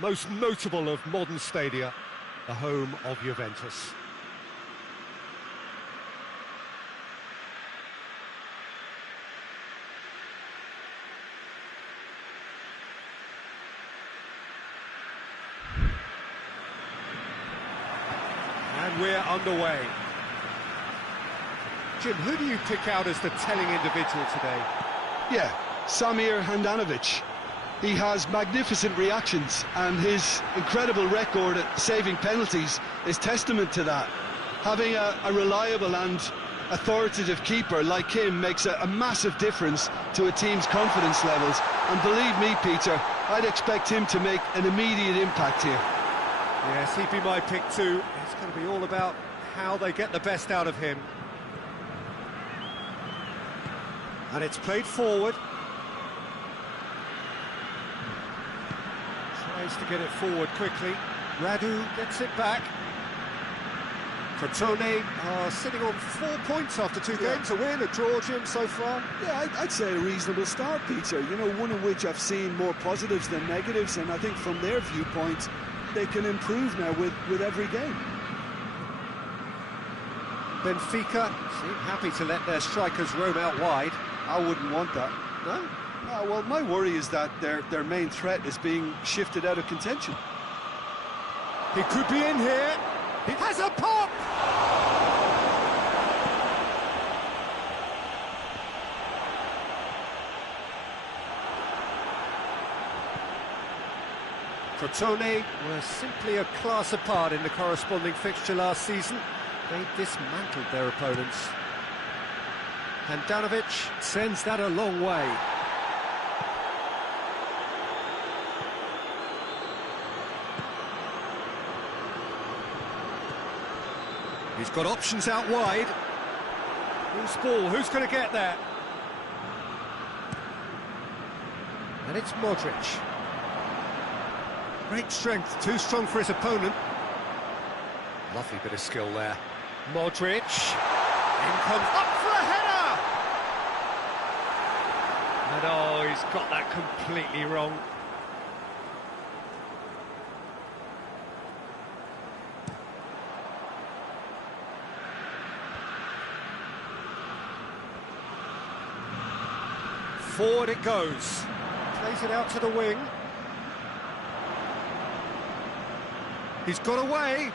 most notable of modern stadia, the home of Juventus. And we're underway. Jim, who do you pick out as the telling individual today? Yeah, Samir Handanovic. He has magnificent reactions, and his incredible record at saving penalties is testament to that. Having a reliable and authoritative keeper like him makes a massive difference to a team's confidence levels. And believe me, Peter, I'd expect him to make an immediate impact here. Yes, he'd be my pick too. It's going to be all about how they get the best out of him. And it's played forward. Tries to get it forward quickly. Radu gets it back. Crotone are sitting on 4 points after two games, a win, a draw, Jim, so far. Yeah, I'd say a reasonable start, Peter. You know, one in which I've seen more positives than negatives, and I think from their viewpoint, they can improve now with every game. Benfica seem happy to let their strikers roam out wide. I wouldn't want that. No? Well, my worry is that their main threat is being shifted out of contention. He could be in here. He has a pop! Crotone were simply a class apart in the corresponding fixture last season. They dismantled their opponents. Handanovic sends that a long way. He's got options out wide. Loose ball, who's going to get there? And it's Modric. Great strength, too strong for his opponent. Lovely bit of skill there. Modric. In comes up for a header! And oh, he's got that completely wrong. Forward it goes. Plays it out to the wing. He's got away.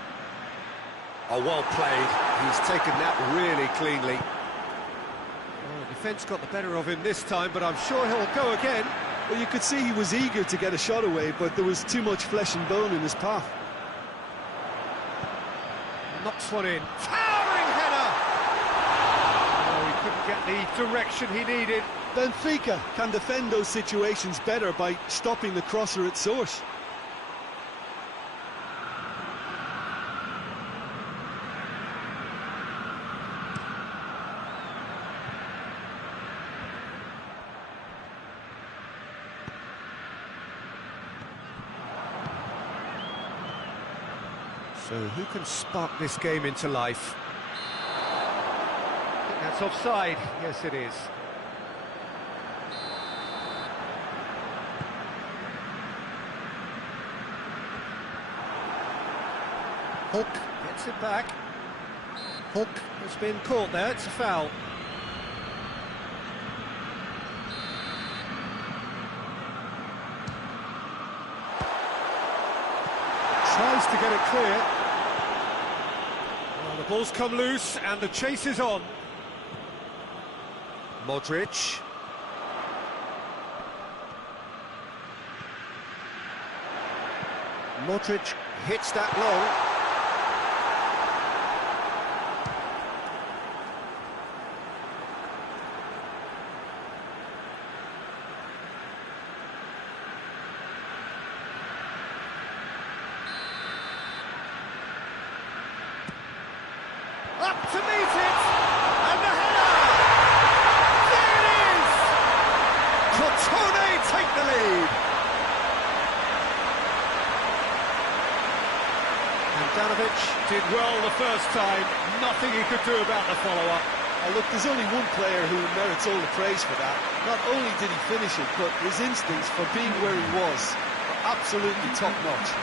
Oh, well played. He's taken that really cleanly. Well, the defence got the better of him this time, but I'm sure he'll go again. Well, you could see he was eager to get a shot away, but there was too much flesh and bone in his path. Knocks one in. Towering header! Oh, he couldn't get the direction he needed. Benfica can defend those situations better by stopping the crosser at source. So who can spark this game into life? I think that's offside. Yes, it is. Hulk gets it back. Hulk has been caught there. It's a foul. Tries to get it clear. Well, the ball's come loose and the chase is on. Modric. Modric hits that long. Up to meet it! And the header! There it is! Crotone take the lead. Handanovic did well the first time. Nothing he could do about the follow-up. Look, there's only one player who merits all the praise for that. Not only did he finish it, but his instincts for being where he was were absolutely top-notch.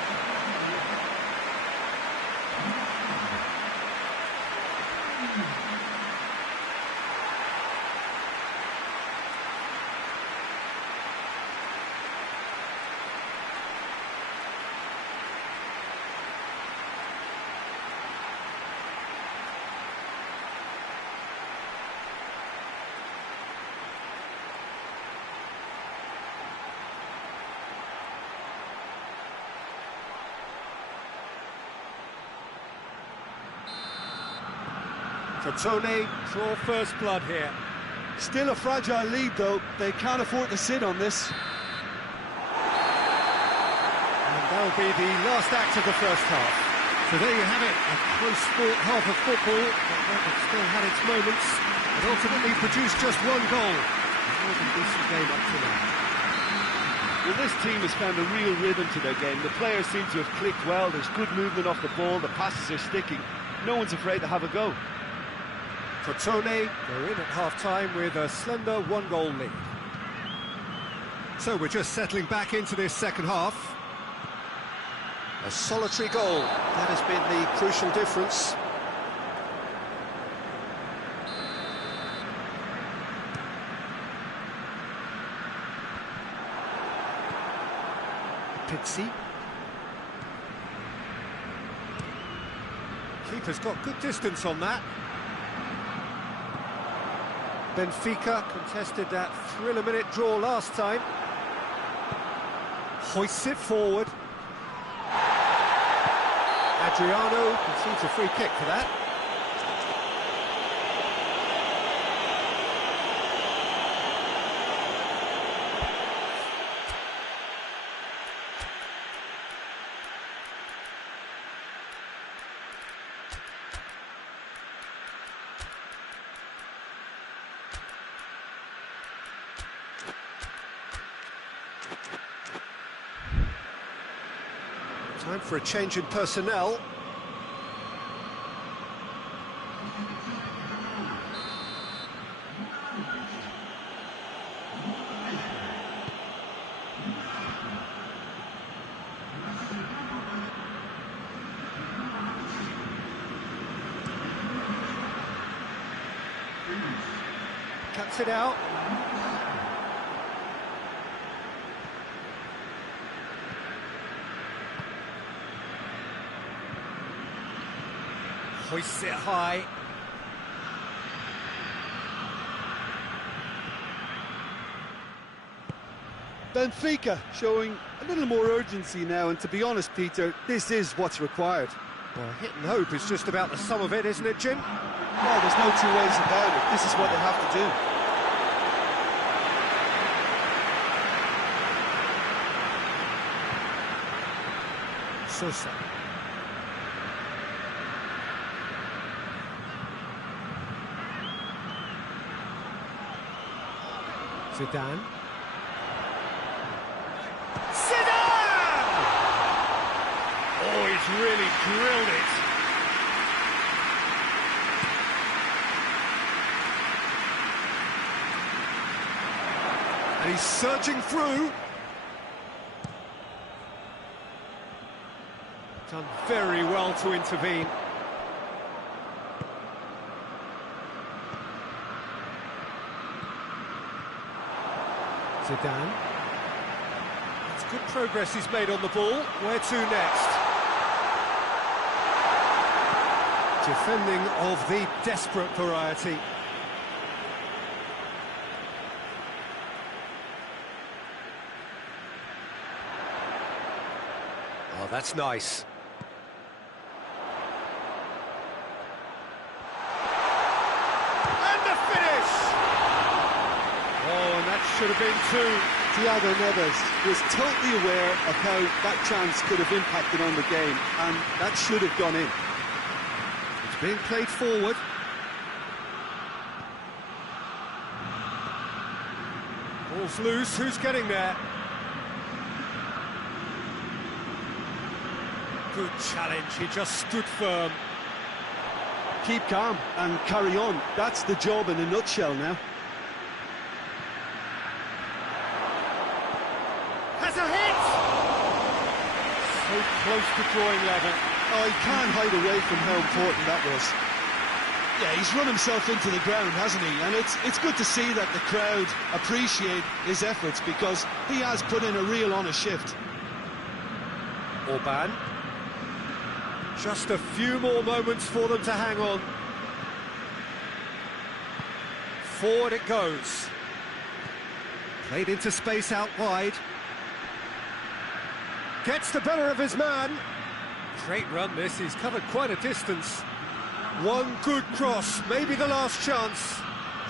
Crotone draw first blood here. Still a fragile lead, though. They can't afford to sit on this. And that'll be the last act of the first half. So there you have it, a close-fought half of football that still had its moments, but ultimately produced just one goal. More than decent game up to now. Well, this team has found a real rhythm to their game. The players seem to have clicked well. There's good movement off the ball. The passes are sticking. No one's afraid to have a go. Crotone, they're in at half-time with a slender one-goal lead. So we're just settling back into this second half. A solitary goal. That has been the crucial difference. Pizzi. Keeper's got good distance on that. Benfica contested that thriller-minute draw last time. Hoists it forward. Adriano concedes a free kick for that. Time for a change in personnel. Cuts it out. Hoists it high. Benfica showing a little more urgency now, and to be honest, Peter, this is what's required. Well, hit and hope is just about the sum of it, isn't it, Jim? Well, there's no two ways about it. This is what they have to do. Sosa. Zidane. Oh, he's really drilled it. And he's surging through. Done very well to intervene. Zidane. It's good progress he's made on the ball. Where to next? Defending of the desperate variety. Oh, that's nice. And the finish! Oh, and that should have been two. Thiago Neves was totally aware of how that chance could have impacted on the game, and that should have gone in. It's Being played forward. Ball's loose, who's getting there? Good challenge, he just stood firm. Keep calm and carry on. That's the job in a nutshell now. Has a hit! So close to drawing level. Oh, he can't hide away from how important that was. Yeah, he's run himself into the ground, hasn't he? And it's good to see that the crowd appreciate his efforts, because he has put in a real honest shift. Orban. Just a few more moments for them to hang on. Forward it goes. Played into space out wide. Gets the better of his man. Great run this, he's covered quite a distance. One good cross, maybe the last chance.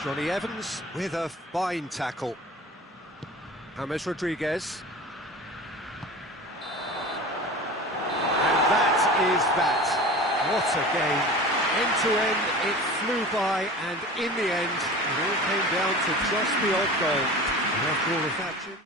Johnny Evans with a fine tackle. James Rodriguez. And that is that. What a game. End to end, it flew by, and in the end, it all came down to just the odd goal. And after all of that, Jim.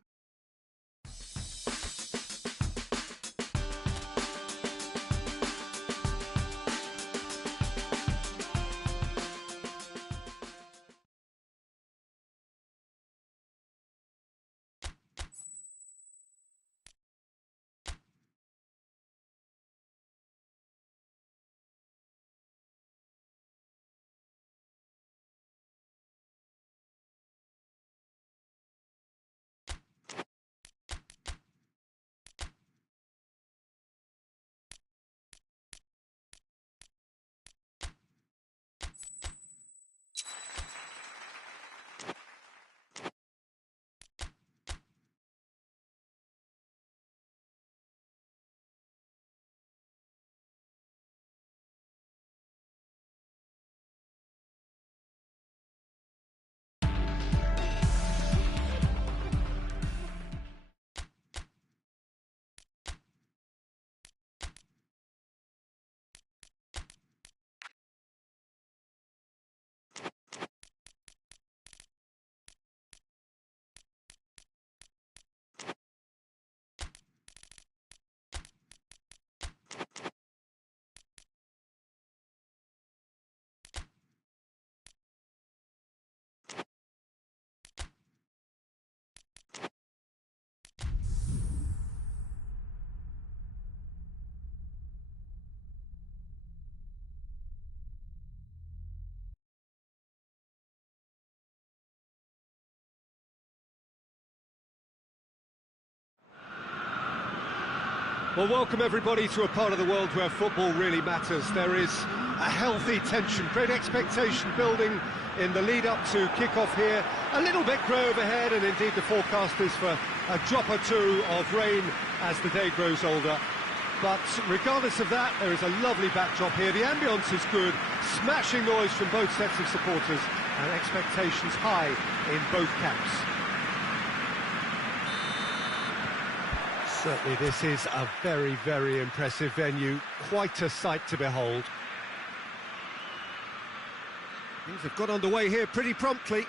Well, welcome everybody to a part of the world where football really matters. There is a healthy tension, great expectation building in the lead-up to kick-off here. A little bit grey overhead, and indeed the forecast is for a drop or two of rain as the day grows older. But regardless of that, there is a lovely backdrop here. The ambience is good, smashing noise from both sets of supporters, and expectations high in both camps. Certainly this is a very, very impressive venue, quite a sight to behold. Things have got underway here pretty promptly.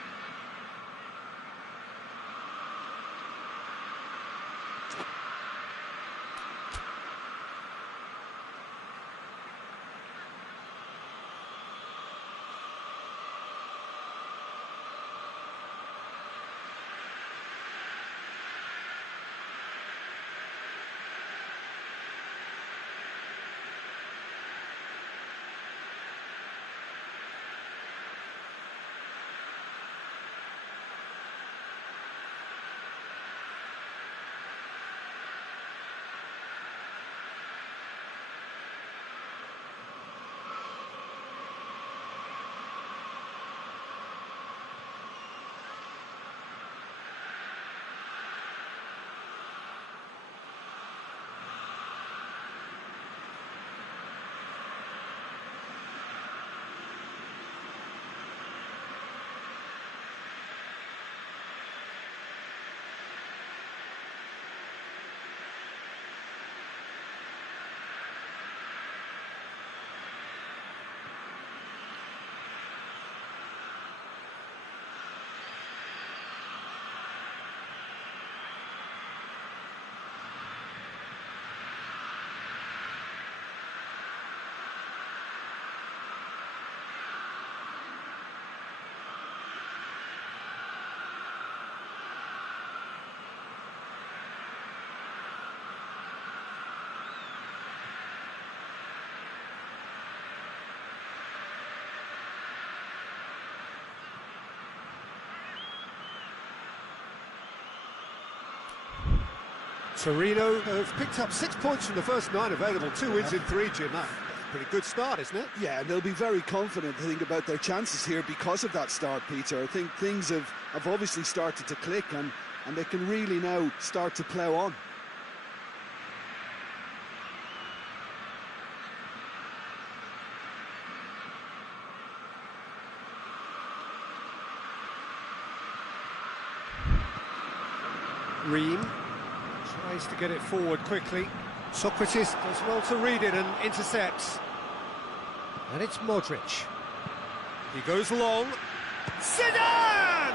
Torino have picked up 6 points from the first 9 available, 2 wins in 3, Jim. That's a pretty good start, isn't it? Yeah, and they'll be very confident, I think, about their chances here because of that start, Peter. I think things have obviously started to click, and they can really now start to plough on. Ream tries to get it forward quickly. Socrates does well to read it and intercepts. And it's Modric. He goes long. Zidane!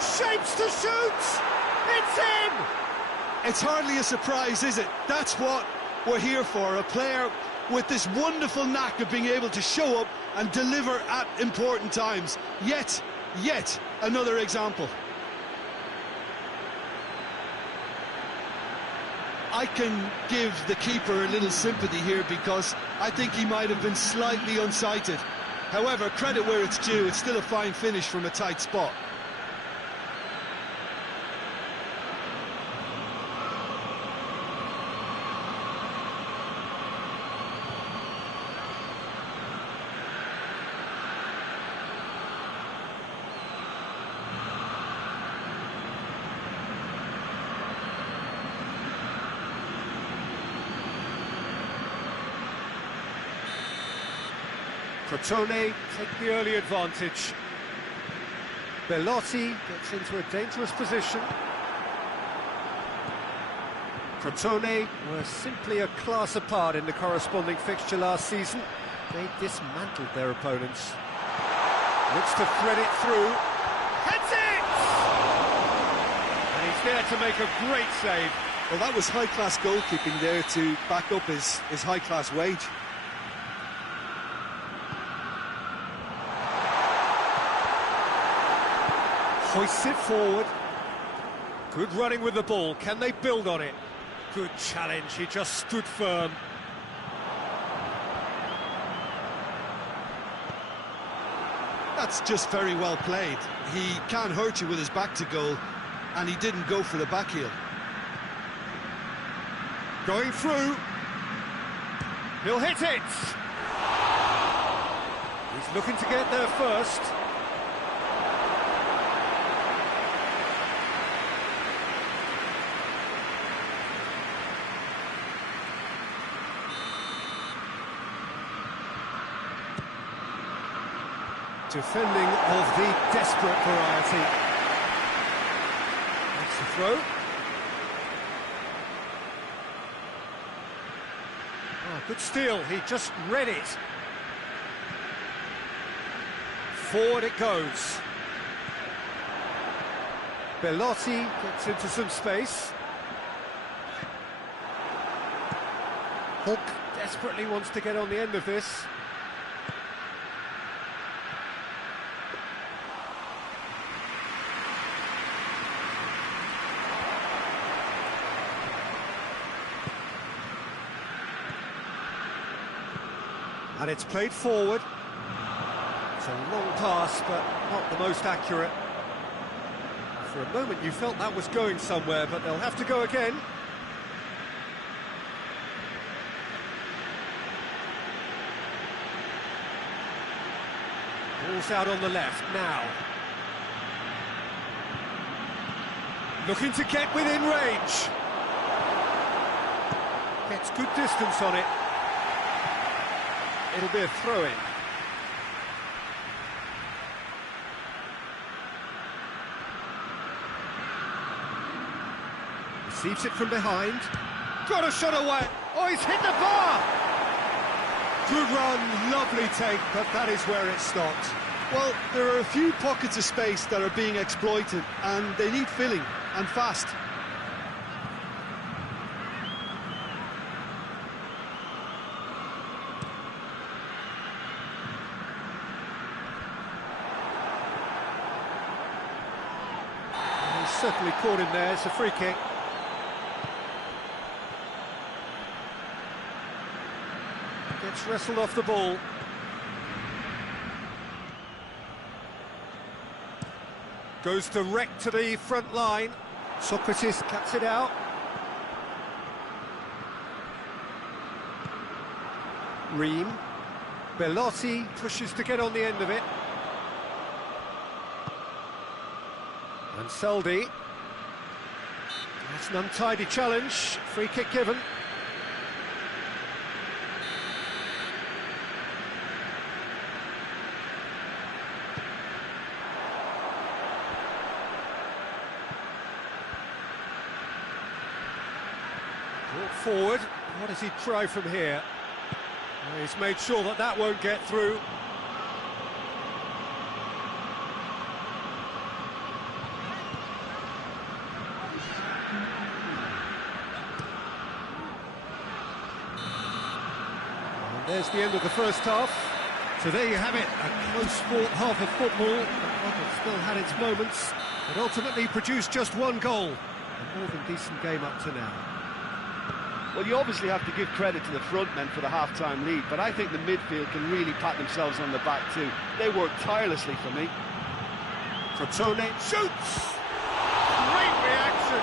Shapes to shoot! It's in! It's hardly a surprise, is it? That's what we're here for, a player with this wonderful knack of being able to show up and deliver at important times. Yet another example. I can give the keeper a little sympathy here because I think he might have been slightly unsighted. However, credit where it's due, it's still a fine finish from a tight spot. Crotone take the early advantage. Belotti gets into a dangerous position. Crotone were simply a class apart in the corresponding fixture last season. They dismantled their opponents. Looks to thread it through. Heads it! And he's there to make a great save. Well, that was high-class goalkeeping there to back up his high-class wage. Hoists it forward. Good running with the ball. Can they build on it? Good challenge. He just stood firm. That's just very well played. He can't hurt you with his back to goal, and he didn't go for the back heel. Going through. He'll hit it. He's looking to get there first. Defending of the desperate variety. That's the throw. Oh, good steal, he just read it. Forward it goes. Belotti gets into some space. Hulk desperately wants to get on the end of this. And it's played forward. It's a long pass, but not the most accurate. For a moment you felt that was going somewhere, but they'll have to go again. Ball's out on the left now. Looking to get within range. Gets good distance on it. It'll be a throw-in. Receives it from behind. Got a shot away. Oh, he's hit the bar! Good run, lovely take, but that is where it stopped. Well, there are a few pockets of space that are being exploited, and they need filling, and fast. Certainly caught him there. It's a free kick. Gets wrestled off the ball. Goes direct to the front line. Socrates cuts it out. Ream. Bellotti pushes to get on the end of it. And Saudí. That's an untidy challenge. Free kick given. Brought forward. What does he try from here? Well, he's made sure that that won't get through. And there's the end of the first half. So there you have it, a close-fought half of football. It still had its moments, but ultimately produced just one goal. A more than decent game up to now. Well, you obviously have to give credit to the front men for the half-time lead, but I think the midfield can really pat themselves on the back too. They worked tirelessly for me. Crotone shoots! Great reaction!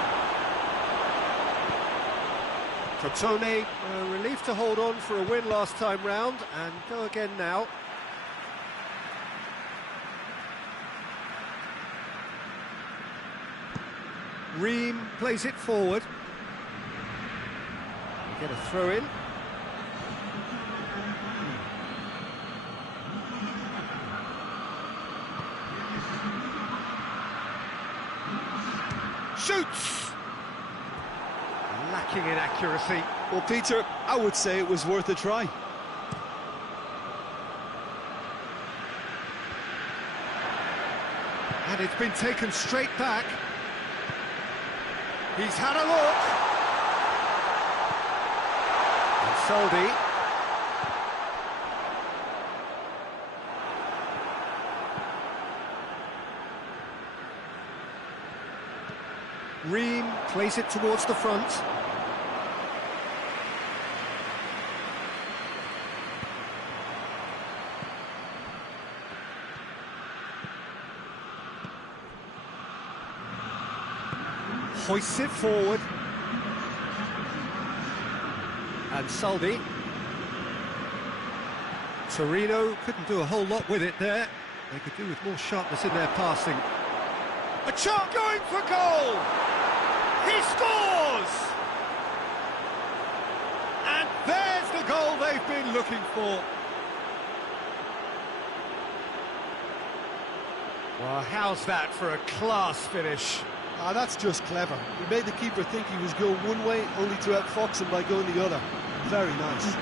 Crotone, relief to hold on for a win last time round, and go again now. Ream plays it forward. Get a throw in. Shoots! Lacking in accuracy. Well, Peter, I would say it was worth a try. And it's been taken straight back. He's had a look. Saudí. Ream plays it towards the front. Hoists it forward. And Saudí. Torino couldn't do a whole lot with it there. They could do with more sharpness in their passing. A chance going for goal! He scores! And there's the goal they've been looking for. Well, how's that for a class finish? Ah, that's just clever. He made the keeper think he was going one way, only to outfox him by going the other. Very nice.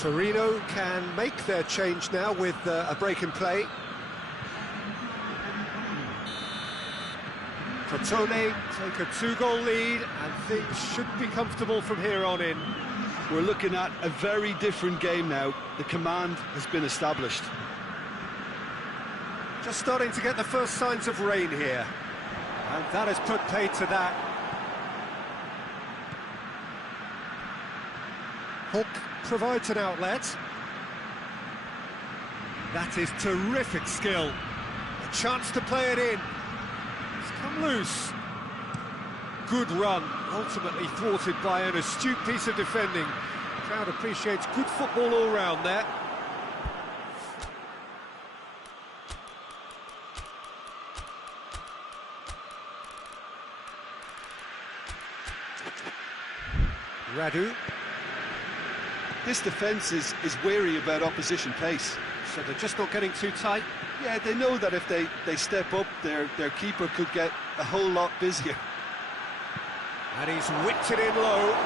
Torino can make their change now with a break in play. Crotone take a 2-goal lead, and things should be comfortable from here on in. We're looking at a very different game now. The command has been established. Just starting to get the first signs of rain here, and that has put paid to that. Hulk provides an outlet. That is terrific skill. A chance to play it in. It's come loose. Good run, ultimately thwarted by an astute piece of defending. Crowd appreciates good football all round there. Radu. This defence is wary about opposition pace. So they're just not getting too tight? Yeah, they know that if they step up, their keeper could get a whole lot busier. And he's whipped it in low.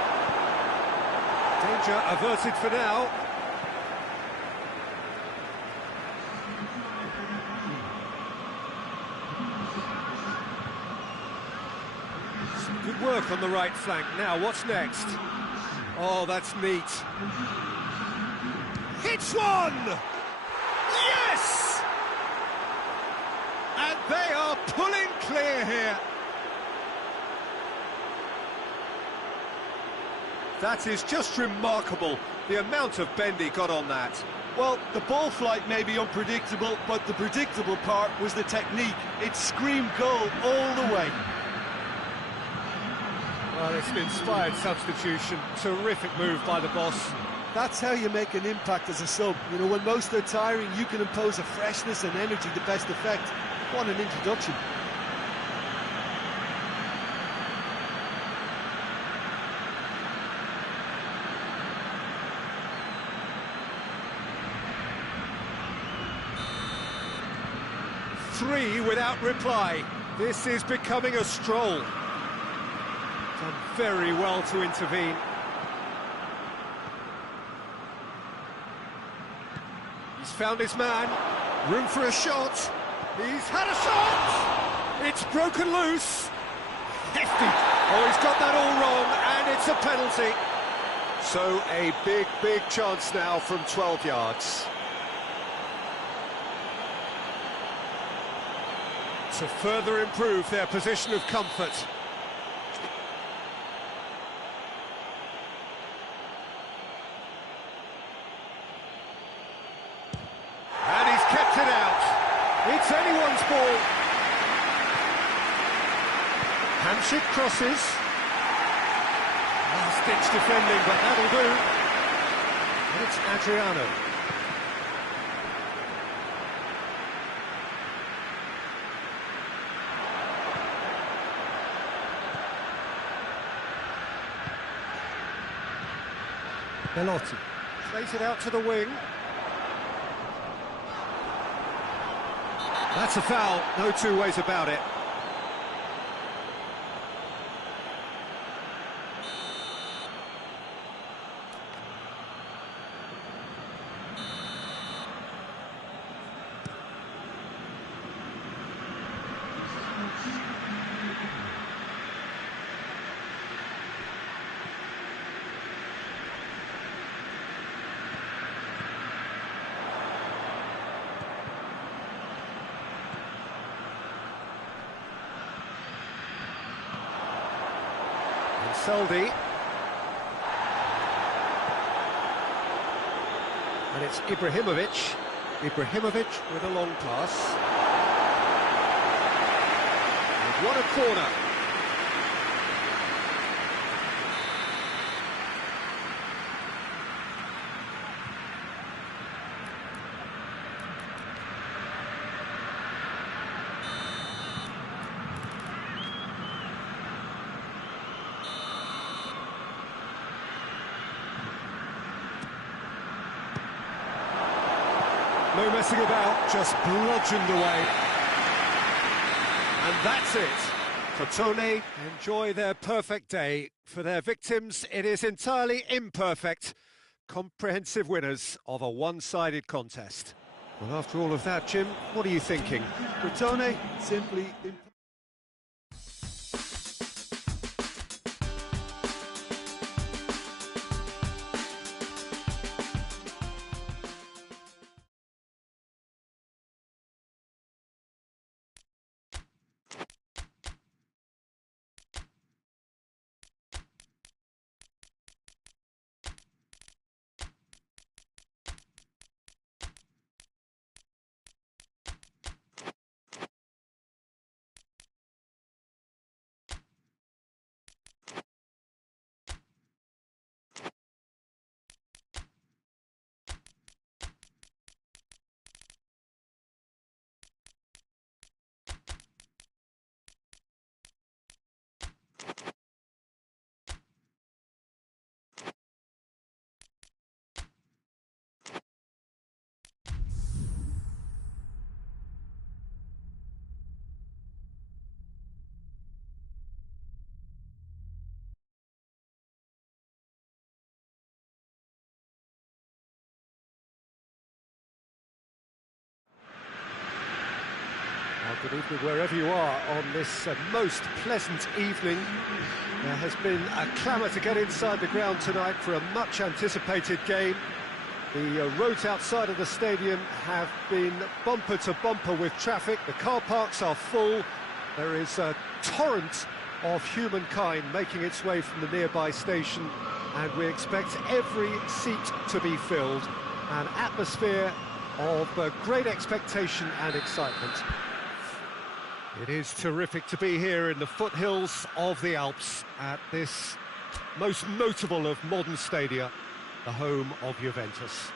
Danger averted for now. Some good work on the right flank. Now, what's next? Oh, that's neat. Hits one! Yes! And they are pulling clear here. That is just remarkable, the amount of bend he got on that. Well, the ball flight may be unpredictable, but the predictable part was the technique. It screamed goal all the way. Well, it's an inspired substitution. Terrific move by the boss. That's how you make an impact as a sub. You know, when most are tiring, you can impose a freshness and energy to best effect. What an introduction. Three without reply. This is becoming a stroll. Done very well to intervene. He's found his man. Room for a shot. He's had a shot! It's broken loose. Hefty. Oh, he's got that all wrong, and it's a penalty. So a big chance now from 12 yards. To further improve their position of comfort. And he's kept it out. It's anyone's ball. Handshake crosses. Last-ditch defending, but that'll do. And it's Adriano. Belotti plays it out to the wing. That's a foul, no two ways about it. Saudí. And it's Ibrahimovic. Ibrahimovic with a long pass. And what a corner. No messing about, just bludgeoned away. And that's it. Crotone enjoy their perfect day. For their victims, it is entirely imperfect. Comprehensive winners of a one-sided contest. Well, after all of that, Jim, what are you thinking? Crotone simply imperfect. Good evening wherever you are on this most pleasant evening. There has been a clamour to get inside the ground tonight for a much-anticipated game. The roads outside of the stadium have been bumper to bumper with traffic. The car parks are full. There is a torrent of humankind making its way from the nearby station, and we expect every seat to be filled. An atmosphere of great expectation and excitement. It is terrific to be here in the foothills of the Alps at this most notable of modern stadia, the home of Juventus.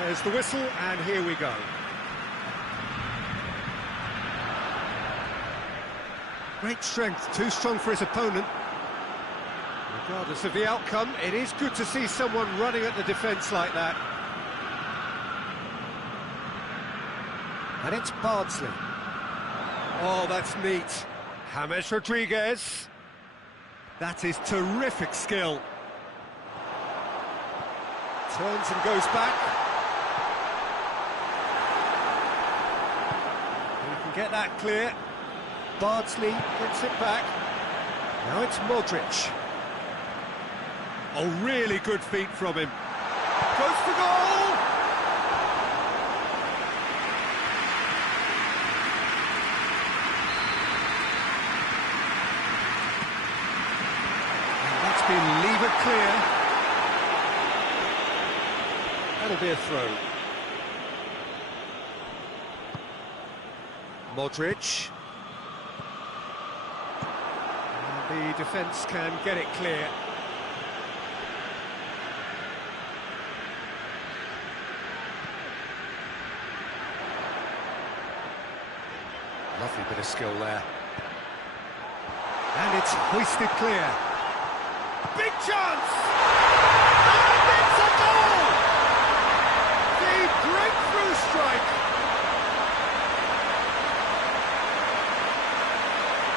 There's the whistle, and here we go. Great strength, too strong for his opponent. Regardless of the outcome, it is good to see someone running at the defence like that. And it's Bardsley. Oh, that's neat. James Rodriguez. That is terrific skill. Turns and goes back. He can get that clear. Bardsley gets it back. Now it's Modric. Oh, really good feet from him. Goes for goal! And that's been levered clear. That'll be a throw. Modric. And the defence can get it clear. Lovely bit of skill there. And it's hoisted clear. Big chance! And it's a goal! The breakthrough strike!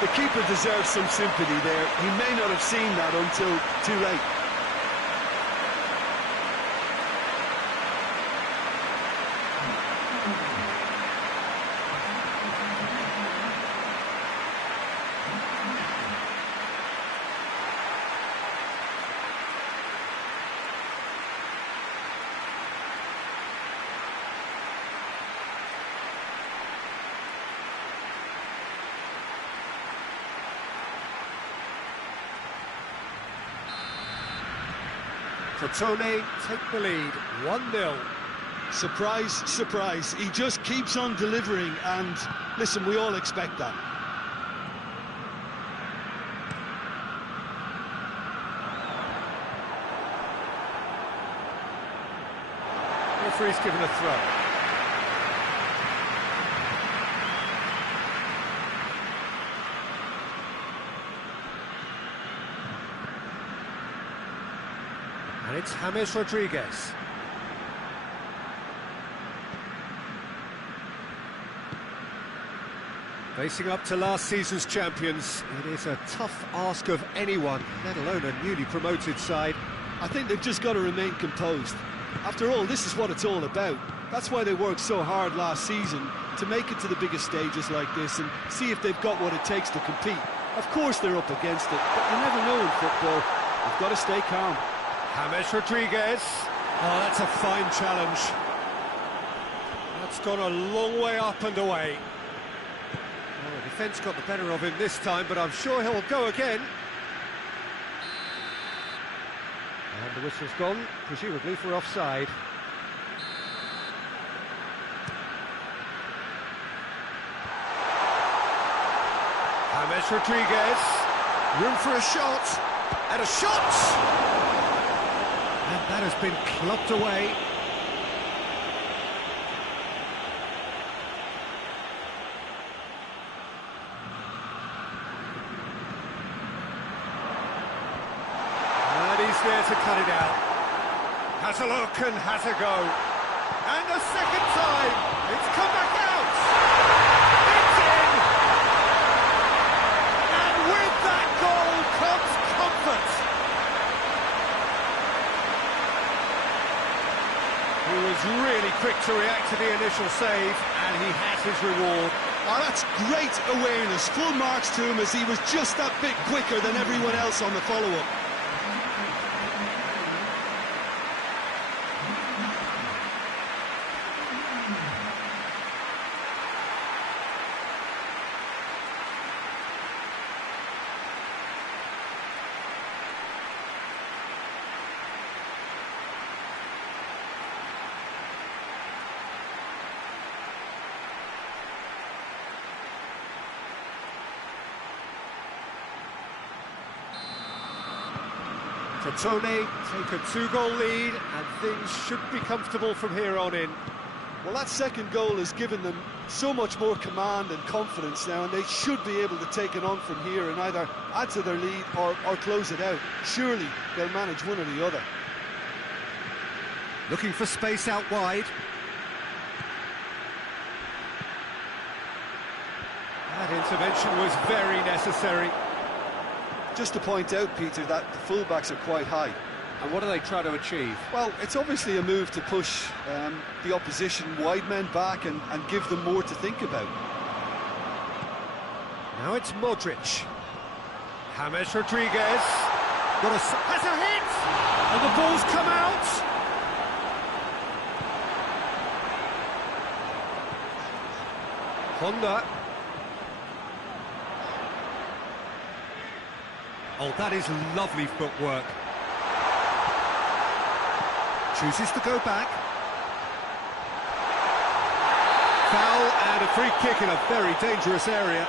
The keeper deserves some sympathy there. He may not have seen that until too late. Crotone take the lead, 1-0. Surprise, surprise. He just keeps on delivering, and listen, we all expect that. Referee's given a throw. And it's James Rodriguez. Facing up to last season's champions, it is a tough ask of anyone, let alone a newly promoted side. I think they've just got to remain composed. After all, this is what it's all about. That's why they worked so hard last season, to make it to the biggest stages like this and see if they've got what it takes to compete. Of course they're up against it, but you never know in football. You've got to stay calm. James Rodriguez. Oh, that's a fine challenge. That's gone a long way up and away. Oh, the defence got the better of him this time, but I'm sure he'll go again. And the whistle's gone, presumably for offside. James Rodriguez. Room for a shot. And a shot! And that has been clubbed away. And he's there to cut it out. Has a look and has a go. And a second time. It's come back out. It's in. And with that goal comes comfort. He was really quick to react to the initial save, and he has his reward. Oh, that's great awareness. Full marks to him, as he was just that bit quicker than everyone else on the follow-up. Crotone take a 2-goal lead, and things should be comfortable from here on in. Well, that second goal has given them so much more command and confidence now, and they should be able to take it on from here and either add to their lead or close it out. Surely they'll manage one or the other. Looking for space out wide. That intervention was very necessary. Just to point out, Peter, that the fullbacks are quite high. And what do they try to achieve? Well, it's obviously a move to push the opposition wide men back and give them more to think about. Now it's Modric. James Rodriguez. Has a hit! And the ball's come out! Honda. Oh, that is lovely footwork. Chooses to go back. Foul and a free kick in a very dangerous area.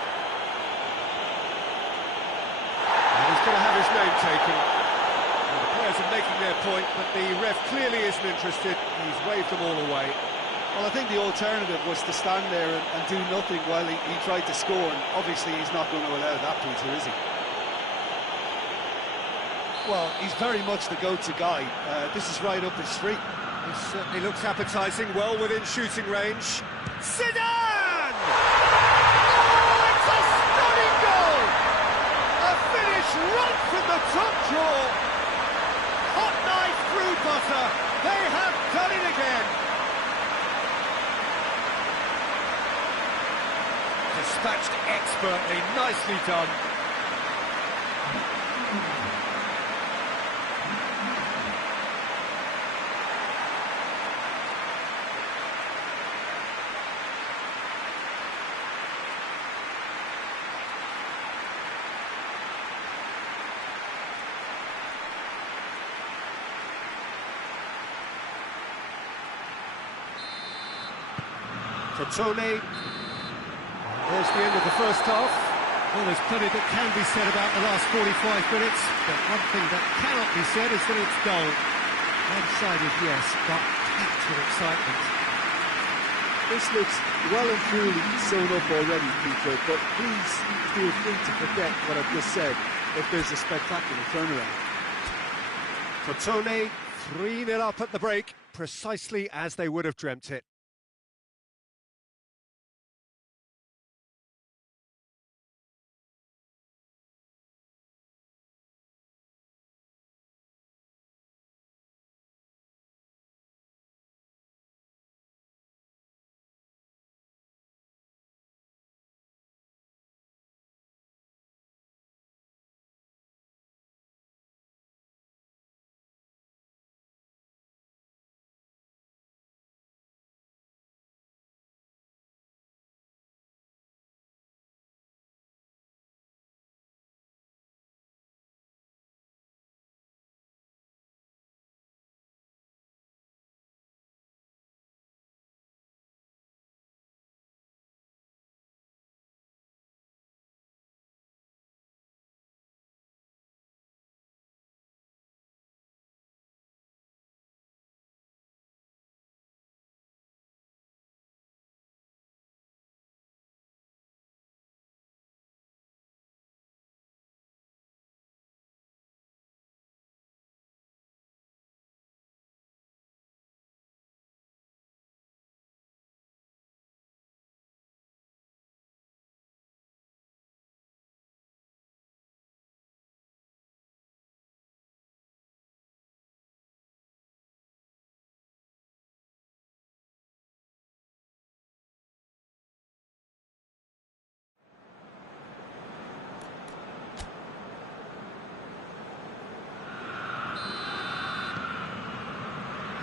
And he's going to have his name taken. Well, the players are making their point, but the ref clearly isn't interested. He's waved them all away. Well, I think the alternative was to stand there and do nothing while he tried to score, and obviously he's not going to allow that, Peter, is he? Well, he's very much the go-to guy. This is right up his street. This certainly looks appetising, well within shooting range. Zidane! Oh, it's a stunning goal! A finish right from the top draw. Hot knife through butter. They have done it again. Dispatched expertly, nicely done. Crotone. There's the end of the first half. Well, there's plenty that can be said about the last 45 minutes, but one thing that cannot be said is that it's dull. One-sided, yes, but packed with excitement. This looks well and truly sewn up already, Peter, but please feel free to forget what I've just said if there's a spectacular turnaround. Crotone, 3-0 up at the break, precisely as they would have dreamt it.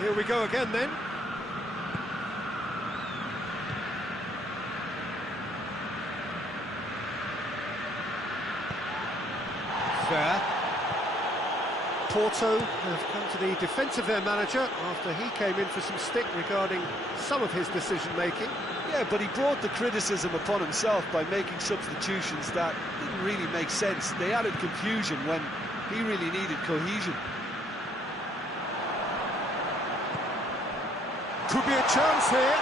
Here we go again then. There. Porto have come to the defence of their manager after he came in for some stick regarding some of his decision-making. Yeah, but he brought the criticism upon himself by making substitutions that didn't really make sense. They added confusion when he really needed cohesion. Could be a chance here.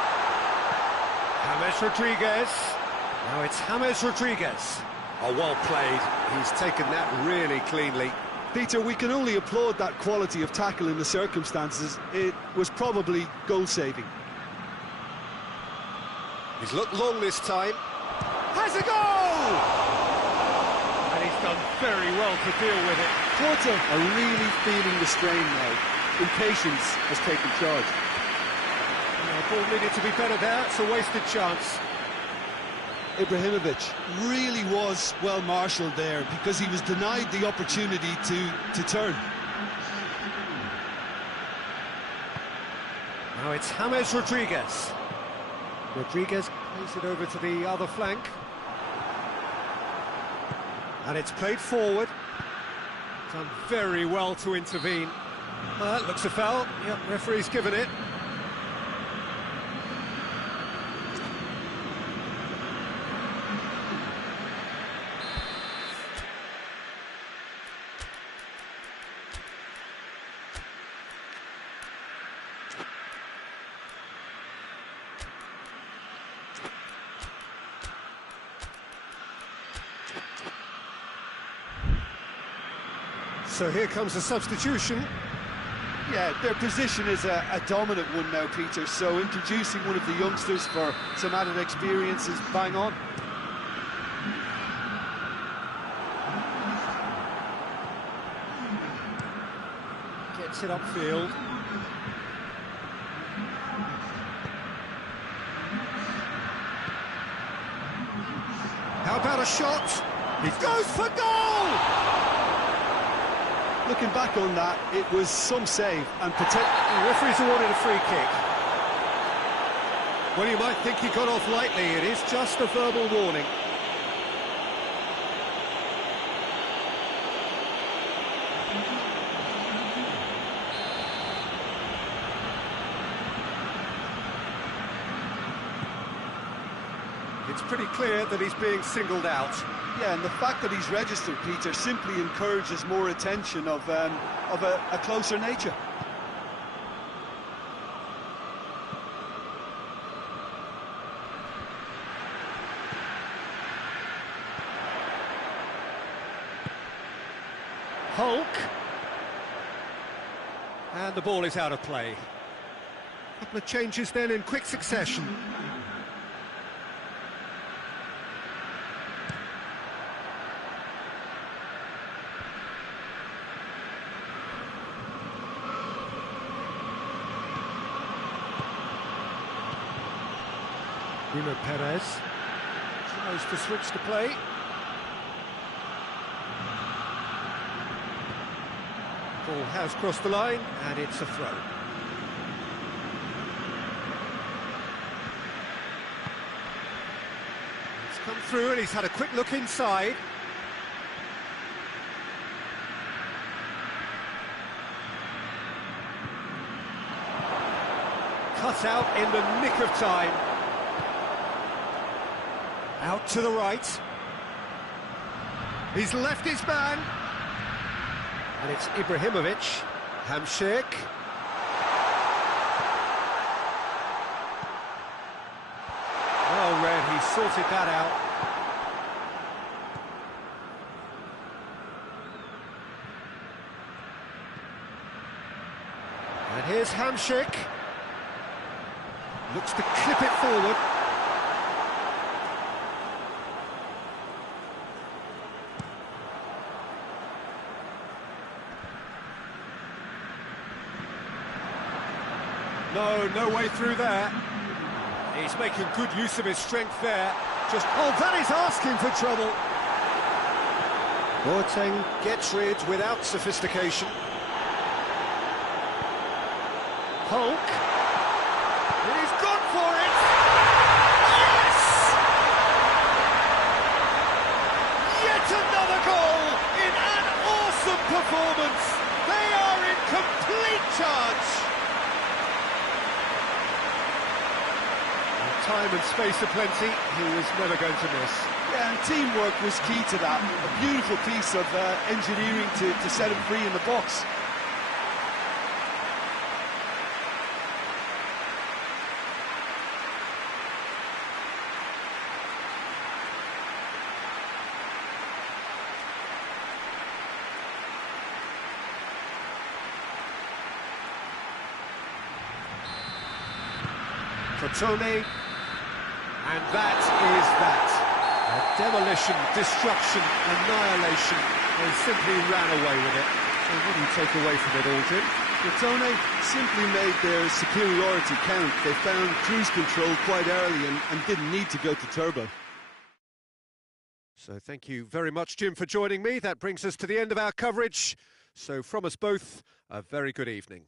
James Rodriguez. Now it's James Rodriguez. Oh, well played. He's taken that really cleanly. Peter, we can only applaud that quality of tackle in the circumstances. It was probably goal-saving. He's looked long this time. Has a goal! And he's done very well to deal with it. Porto are really feeling the strain now. Impatience has taken charge. Ball needed to be better there. It's a wasted chance. Ibrahimovic really was well marshalled there because he was denied the opportunity to turn. Now it's James Rodriguez. Rodriguez plays it over to the other flank. And it's played forward. Done very well to intervene. That looks a foul. Yep, referee's given it. So here comes the substitution. Yeah, their position is a dominant one now, Peter, so introducing one of the youngsters for some added experience is bang on. Gets it upfield. How about a shot? He goes for goal! Looking back on that, it was some save and the referee's awarded a free kick. Well, you might think he got off lightly. It is just a verbal warning. It's pretty clear that he's being singled out. Yeah, and the fact that he's registered, Peter, simply encourages more attention of a closer nature. Hulk. And the ball is out of play. A couple of changes then in quick succession. Perez tries to switch the play. Ball has crossed the line, and it's a throw. It's come through, and he's had a quick look inside. Cut out in the nick of time. Out to the right. He's left his man. And it's Ibrahimovic. Hamsik. Well read, he sorted that out. And here's Hamsik. Looks to clip it forward. No way through there. He's making good use of his strength there. Oh, that is asking for trouble. Boateng gets rid without sophistication. Hulk. He's gone for it. Yes! Yet another goal in an awesome performance. They are in complete charge. Time and space aplenty, he was never going to miss. Yeah, and teamwork was key to that. A beautiful piece of engineering to set him free in the box. Crotone, and that is that. Demolition, destruction, annihilation. They simply ran away with it. So what do you take away from it all, Jim? Crotone simply made their superiority count. They found cruise control quite early and didn't need to go to turbo. So thank you very much, Jim, for joining me. That brings us to the end of our coverage. So from us both, a very good evening.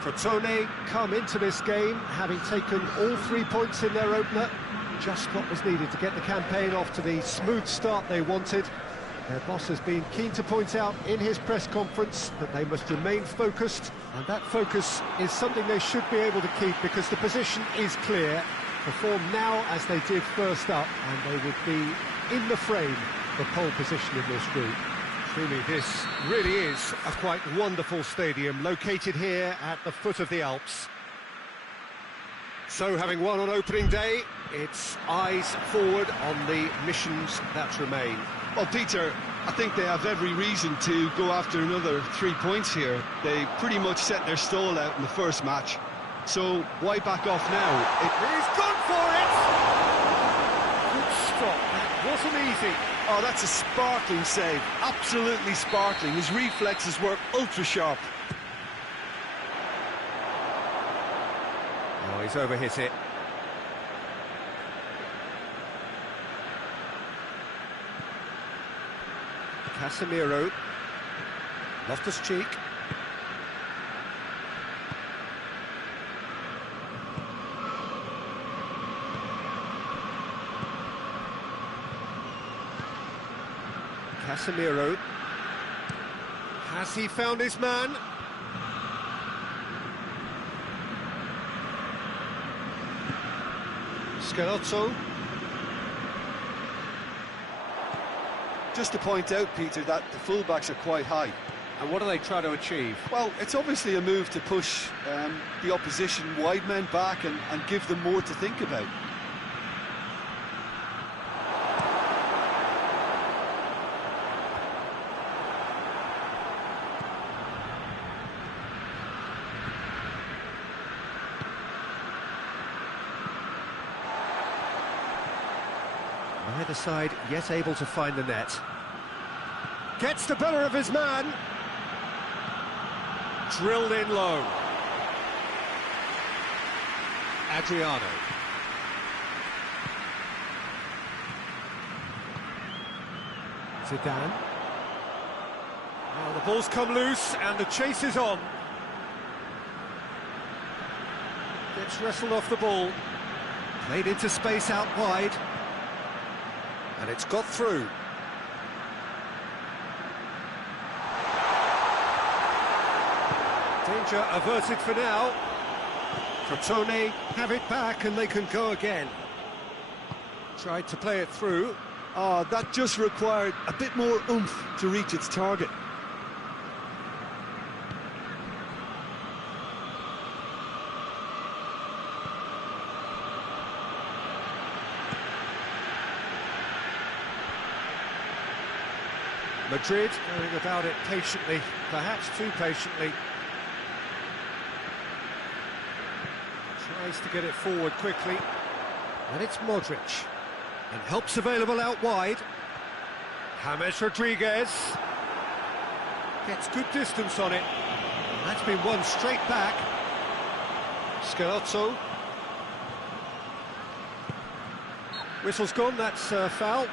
Crotone come into this game having taken all 3 points in their opener. Just what was needed to get the campaign off to the smooth start they wanted. Their boss has been keen to point out in his press conference that they must remain focused, and that focus is something they should be able to keep because the position is clear. Perform now as they did first up, and they would be in the frame for pole position in this group. Truly, this really is a quite wonderful stadium, located here at the foot of the Alps. So, having won on opening day, it's eyes forward on the missions that remain. Well, Peter, I think they have every reason to go after another 3 points here. They pretty much set their stall out in the first match. So, why back off now? He's gone for it! Good stop, that wasn't easy. Oh, that's a sparkling save, absolutely sparkling. His reflexes were ultra-sharp. Oh, he's overhit it. Casemiro. Loftus-Cheek. Casemiro. Has he found his man? Scalotto. Just to point out, Peter, that the fullbacks are quite high. And what do they try to achieve? Well, it's obviously a move to push the opposition wide men back and give them more to think about. Neither side yet able to find the net. Gets the better of his man. Drilled in low. Adriano. Zidane. Now the ball's come loose and the chase is on. Gets wrestled off the ball. Played into space out wide. And it's got through. Danger averted for now. Crotone have it back and they can go again. Tried to play it through. Oh, that just required a bit more oomph to reach its target. Madrid going about it patiently, perhaps too patiently. Tries to get it forward quickly. And it's Modric. And help's available out wide. James Rodriguez. Gets good distance on it. And that's been won straight back. Scalotto. Whistle's gone, that's foul.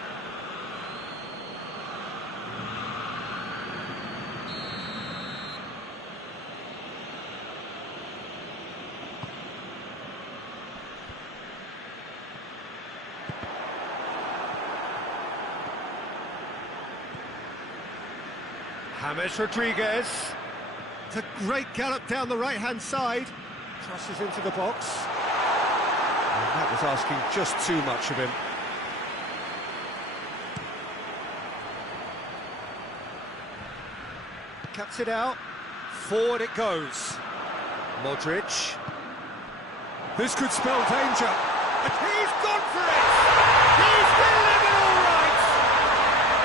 James Rodriguez. It's a great gallop down the right-hand side. Crosses into the box. And that was asking just too much of him. Cuts it out. Forward it goes. Modric. This could spell danger. And he's gone for it! He's delivered all right!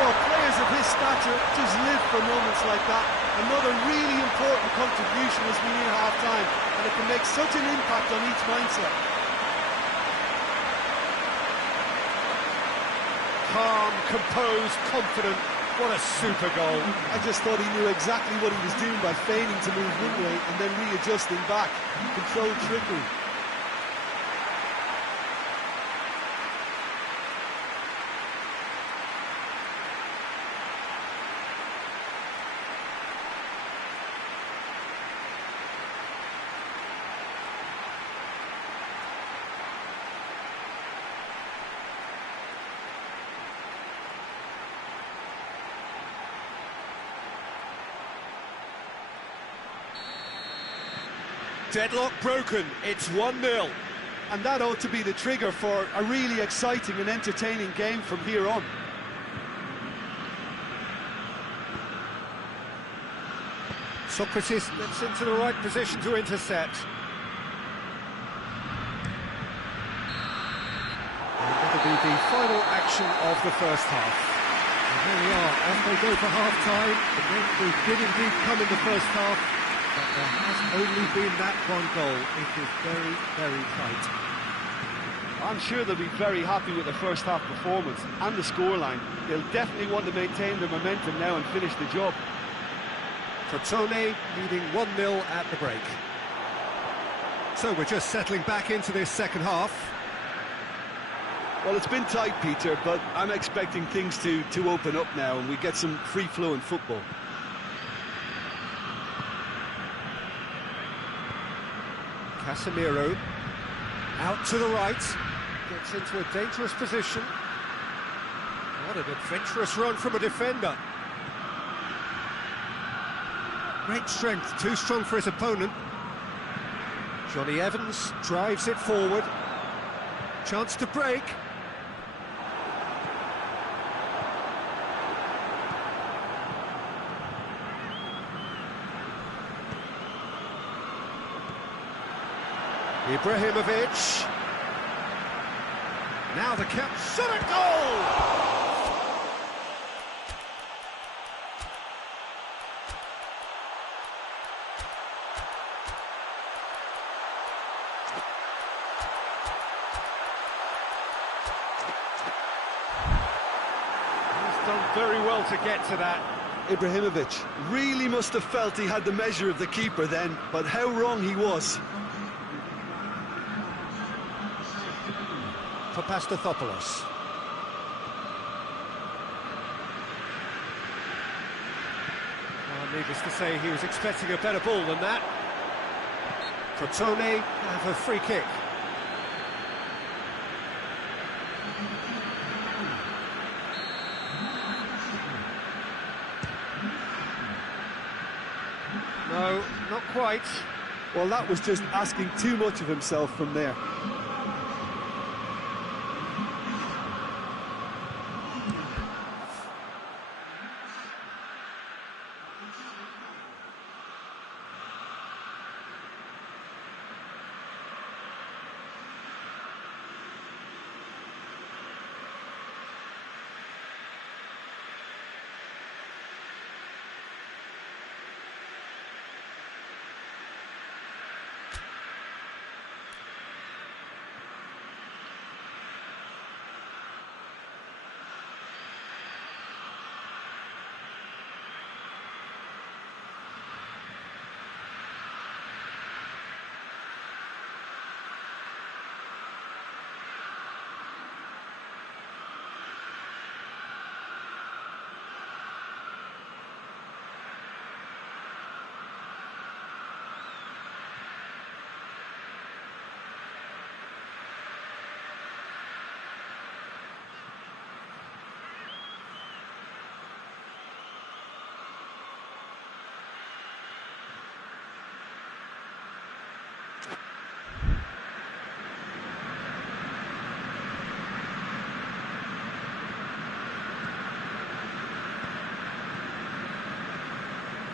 Well, players of his stature just live for moments like that. Another really important contribution as we near half-time, and it can make such an impact on each mindset. Calm, composed, confident. What a super goal. I just thought he knew exactly what he was doing by feigning to move one way and then readjusting back. Controlled trickery. Deadlock broken, it's 1-0. And that ought to be the trigger for a really exciting and entertaining game from here on. Socrates gets into the right position to intercept. And that'll be the final action of the first half. And here we are, as they go for half-time. The game did indeed come in the first half. But there has only been that one goal. It is very, very tight. I'm sure they'll be very happy with the first half performance and the scoreline. They'll definitely want to maintain their momentum now and finish the job. Crotone leading 1-0 at the break. So we're just settling back into this second half. Well, it's been tight, Peter, but I'm expecting things to open up now and we get some free-flowing football. Casemiro out to the right, gets into a dangerous position. What an adventurous run from a defender. Great strength, too strong for his opponent. Johnny Evans drives it forward. Chance to break. Ibrahimovic. Now the count. Shot at goal! He's done very well to get to that. Ibrahimovic really must have felt he had the measure of the keeper then, but how wrong he was. For Pastathopoulos. Well, needless to say, he was expecting a better ball than that. Crotone have a free kick. No, not quite. Well, that was just asking too much of himself from there.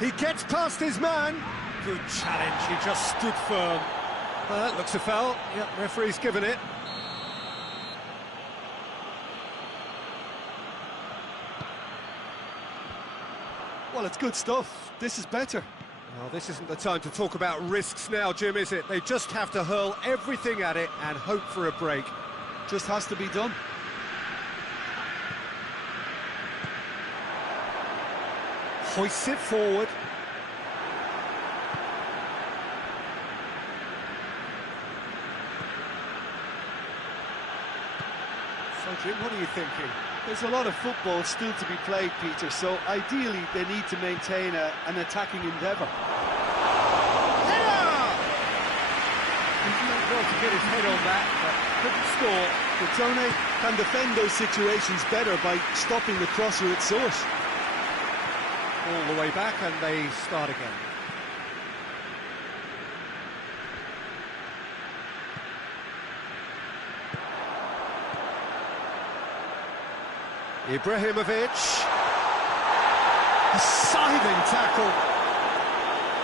He gets past his man. Good challenge, he just stood firm. That looks a foul. Yep, referee's given it. Well, it's good stuff. This is better. Well, this isn't the time to talk about risks now, Jim, is it? They just have to hurl everything at it and hope for a break. Just has to be done. Hoists it forward. So, Jim, what are you thinking? There's a lot of football still to be played, Peter, so ideally they need to maintain an attacking endeavour. Header! He didn't want to get his head on that, but couldn't score. Crotone can defend those situations better by stopping the crosser at source. All the way back, and they start again. Ibrahimovic. A scything tackle.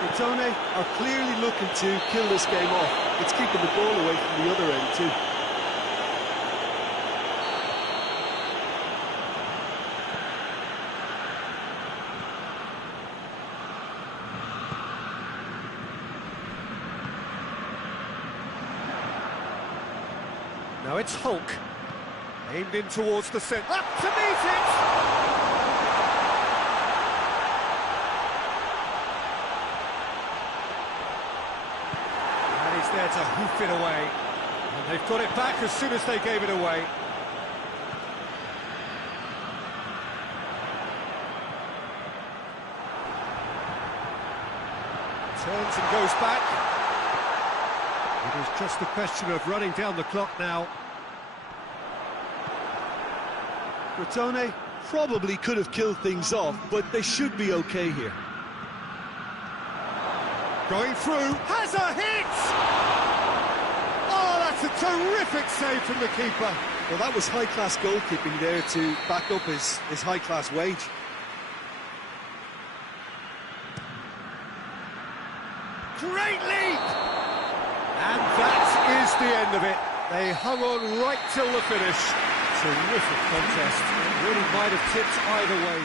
Crotone are clearly looking to kill this game off. It's keeping the ball away from the other end too. Now it's Hulk, aimed in towards the centre, up to meet it! And he's there to hoof it away, and they've got it back as soon as they gave it away. Turns and goes back. It is just a question of running down the clock now. Crotone Probably could have killed things off, but they should be okay here. Going through, has a hit! Oh, that's a terrific save from the keeper. Well, that was high-class goalkeeping there to back up his high-class wage. Great lead! And that is the end of it. They hung on right till the finish. Terrific contest. It really might have tipped either way.